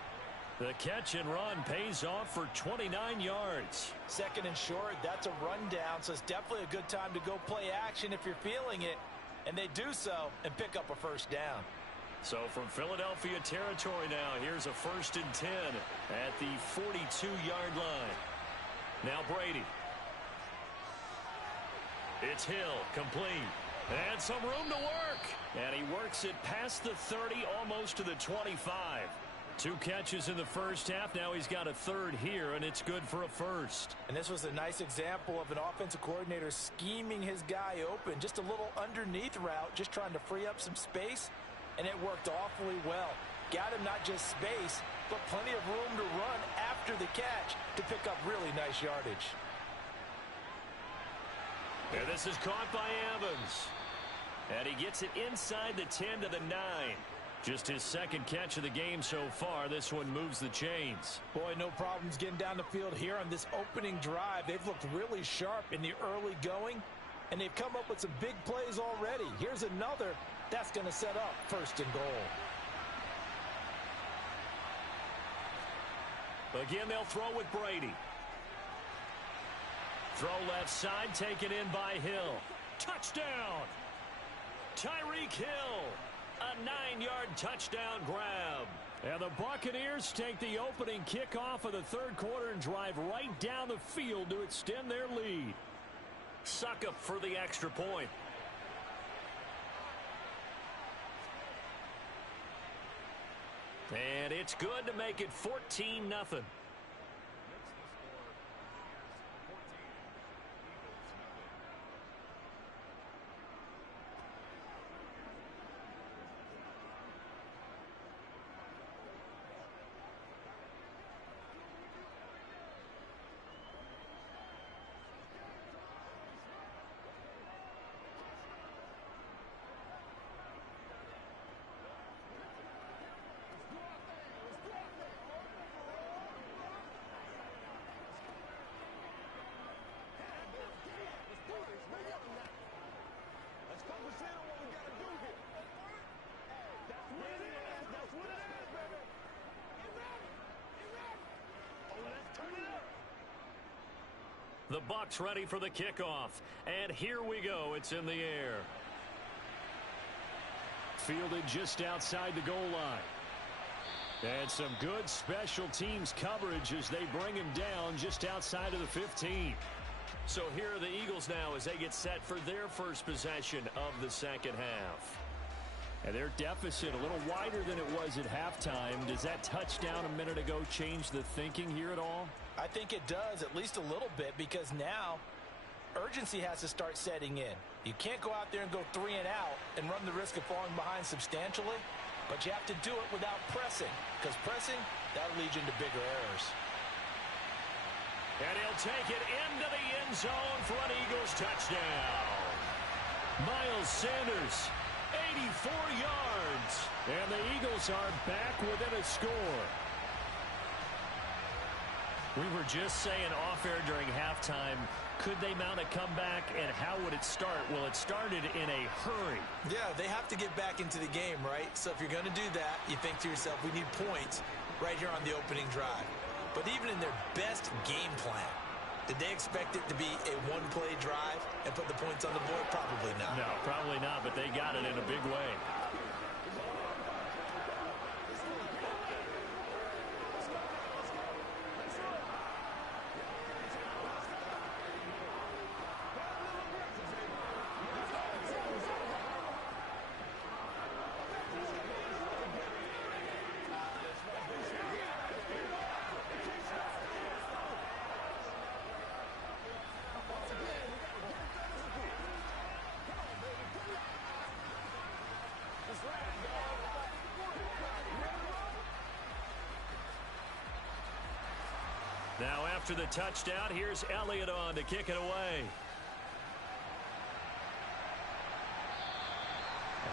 The catch and run pays off for 29 yards. Second and short, that's a rundown, so it's definitely a good time to go play action if you're feeling it. And they do so and pick up a first down. So from Philadelphia territory now, here's a 1st and 10 at the 42-yard line. Now Brady. It's Hill, complete. And some room to work. And he works it past the 30, almost to the 25. 2 catches in the first half. Now he's got a third here, and it's good for a first. And this was a nice example of an offensive coordinator scheming his guy open. Just a little underneath route, just trying to free up some space, and it worked awfully well. Got him not just space, but plenty of room to run after the catch to pick up really nice yardage. And this is caught by Evans. And he gets it inside the 10 to the 9. Just his second catch of the game so far. This one moves the chains. Boy, no problems getting down the field here on this opening drive. They've looked really sharp in the early going, and they've come up with some big plays already. Here's another that's going to set up 1st and goal. Again, they'll throw with Brady. Throw left side, taken in by Hill. Touchdown! Tyreek Hill, a 9-yard touchdown grab. And the Buccaneers take the opening kickoff of the third quarter and drive right down the field to extend their lead. Suck up for the extra point. And it's good to make it 14-0. The Bucs ready for the kickoff. And here we go. It's in the air. Fielded just outside the goal line. And some good special teams coverage as they bring him down just outside of the 15. So here are the Eagles now as they get set for their first possession of the second half. And their deficit a little wider than it was at halftime. Does that touchdown a minute ago change the thinking here at all? I think it does, at least a little bit, because now urgency has to start setting in. You can't go out there and go 3 and out and run the risk of falling behind substantially, but you have to do it without pressing, because pressing, that'll lead you into bigger errors. And he'll take it into the end zone for an Eagles touchdown. Miles Sanders, 84 yards. And the Eagles are back within a score. We were just saying off-air during halftime, could they mount a comeback, and how would it start? Well, it started in a hurry. Yeah, they have to get back into the game, right? So if you're going to do that, you think to yourself, we need points right here on the opening drive. But even in their best game plan, did they expect it to be a one-play drive and put the points on the board? Probably not. No, probably not, but they got it in a big way. Now after the touchdown, here's Elliott on to kick it away.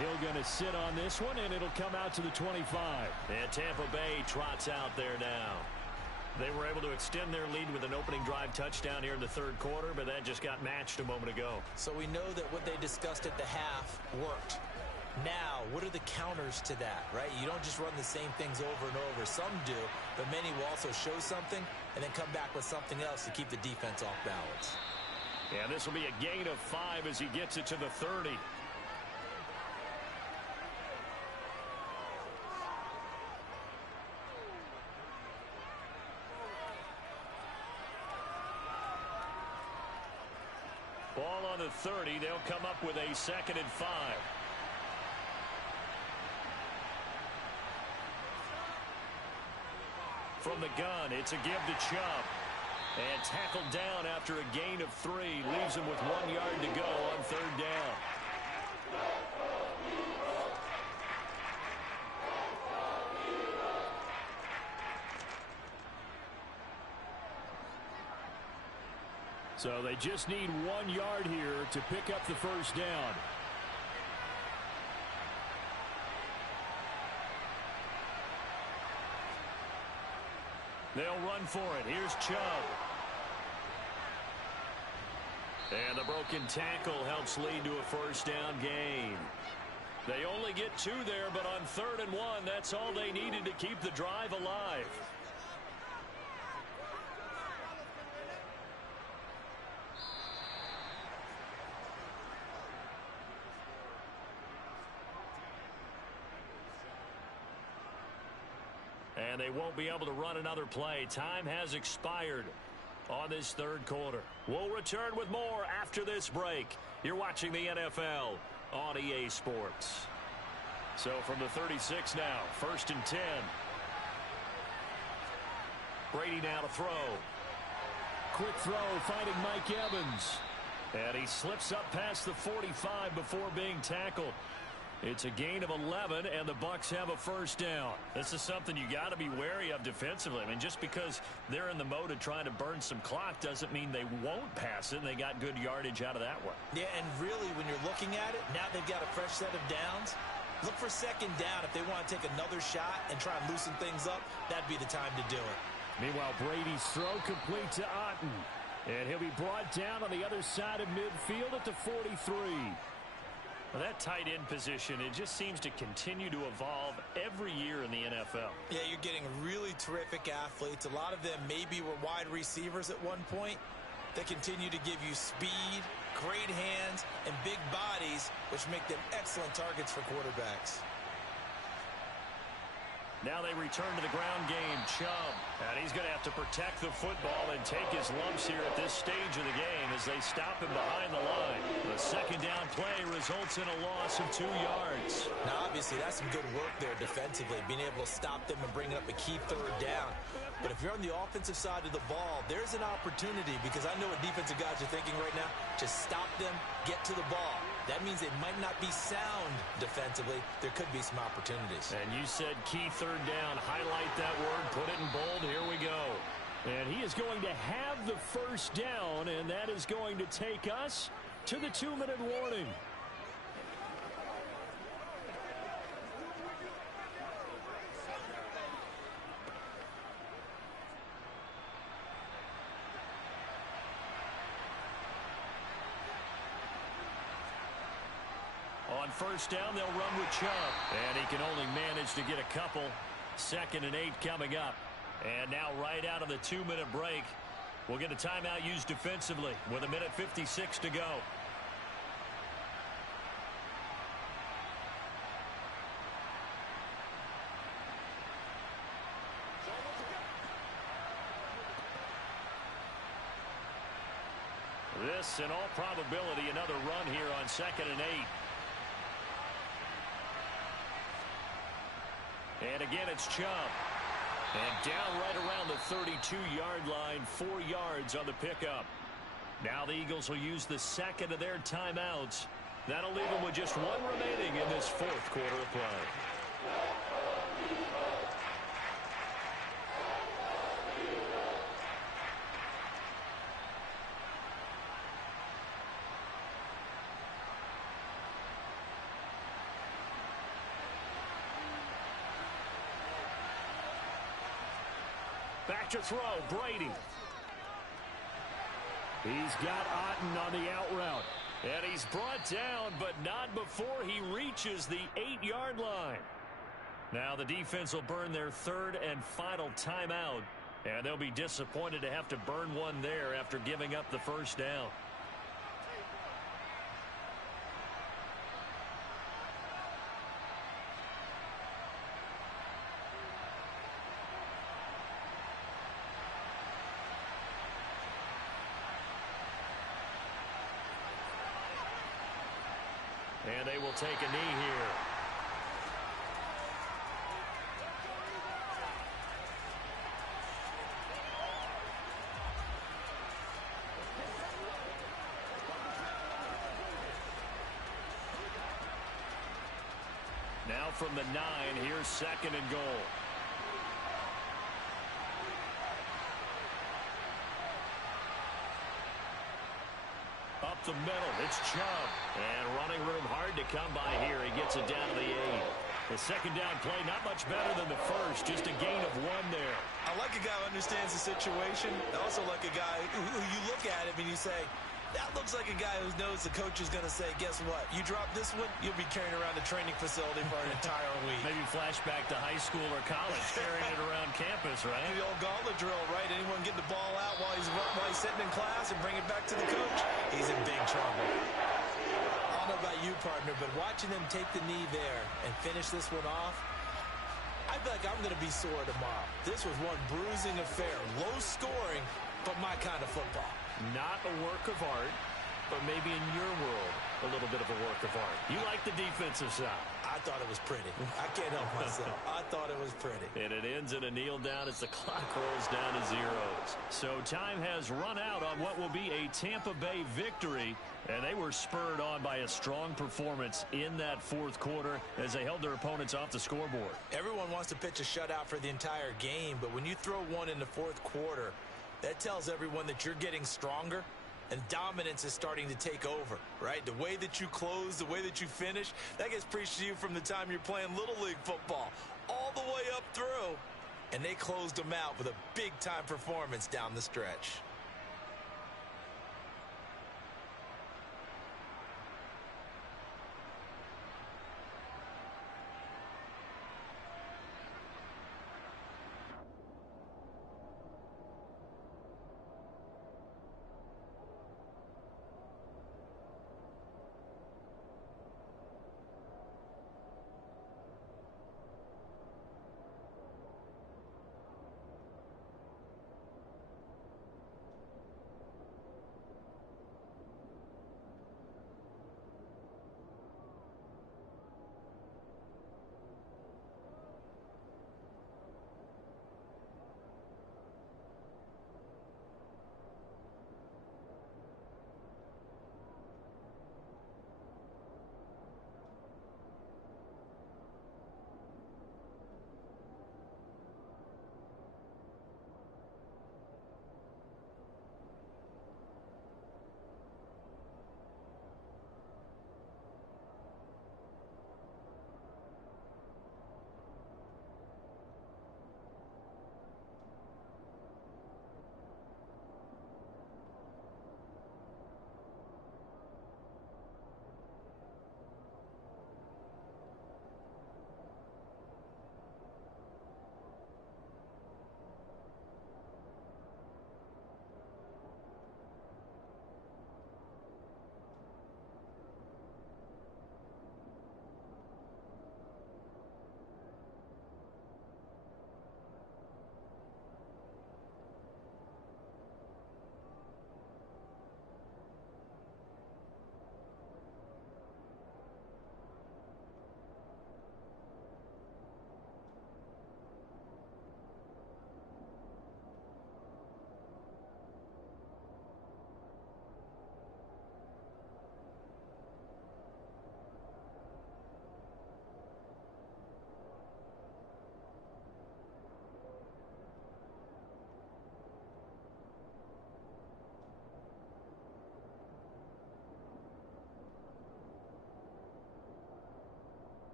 Hill going to sit on this one, and it'll come out to the 25. And Tampa Bay trots out there now. They were able to extend their lead with an opening drive touchdown here in the third quarter, but that just got matched a moment ago. So we know that what they discussed at the half worked. Now, what are the counters to that, right? You don't just run the same things over and over. Some do, but many will also show something and then come back with something else to keep the defense off balance. And this will be a gain of 5 as he gets it to the 30. Ball on the 30. They'll come up with a 2nd and 5. From the gun, it's a give to Chubb. And tackled down after a gain of 3. Leaves him with 1 yard to go on 3rd down. So they just need 1 yard here to pick up the first down. They'll run for it. Here's Chubb. And the broken tackle helps lead to a first down gain. They only get 2 there, but on 3rd and 1, that's all they needed to keep the drive alive. And they won't be able to run another play. Time has expired on this third quarter. We'll return with more after this break. You're watching the NFL on EA Sports. So from the 36 now, 1st and 10. Brady now to throw. Quick throw finding Mike Evans. And he slips up past the 45 before being tackled. It's a gain of 11, and the Bucs have a first down. This is something you got to be wary of defensively. I mean, just because they're in the mode of trying to burn some clock doesn't mean they won't pass it, and they got good yardage out of that one. Yeah, and really, when you're looking at it, now they've got a fresh set of downs. Look for 2nd down. If they want to take another shot and try and loosen things up, that'd be the time to do it. Meanwhile, Brady's throw complete to Otten. And he'll be brought down on the other side of midfield at the 43. Well, that tight end position, it just seems to continue to evolve every year in the NFL. Yeah, you're getting really terrific athletes. A lot of them maybe were wide receivers at one point. They continue to give you speed, great hands, and big bodies, which make them excellent targets for quarterbacks. Now they return to the ground game. Chubb. And he's going to have to protect the football and take his lumps here at this stage of the game as they stop him behind the line. The 2nd down play results in a loss of 2 yards. Now, obviously, that's some good work there defensively, being able to stop them and bring up a key 3rd down. But if you're on the offensive side of the ball, there's an opportunity, because I know what defensive guys are thinking right now. Just stop them, get to the ball. That means they might not be sound defensively. There could be some opportunities. And you said key 3rd down. Highlight that word. Put it in bold. Here we go. And he is going to have the first down, and that is going to take us to the 2-minute warning. On 1st down, they'll run with Chubb. And he can only manage to get a couple. 2nd and 8 coming up. And now right out of the 2-minute break, we'll get a timeout used defensively with 1:56 to go. This, in all probability, another run here on 2nd and 8. And again, it's Chubb. And down right around the 32-yard line, 4 yards on the pickup. Now the Eagles will use the 2nd of their timeouts. That'll leave them with just 1 remaining in this 4th quarter of play. Back to throw, Brady. He's got Otten on the out route. And he's brought down, but not before he reaches the 8-yard line. Now the defense will burn their third and final timeout. And they'll be disappointed to have to burn one there after giving up the first down. And they will take a knee here. Now from the 9, here's second and goal. Up the middle, it's Chubb. And running room hard to come by here. He gets it down to the 8. The second down play, not much better than the first. Just a gain of 1 there. I like a guy who understands the situation. I also like a guy who you look at him and you say, that looks like a guy who knows the coach is going to say, guess what? You drop this one, you'll be carrying around the training facility for an entire week. Maybe flashback to high school or college, carrying it around campus, right? The old gauntlet drill, right? Anyone get the ball out while he's sitting in class and bring it back to the coach? He's in big trouble. I don't know about you, partner, but watching them take the knee there and finish this one off, I feel like I'm going to be sore tomorrow. This was one bruising affair. Low scoring, but my kind of football. Not a work of art, but maybe in your world, a little bit of a work of art. You like the defensive side. I thought it was pretty. I can't help myself. I thought it was pretty. And it ends in a kneel down as the clock rolls down to zeros. So time has run out on what will be a Tampa Bay victory. And they were spurred on by a strong performance in that fourth quarter as they held their opponents off the scoreboard. Everyone wants to pitch a shutout for the entire game, but when you throw one in the fourth quarter, that tells everyone that you're getting stronger and dominance is starting to take over, right? The way that you close, the way that you finish, that gets preached to you from the time you're playing Little League football all the way up through. And they closed them out with a big-time performance down the stretch.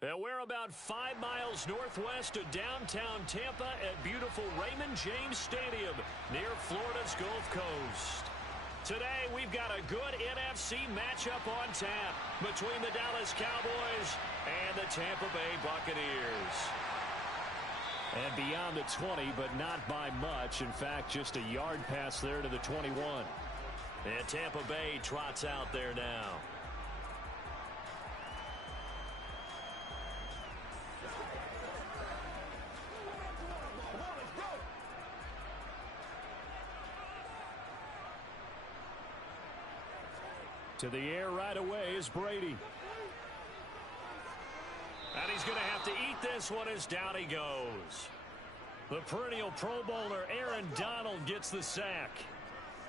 And we're about 5 miles northwest of downtown Tampa at beautiful Raymond James Stadium near Florida's Gulf Coast. Today, we've got a good NFC matchup on tap between the Dallas Cowboys and the Tampa Bay Buccaneers. And beyond the 20, but not by much. In fact, just a yard pass there to the 21. And Tampa Bay trots out there now. To the air right away is Brady. And he's going to have to eat this one as down he goes. The perennial Pro Bowler Aaron Donald gets the sack.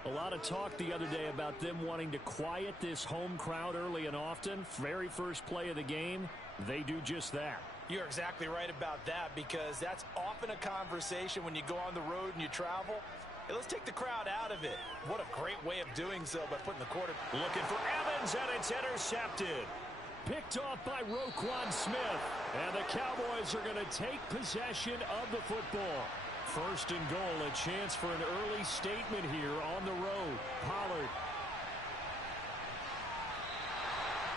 A lot of talk the other day about them wanting to quiet this home crowd early and often. Very first play of the game, they do just that. You're exactly right about that, because that's often a conversation when you go on the road and you travel. Hey, let's take the crowd out of it. What a great way of doing so by putting the quarter. Looking for Evans, and it's intercepted. Picked off by Roquan Smith. And the Cowboys are going to take possession of the football. First and goal, a chance for an early statement here on the road. Pollard.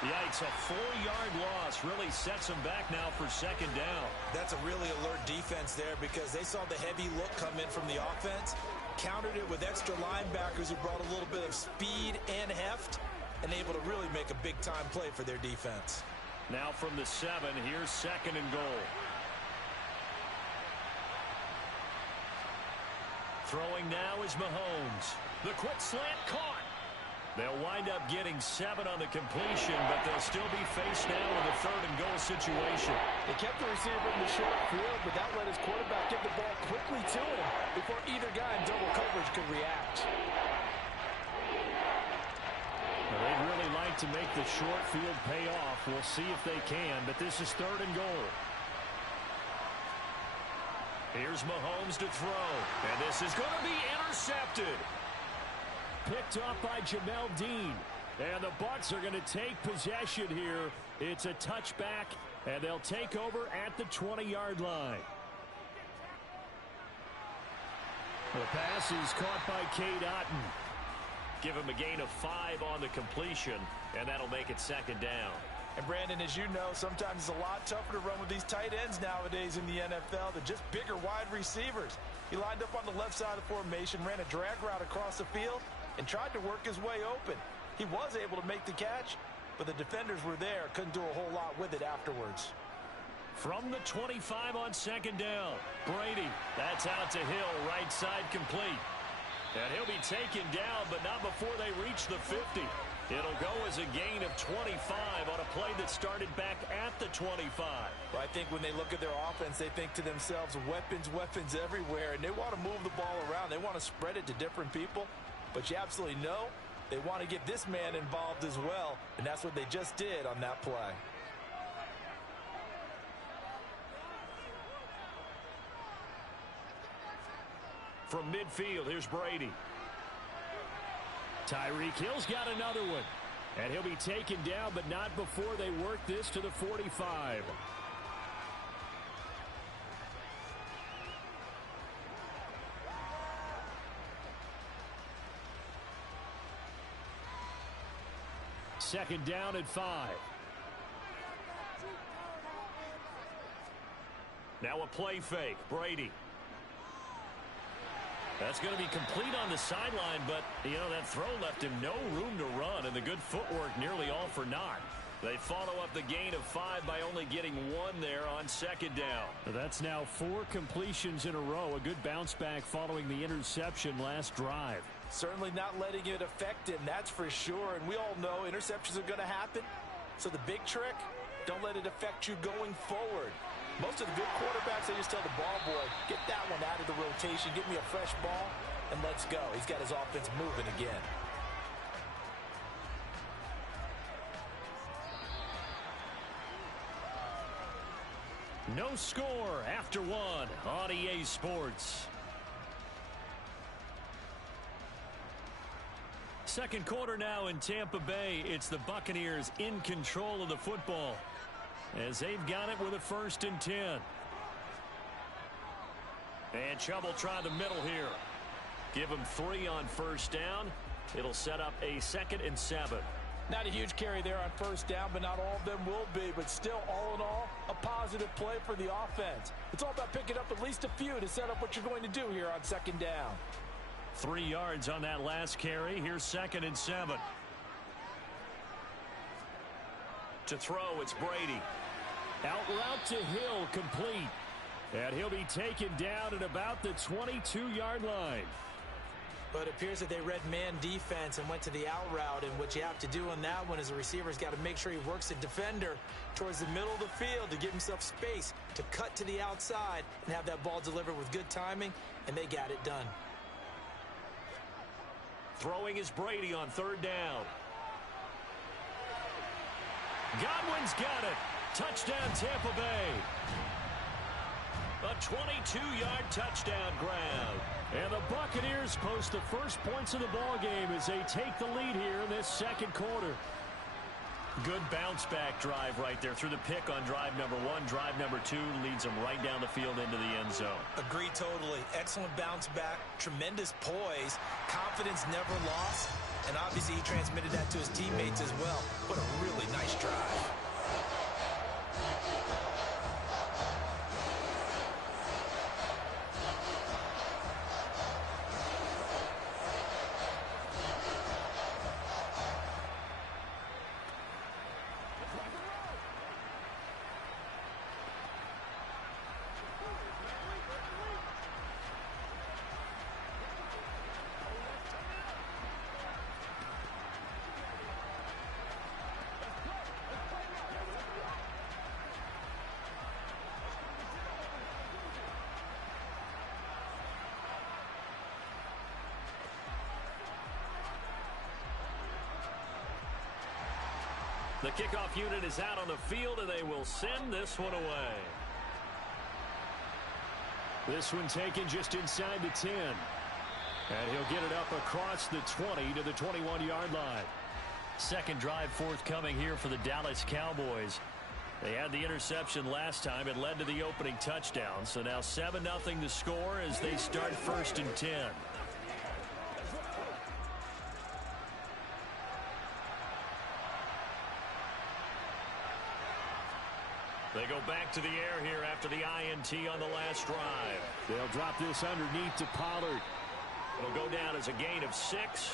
Yikes, a 4-yard loss really sets them back now for second down. That's a really alert defense there, because they saw the heavy look come in from the offense, countered it with extra linebackers who brought a little bit of speed and heft, and able to really make a big-time play for their defense. Now from the 7, here's second and goal. Throwing now is Mahomes. The quick slant caught. They'll wind up getting 7 on the completion, but they'll still be faced now with a third and goal situation. They kept the receiver in the short field, but that let his quarterback get the ball quickly to him before either guy in double coverage could react. Well, they'd really like to make the short field pay off. We'll see if they can, but this is third and goal. Here's Mahomes to throw, and this is going to be intercepted. Picked off by Jamel Dean. And the Bucs are going to take possession here. It's a touchback, and they'll take over at the 20-yard line. The pass is caught by Cade Otton. Give him a gain of 5 on the completion, and that'll make it second down. And Brandon, as you know, sometimes it's a lot tougher to run with these tight ends nowadays in the NFL. They're just bigger wide receivers. He lined up on the left side of the formation, ran a drag route across the field, and tried to work his way open. He was able to make the catch, but the defenders were there, couldn't do a whole lot with it afterwards. From the 25 on second down, Brady. That's out to Hill, right side complete. And he'll be taken down, but not before they reach the 50. It'll go as a gain of 25 on a play that started back at the 25. Well, I think when they look at their offense, they think to themselves, weapons, weapons everywhere, and they want to move the ball around. They want to spread it to different people. But you absolutely know they want to get this man involved as well, and that's what they just did on that play. From midfield, here's Brady. Tyreek Hill's got another one. And he'll be taken down, but not before they work this to the 45. Second down at 5. Now a play fake. Brady. That's going to be complete on the sideline, but, you know, that throw left him no room to run, and the good footwork nearly all for naught. They follow up the gain of 5 by only getting 1 there on second down. That's now 4 completions in a row. A good bounce back following the interception last drive. Certainly not letting it affect him, that's for sure. And we all know interceptions are going to happen. So the big trick, don't let it affect you going forward. Most of the good quarterbacks, they just tell the ball boy, get that one out of the rotation, give me a fresh ball, and let's go. He's got his offense moving again. No score after 1 on EA Sports. Second quarter now in Tampa Bay. It's the Buccaneers in control of the football. as they've got it with a 1st and 10. And Chubb will try the middle here. Give him 3 on 1st down. It'll set up a 2nd and 7. Not a huge carry there on 1st down, but not all of them will be. But still, all in all, a positive play for the offense. It's all about picking up at least a few to set up what you're going to do here on 2nd down. 3 yards on that last carry. Here's 2nd and 7. To throw, it's Brady. Out route to Hill, complete. And he'll be taken down at about the 22-yard line. But it appears that they read man defense and went to the out route. And what you have to do on that one is the receiver's got to make sure he works the defender towards the middle of the field to give himself space to cut to the outside and have that ball delivered with good timing, and they got it done. Throwing is Brady on 3rd down. Godwin's got it. Touchdown, Tampa Bay. A 22-yard touchdown grab. And the Buccaneers post the first points of the ball game as they take the lead here in this 2nd quarter. Good bounce-back drive right there through the pick on drive number 1. Drive number 2 leads them right down the field into the end zone. Agree totally. Excellent bounce back, tremendous poise, confidence never lost, and obviously he transmitted that to his teammates as well. What a really nice drive. The kickoff unit is out on the field, and they will send this one away. This one taken just inside the 10. And he'll get it up across the 20 to the 21-yard line. 2nd drive forthcoming here for the Dallas Cowboys. They had the interception last time. It led to the opening touchdown. So now 7-0 to score as they start 1st and 10. They go back to the air here after the INT on the last drive. They'll drop this underneath to Pollard. It'll go down as a gain of 6,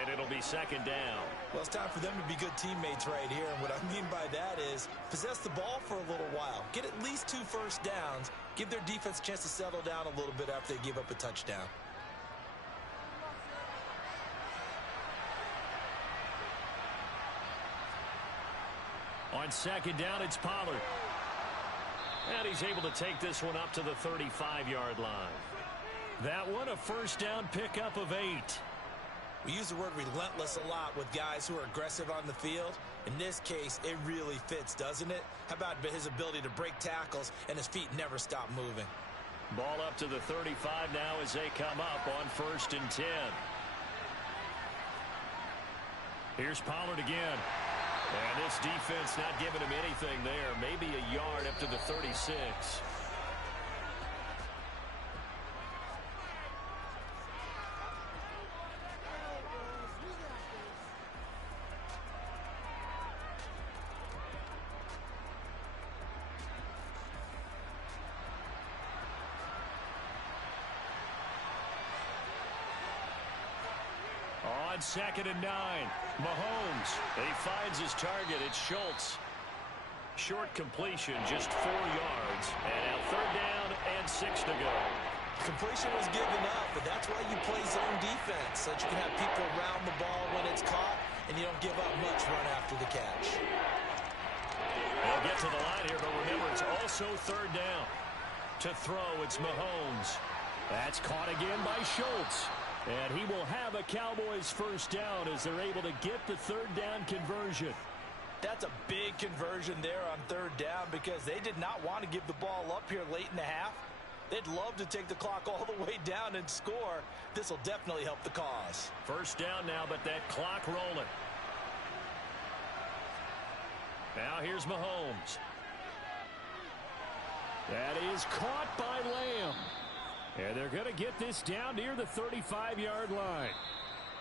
and it'll be 2nd down. Well, it's time for them to be good teammates right here. And what I mean by that is possess the ball for a little while. Get at least 2 first downs. Give their defense a chance to settle down a little bit after they give up a touchdown. On 2nd down, it's Pollard. And he's able to take this one up to the 35-yard line. That one, a 1st down pickup of 8. We use the word relentless a lot with guys who are aggressive on the field. In this case, it really fits, doesn't it? How about his ability to break tackles and his feet never stop moving? Ball up to the 35 now as they come up on 1st and 10. Here's Pollard again. And this defense not giving him anything there. Maybe a yard up to the 36. On 2nd and 9, Mahomes. He finds his target. It's Schultz. Short completion, just 4 yards. And now 3rd down and 6 to go. Completion was given up, but that's why you play zone defense, so that you can have people around the ball when it's caught, and you don't give up much run after the catch. They'll get to the line here, but remember, it's also 3rd down. To throw, it's Mahomes. That's caught again by Schultz. And he will have a Cowboys 1st down as they're able to get the 3rd down conversion. That's a big conversion there on 3rd down because they did not want to give the ball up here late in the half. They'd love to take the clock all the way down and score. This will definitely help the cause. 1st down now, but that clock rolling. Now here's Mahomes. That is caught by Lamb. And they're going to get this down near the 35-yard line.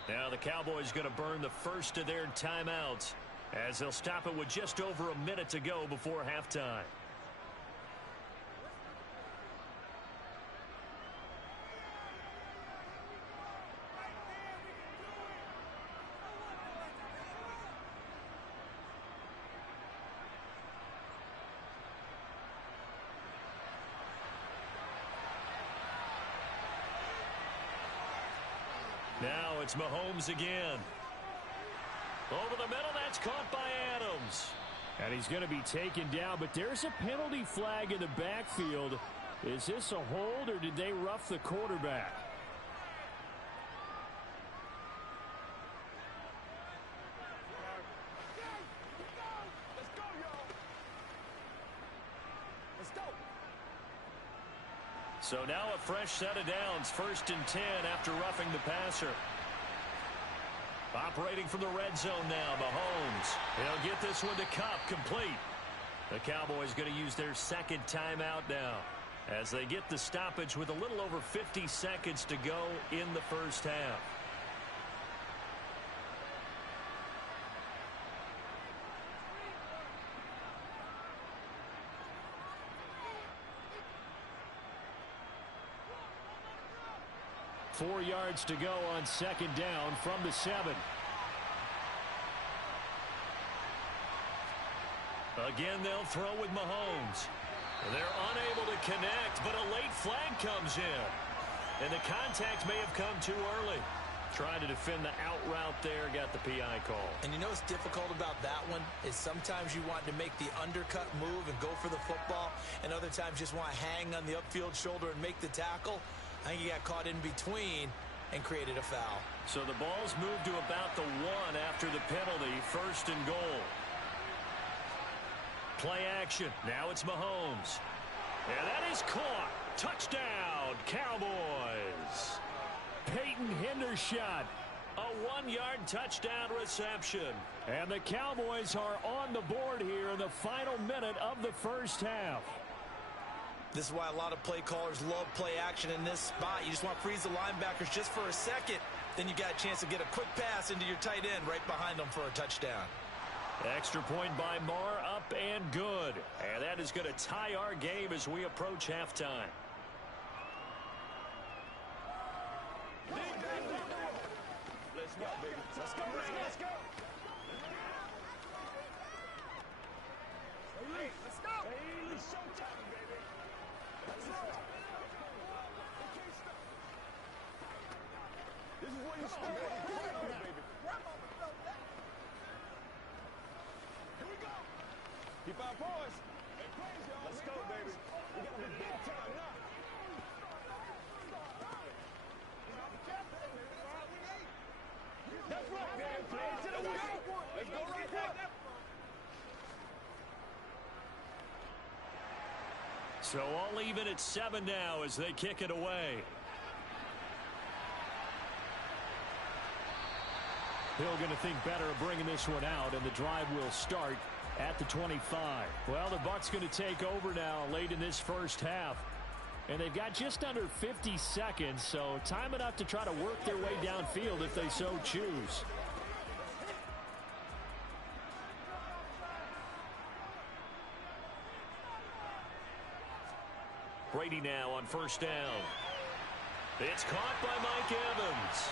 Now the Cowboys going to burn the first of their timeouts as they'll stop it with just over a minute to go before halftime. Now it's Mahomes again. Over the middle, that's caught by Adams. And he's going to be taken down, but there's a penalty flag in the backfield. Is this a hold, or did they rough the quarterback? So now a fresh set of downs, 1st and 10 after roughing the passer. Operating from the red zone now, Mahomes. He'll get this one to Kupp, complete. The Cowboys going to use their second timeout now as they get the stoppage with a little over 50 seconds to go in the first half. Four yards to go on 2nd down from the 7. Again, they'll throw with Mahomes. They're unable to connect, but a late flag comes in. And the contact may have come too early. Trying to defend the out route there, got the PI call. And you know what's difficult about that one is sometimes you want to make the undercut move and go for the football, and other times just want to hang on the upfield shoulder and make the tackle. I think he got caught in between and created a foul. So the ball's moved to about the 1 after the penalty, 1st and goal. Play action. Now it's Mahomes. And that is caught. Touchdown, Cowboys. Peyton Hendershot. A 1-yard touchdown reception. And the Cowboys are on the board here in the final minute of the first half. This is why a lot of play callers love play action in this spot. You just want to freeze the linebackers just for a second. Then you got a chance to get a quick pass into your tight end right behind them for a touchdown. Extra point by Marr, up and good. And that is going to tie our game as we approach halftime. Let's go, baby. Let's go, let's go. Hey, let's go. Hey, it's showtime, baby. Let's go. This is where you start. Baby. Here we go. Keep our poise. Let's go, baby. We got to be big time now. That's right, man. Play it to the wheel. Let's go right there. So all even at 7 now as they kick it away. Hill going to think better of bringing this one out, and the drive will start at the 25. Well, the Bucs going to take over now late in this first half. And they've got just under 50 seconds, so time enough to try to work their way downfield if they so choose. Brady now on 1st down. It's caught by Mike Evans.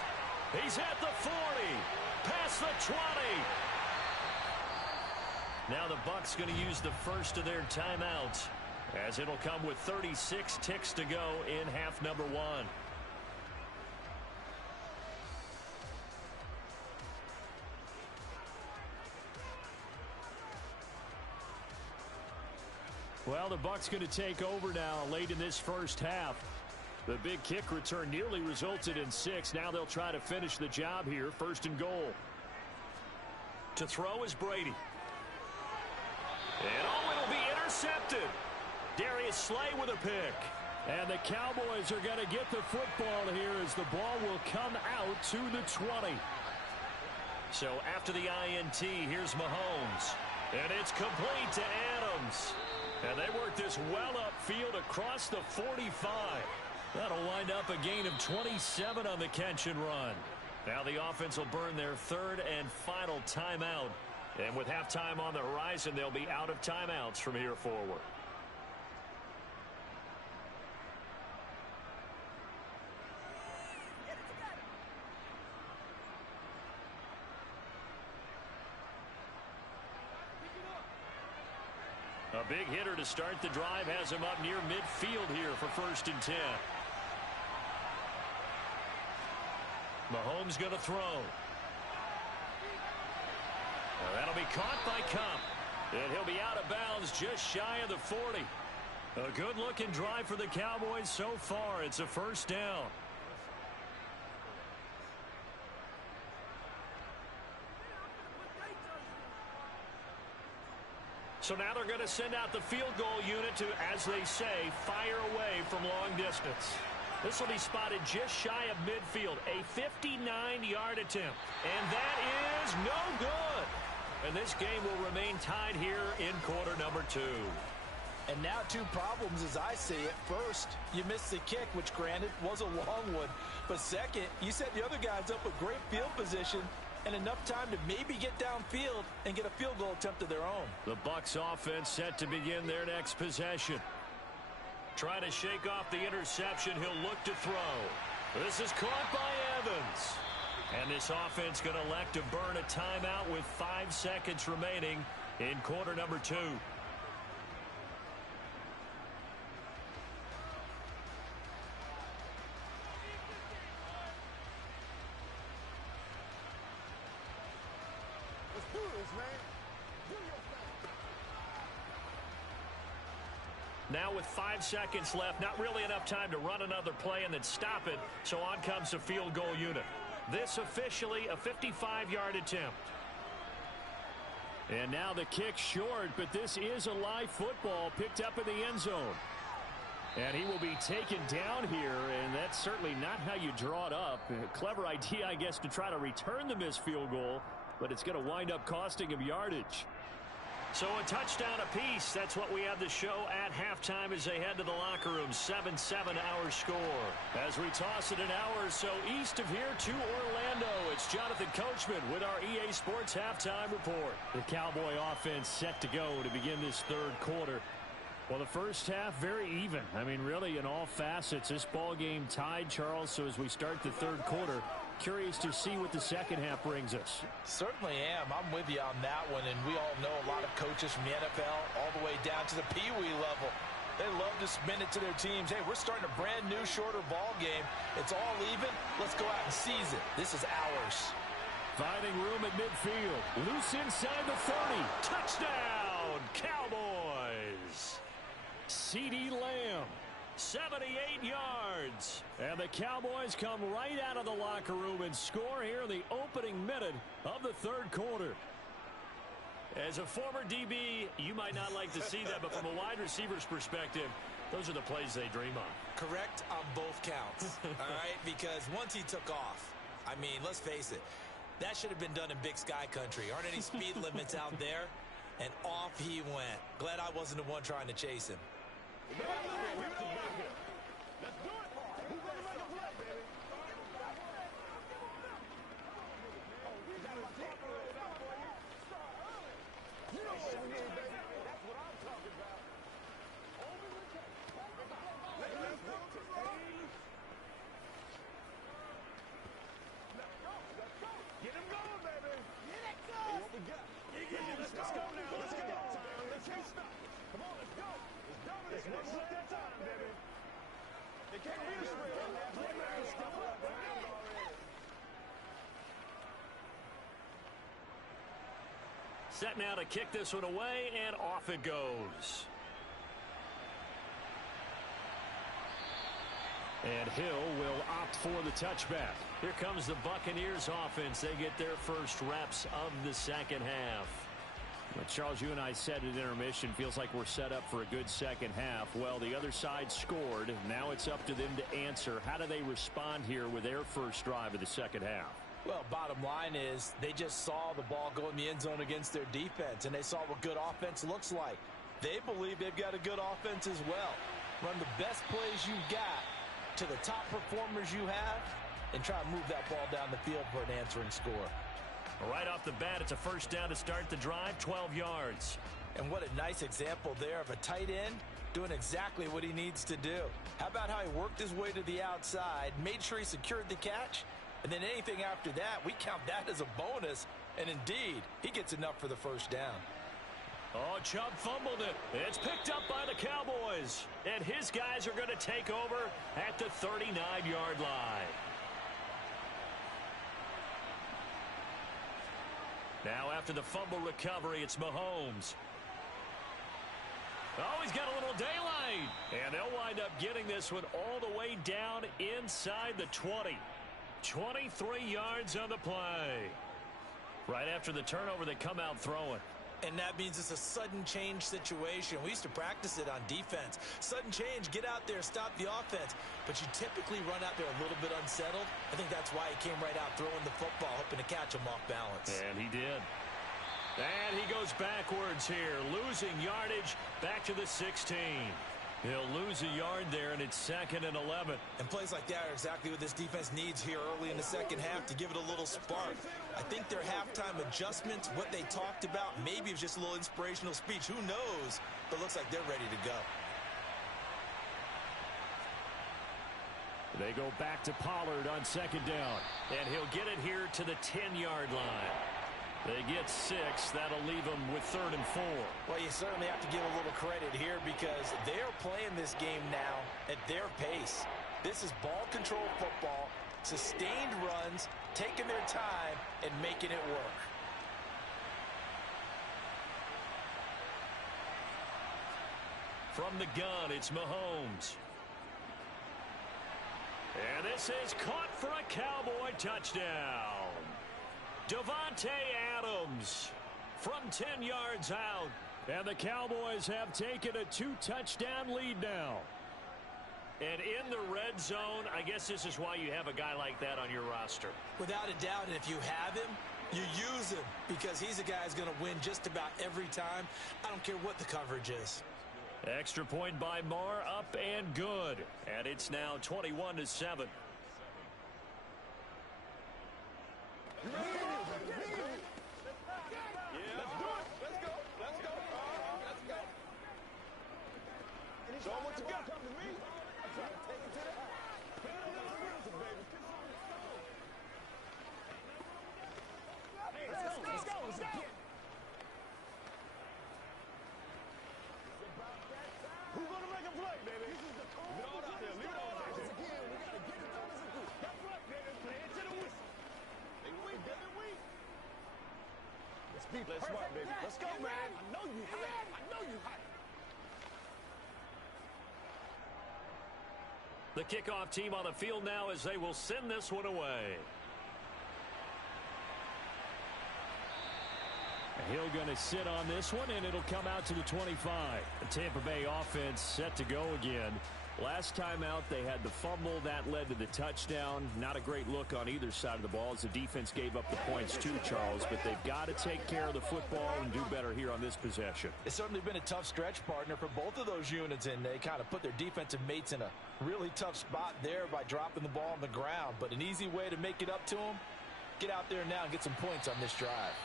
He's at the 40, past the 20. Now the Bucs going to use the first of their timeouts, as it'll come with 36 ticks to go in half number 1. Well, the Bucs going to take over now late in this first half. The big kick return nearly resulted in 6. Now they'll try to finish the job here. 1st and goal. To throw is Brady. And oh, it'll be intercepted. Darius Slay with a pick. And the Cowboys are going to get the football here as the ball will come out to the 20. So after the INT, here's Mahomes. And it's complete to Adams. And they work this well upfield across the 45. That'll wind up a gain of 27 on the catch and run. Now the offense will burn their third and final timeout. And with halftime on the horizon, they'll be out of timeouts from here forward. A big hitter to start the drive has him up near midfield here for 1st and 10. Mahomes going to throw. Well, that'll be caught by Cup. And he'll be out of bounds just shy of the 40. A good-looking drive for the Cowboys so far. It's a 1st down. So now they're going to send out the field goal unit to, as they say, fire away from long distance. This will be spotted just shy of midfield. A 59-yard attempt. And that is no good. And this game will remain tied here in quarter number 2. And now 2 problems as I see it. First, you missed the kick, which granted was a long one. But second, you set the other guys up with great field position and enough time to maybe get downfield and get a field goal attempt of their own. The Bucs offense set to begin their next possession. Trying to shake off the interception. He'll look to throw. This is caught by Evans. And this offense going to elect to burn a timeout with 5 seconds remaining in quarter number 2. Now with 5 seconds left, not really enough time to run another play and then stop it, so on comes the field goal unit. This officially a 55-yard attempt. And now the kick short, but this is a live football picked up in the end zone. And he will be taken down here, and that's certainly not how you draw it up. A clever idea, I guess, to try to return the missed field goal, but it's going to wind up costing him yardage. So a touchdown apiece. That's what we have the show at halftime as they head to the locker room. 7-7 our score. As we toss it an hour or so east of here to Orlando, it's Jonathan Coachman with our EA Sports halftime report. The Cowboy offense set to go to begin this third quarter. Well, the first half very even. I mean, really in all facets. This ball game tied, Charles. So as we start the third quarter, curious to see what the second half brings us. Certainly am. I'm with you on that one. And we all know a lot of coaches from the NFL all the way down to the Pee-wee level. They love to spin it to their teams. Hey, we're starting a brand new, shorter ball game. It's all even. Let's go out and seize it. This is ours. Finding room at midfield. Loose inside the 30. Touchdown, Cowboys. CeeDee Lamb. 78 yards. And the Cowboys come right out of the locker room and score here in the opening minute of the third quarter. As a former DB, you might not like to see that, but from a wide receiver's perspective, those are the plays they dream of. Correct on both counts, all right? Because once he took off, I mean, let's face it, that should have been done in Big Sky Country. Aren't any speed limits out there? And off he went. Glad I wasn't the one trying to chase him. Let's do it. Who's going to make a play, baby? You know what we need, baby. That's what I'm talking about. Over the top. Let's go. Let's go. Get him going, baby. Let's go. What we got? Let's go now. Let's go. Let's can't stop. Come on, let's go. Let's dominate. Let's let that time, baby. It can't be a straight on that. Let's go. Set now to kick this one away, and off it goes. And Hill will opt for the touchback. Here comes the Buccaneers offense. They get their first reps of the second half. Well, Charles, you and I said at intermission, feels like we're set up for a good second half. Well, the other side scored. Now it's up to them to answer. How do they respond here with their first drive of the second half? Well, bottom line is they just saw the ball go in the end zone against their defense, and they saw what good offense looks like. They believe they've got a good offense as well. Run the best plays you've got to the top performers you have and try to move that ball down the field for an answering score. Right off the bat, it's a first down to start the drive, 12 yards. And what a nice example there of a tight end doing exactly what he needs to do. How about how he worked his way to the outside, made sure he secured the catch, and then anything after that, we count that as a bonus. And indeed, he gets enough for the first down. Oh, Chubb fumbled it. It's picked up by the Cowboys. And his guys are going to take over at the 39-yard line. Now after the fumble recovery, it's Mahomes. Oh, he's got a little daylight. And they'll wind up getting this one all the way down inside the 20. 23 yards on the play. Right after the turnover, they come out throwing. And that means it's a sudden change situation. We used to practice it on defense. Sudden change, get out there, stop the offense. But you typically run out there a little bit unsettled. I think that's why he came right out throwing the football, hoping to catch him off balance. And he did. And he goes backwards here, losing yardage back to the 16. He'll lose a yard there, and it's 2nd and 11. And plays like that are exactly what this defense needs here early in the second half to give it a little spark. I think their halftime adjustments, what they talked about, maybe it was just a little inspirational speech. Who knows? But it looks like they're ready to go. They go back to Pollard on 2nd down. And he'll get it here to the 10-yard line. They get 6. That'll leave them with 3rd and 4. Well, you certainly have to give a little credit here because they're playing this game now at their pace. This is ball control football, sustained runs, taking their time, and making it work. From the gun, it's Mahomes. And this is caught for a Cowboy touchdown. Devontae Adams from 10 yards out. And the Cowboys have taken a 2-touchdown lead now. And in the red zone, I guess this is why you have a guy like that on your roster. Without a doubt, and if you have him, you use him because he's a guy who's going to win just about every time. I don't care what the coverage is. Extra point by Marr, up and good. And it's now 21-7. Show them what you got. Come to me. I'm trying to take it to the house. Hey, let's go. Who's going to make a play, baby? This is the call. Leave it all out there. Leave it all out there. Again, we got to get it done as a group. That's right, baby. Play it to the whistle. They weak, baby, weak. Let's be smart, baby. Let's go, man. I know you hot. I know you hot. The kickoff team on the field now as they will send this one away. Hill going to sit on this one, and it'll come out to the 25. The Tampa Bay offense set to go again. Last time out, they had the fumble. That led to the touchdown. Not a great look on either side of the ball as the defense gave up the points too, Charles. But they've got to take care of the football and do better here on this possession. It's certainly been a tough stretch, partner, for both of those units, and they kind of put their defensive mates in a really tough spot there by dropping the ball on the ground. But an easy way to make it up to them, get out there now and get some points on this drive.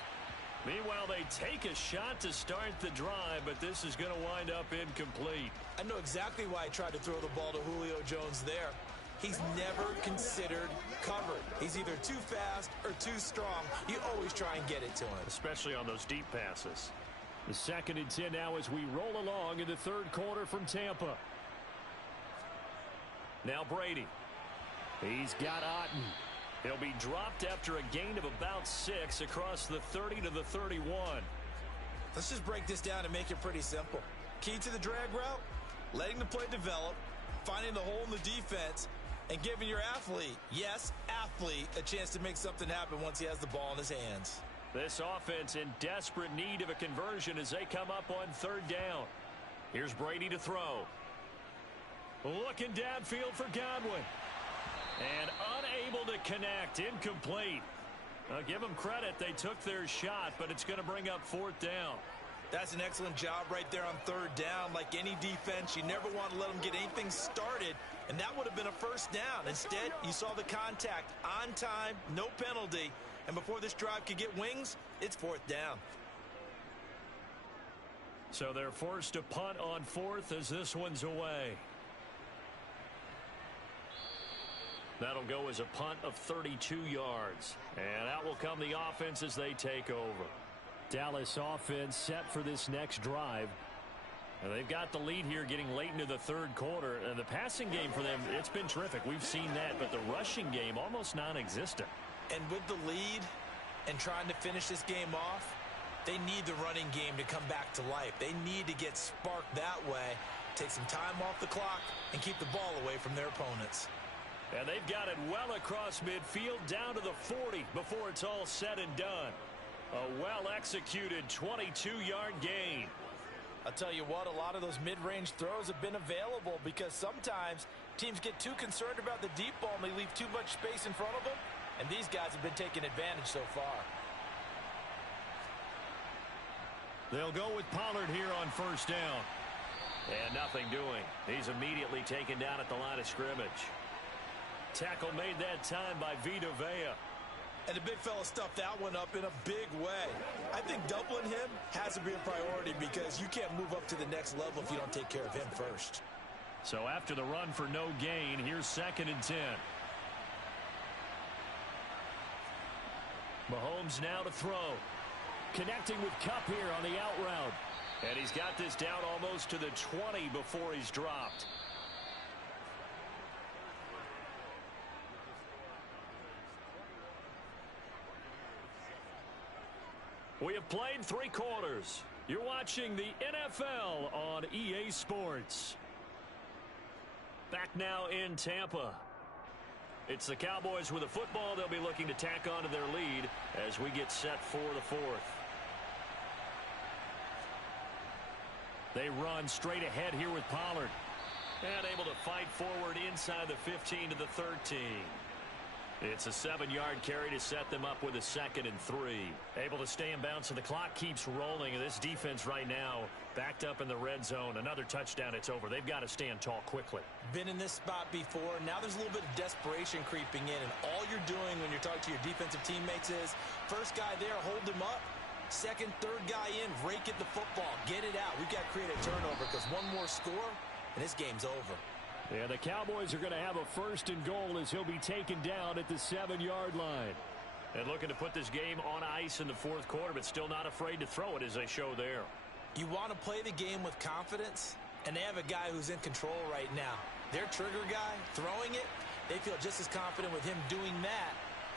Meanwhile, they take a shot to start the drive, but this is going to wind up incomplete. I know exactly why I tried to throw the ball to Julio Jones there. He's never considered covered. He's either too fast or too strong. You always try and get it to him. Especially on those deep passes. The 2nd and 10 now as we roll along in the 3rd quarter from Tampa. Now Brady. He's got Otten. He'll be dropped after a gain of about 6 across the 30 to the 31. Let's just break this down and make it pretty simple. Key to the drag route, letting the play develop, finding the hole in the defense, and giving your athlete, yes, athlete, a chance to make something happen once he has the ball in his hands. This offense in desperate need of a conversion as they come up on 3rd down. Here's Brady to throw. Looking downfield for Godwin. And unable to connect. Incomplete. Give them credit. They took their shot, but it's going to bring up 4th down. That's an excellent job right there on third down. Like any defense, you never want to let them get anything started, and that would have been a first down. Instead, you saw the contact on time, no penalty, and before this drive could get wings, it's fourth down. So they're forced to punt on fourth as this one's away. That'll go as a punt of 32 yards. And out will come the offense as they take over. Dallas offense set for this next drive. And they've got the lead here getting late into the third quarter. And the passing game for them, it's been terrific. We've seen that, but the rushing game almost non-existent. And with the lead and trying to finish this game off, they need the running game to come back to life. They need to get sparked that way, take some time off the clock, and keep the ball away from their opponents. And they've got it well across midfield down to the 40 before it's all said and done. A well-executed 22-yard gain. I'll tell you what, a lot of those mid-range throws have been available because sometimes teams get too concerned about the deep ball and they leave too much space in front of them, and these guys have been taking advantage so far. They'll go with Pollard here on first down. And nothing doing. He's immediately taken down at the line of scrimmage. Tackle made that time by Vita Vea. And the big fella stuffed that one up in a big way. I think doubling him has to be a priority because you can't move up to the next level if you don't take care of him first. So after the run for no gain, here's 2nd and 10. Mahomes now to throw. Connecting with Kupp here on the out route. And he's got this down almost to the 20 before he's dropped. We have played 3 quarters. You're watching the NFL on EA Sports. Back now in Tampa. It's the Cowboys with the football. They'll be looking to tack onto their lead as we get set for the 4th. They run straight ahead here with Pollard. And able to fight forward inside the 15 to the 13. It's a 7-yard carry to set them up with a 2nd and 3. Able to stay in bounds, and the clock keeps rolling. And this defense right now backed up in the red zone. Another touchdown, it's over. They've got to stand tall quickly. Been in this spot before. Now there's a little bit of desperation creeping in. And all you're doing when you're talking to your defensive teammates is, first guy there, hold him up. Second, third guy in, rake at the football. Get it out. We've got to create a turnover because one more score, and this game's over. Yeah, the Cowboys are going to have a 1st and goal as he'll be taken down at the 7-yard line. And looking to put this game on ice in the 4th quarter, but still not afraid to throw it as they show there. You want to play the game with confidence, and they have a guy who's in control right now. Their trigger guy, throwing it, they feel just as confident with him doing that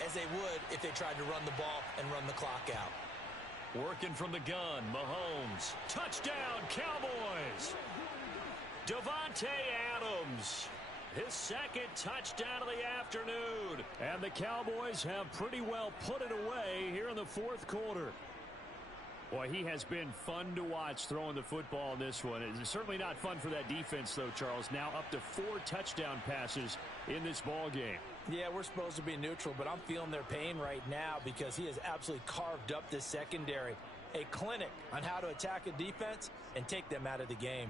as they would if they tried to run the ball and run the clock out. Working from the gun, Mahomes. Touchdown, Cowboys! Davante Adams, his 2nd touchdown of the afternoon. And the Cowboys have pretty well put it away here in the 4th quarter. Boy, he has been fun to watch throwing the football in this one. It's certainly not fun for that defense, though, Charles. Now up to 4 touchdown passes in this ball game. Yeah, we're supposed to be neutral, but I'm feeling their pain right now because he has absolutely carved up this secondary. A clinic on how to attack a defense and take them out of the game.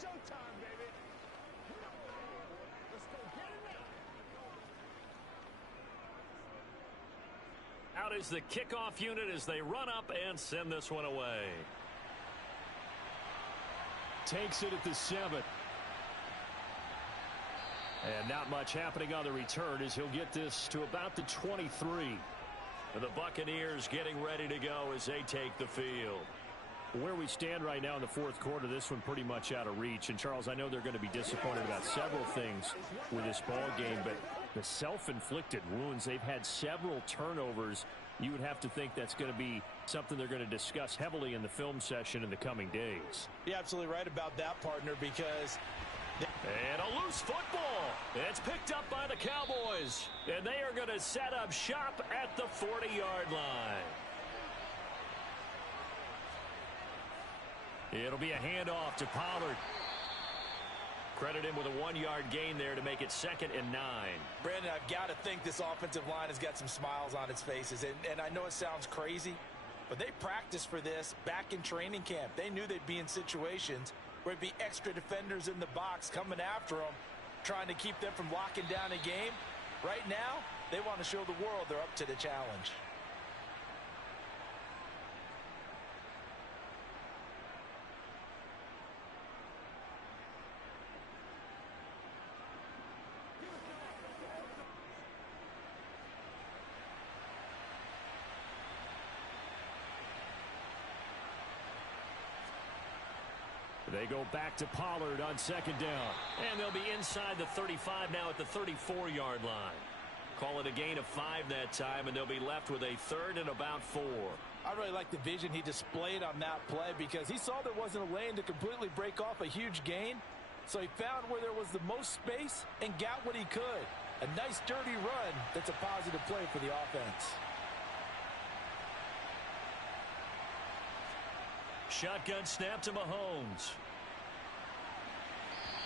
Showtime, baby. Let's go get it now. Out is the kickoff unit as they run up and send this one away. Takes it at the 7. And not much happening on the return as he'll get this to about the 23. And the Buccaneers getting ready to go as they take the field. Where we stand right now in the 4th quarter, this one pretty much out of reach. And, Charles, I know they're going to be disappointed about several things with this ball game, but the self-inflicted wounds, they've had several turnovers you would have to think that's going to be something they're going to discuss heavily in the film session in the coming days. You're absolutely right about that, partner, because... And a loose football. It's picked up by the Cowboys. And they are going to set up shop at the 40-yard line. It'll be a handoff to Pollard. Credit him with a 1-yard gain there to make it 2nd and 9. Brandon, I've got to think this offensive line has got some smiles on its faces. And I know it sounds crazy, but they practiced for this back in training camp. They knew they'd be in situations where it'd be extra defenders in the box coming after them, trying to keep them from locking down a game. Right now, they want to show the world they're up to the challenge. They go back to Pollard on 2nd down. And they'll be inside the 35 now at the 34-yard line. Call it a gain of 5 that time, and they'll be left with a 3rd and about 4. I really like the vision he displayed on that play because he saw there wasn't a lane to completely break off a huge gain. So he found where there was the most space and got what he could. A nice dirty run that's a positive play for the offense. Shotgun snap to Mahomes.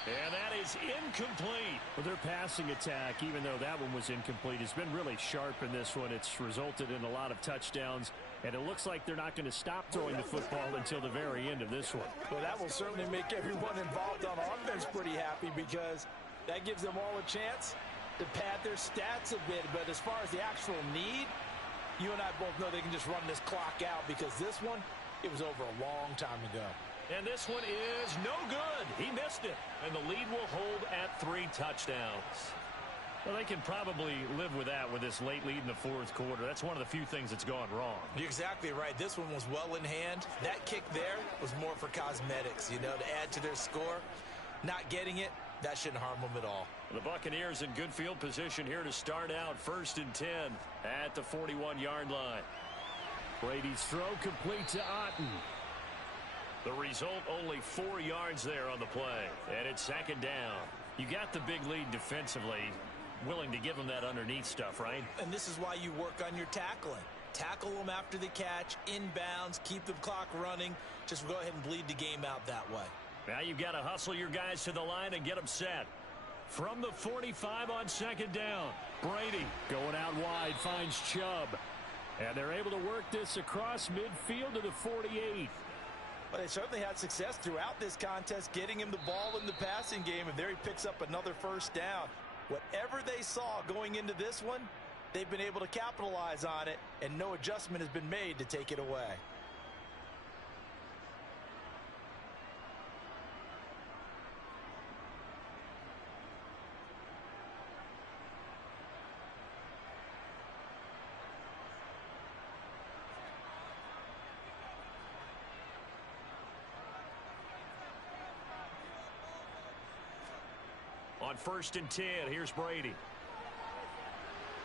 And that is incomplete. Well, their passing attack, even though that one was incomplete, has been really sharp in this one. It's resulted in a lot of touchdowns, and it looks like they're not going to stop throwing the football until the very end of this one. Well, that will certainly make everyone involved on offense pretty happy because that gives them all a chance to pad their stats a bit. But as far as the actual need, you and I both know they can just run this clock out because this one, it was over a long time ago. And this one is no good. He missed it. And the lead will hold at 3 touchdowns. Well, they can probably live with that with this late lead in the 4th quarter. That's one of the few things that's gone wrong. You're exactly right. This one was well in hand. That kick there was more for cosmetics, you know, to add to their score. Not getting it, that shouldn't harm them at all. The Buccaneers in good field position here to start out 1st and 10 at the 41-yard line. Brady's throw complete to Otten. The result, only 4 yards there on the play. And it's 2nd down. You got the big lead defensively. Willing to give them that underneath stuff, right? And this is why you work on your tackling. Tackle them after the catch, inbounds, keep the clock running. Just go ahead and bleed the game out that way. Now you've got to hustle your guys to the line and get them set. From the 45 on 2nd down, Brady going out wide, finds Chubb. And they're able to work this across midfield to the 48. Well, they certainly had success throughout this contest, getting him the ball in the passing game, and there he picks up another 1st down. Whatever they saw going into this one, they've been able to capitalize on it, and no adjustment has been made to take it away. On 1st and 10, here's Brady.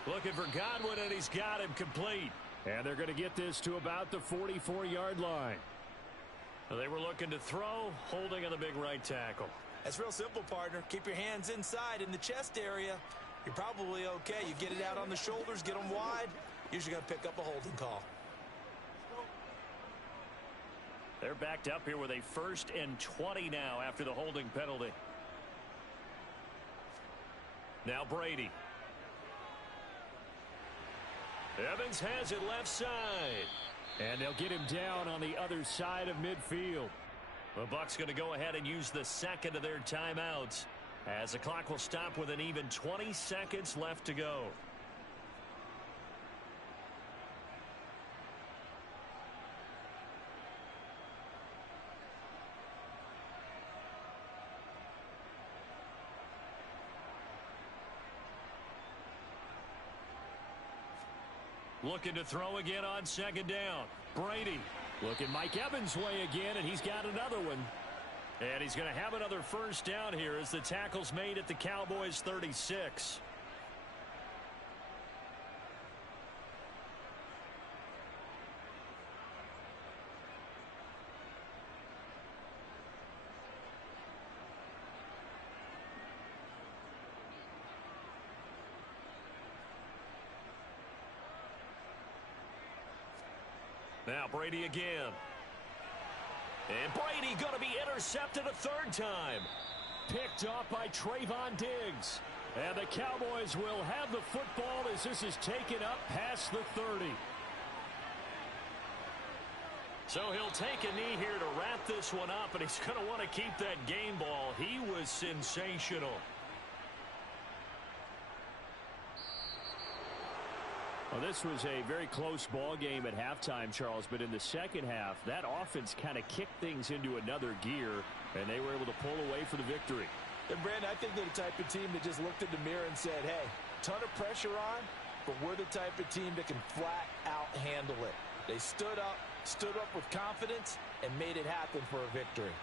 Looking for Godwin, and he's got him complete. And they're going to get this to about the 44-yard line. They were looking to throw, holding on the big right tackle. That's real simple, partner. Keep your hands inside in the chest area. You're probably okay. You get it out on the shoulders, get them wide. Usually going to pick up a holding call. They're backed up here with a 1st and 20 now after the holding penalty. Now Brady. Evans has it left side. And they'll get him down on the other side of midfield. The Bucs going to go ahead and use the 2nd of their timeouts as the clock will stop with an even 20 seconds left to go. Looking to throw again on 2nd down. Brady looking Mike Evans' way again, and he's got another one. And he's going to have another 1st down here as the tackle's made at the Cowboys' 36. Now Brady again. And Brady going to be intercepted a third time. Picked off by Trayvon Diggs. And the Cowboys will have the football as this is taken up past the 30. So he'll take a knee here to wrap this one up, and he's going to want to keep that game ball. He was sensational. Well, this was a very close ball game at halftime, Charles, but in the second half, that offense kind of kicked things into another gear, and they were able to pull away for the victory. And, Brandon, I think they're the type of team that just looked in the mirror and said, hey, ton of pressure on, but we're the type of team that can flat out handle it. They stood up with confidence, and made it happen for a victory.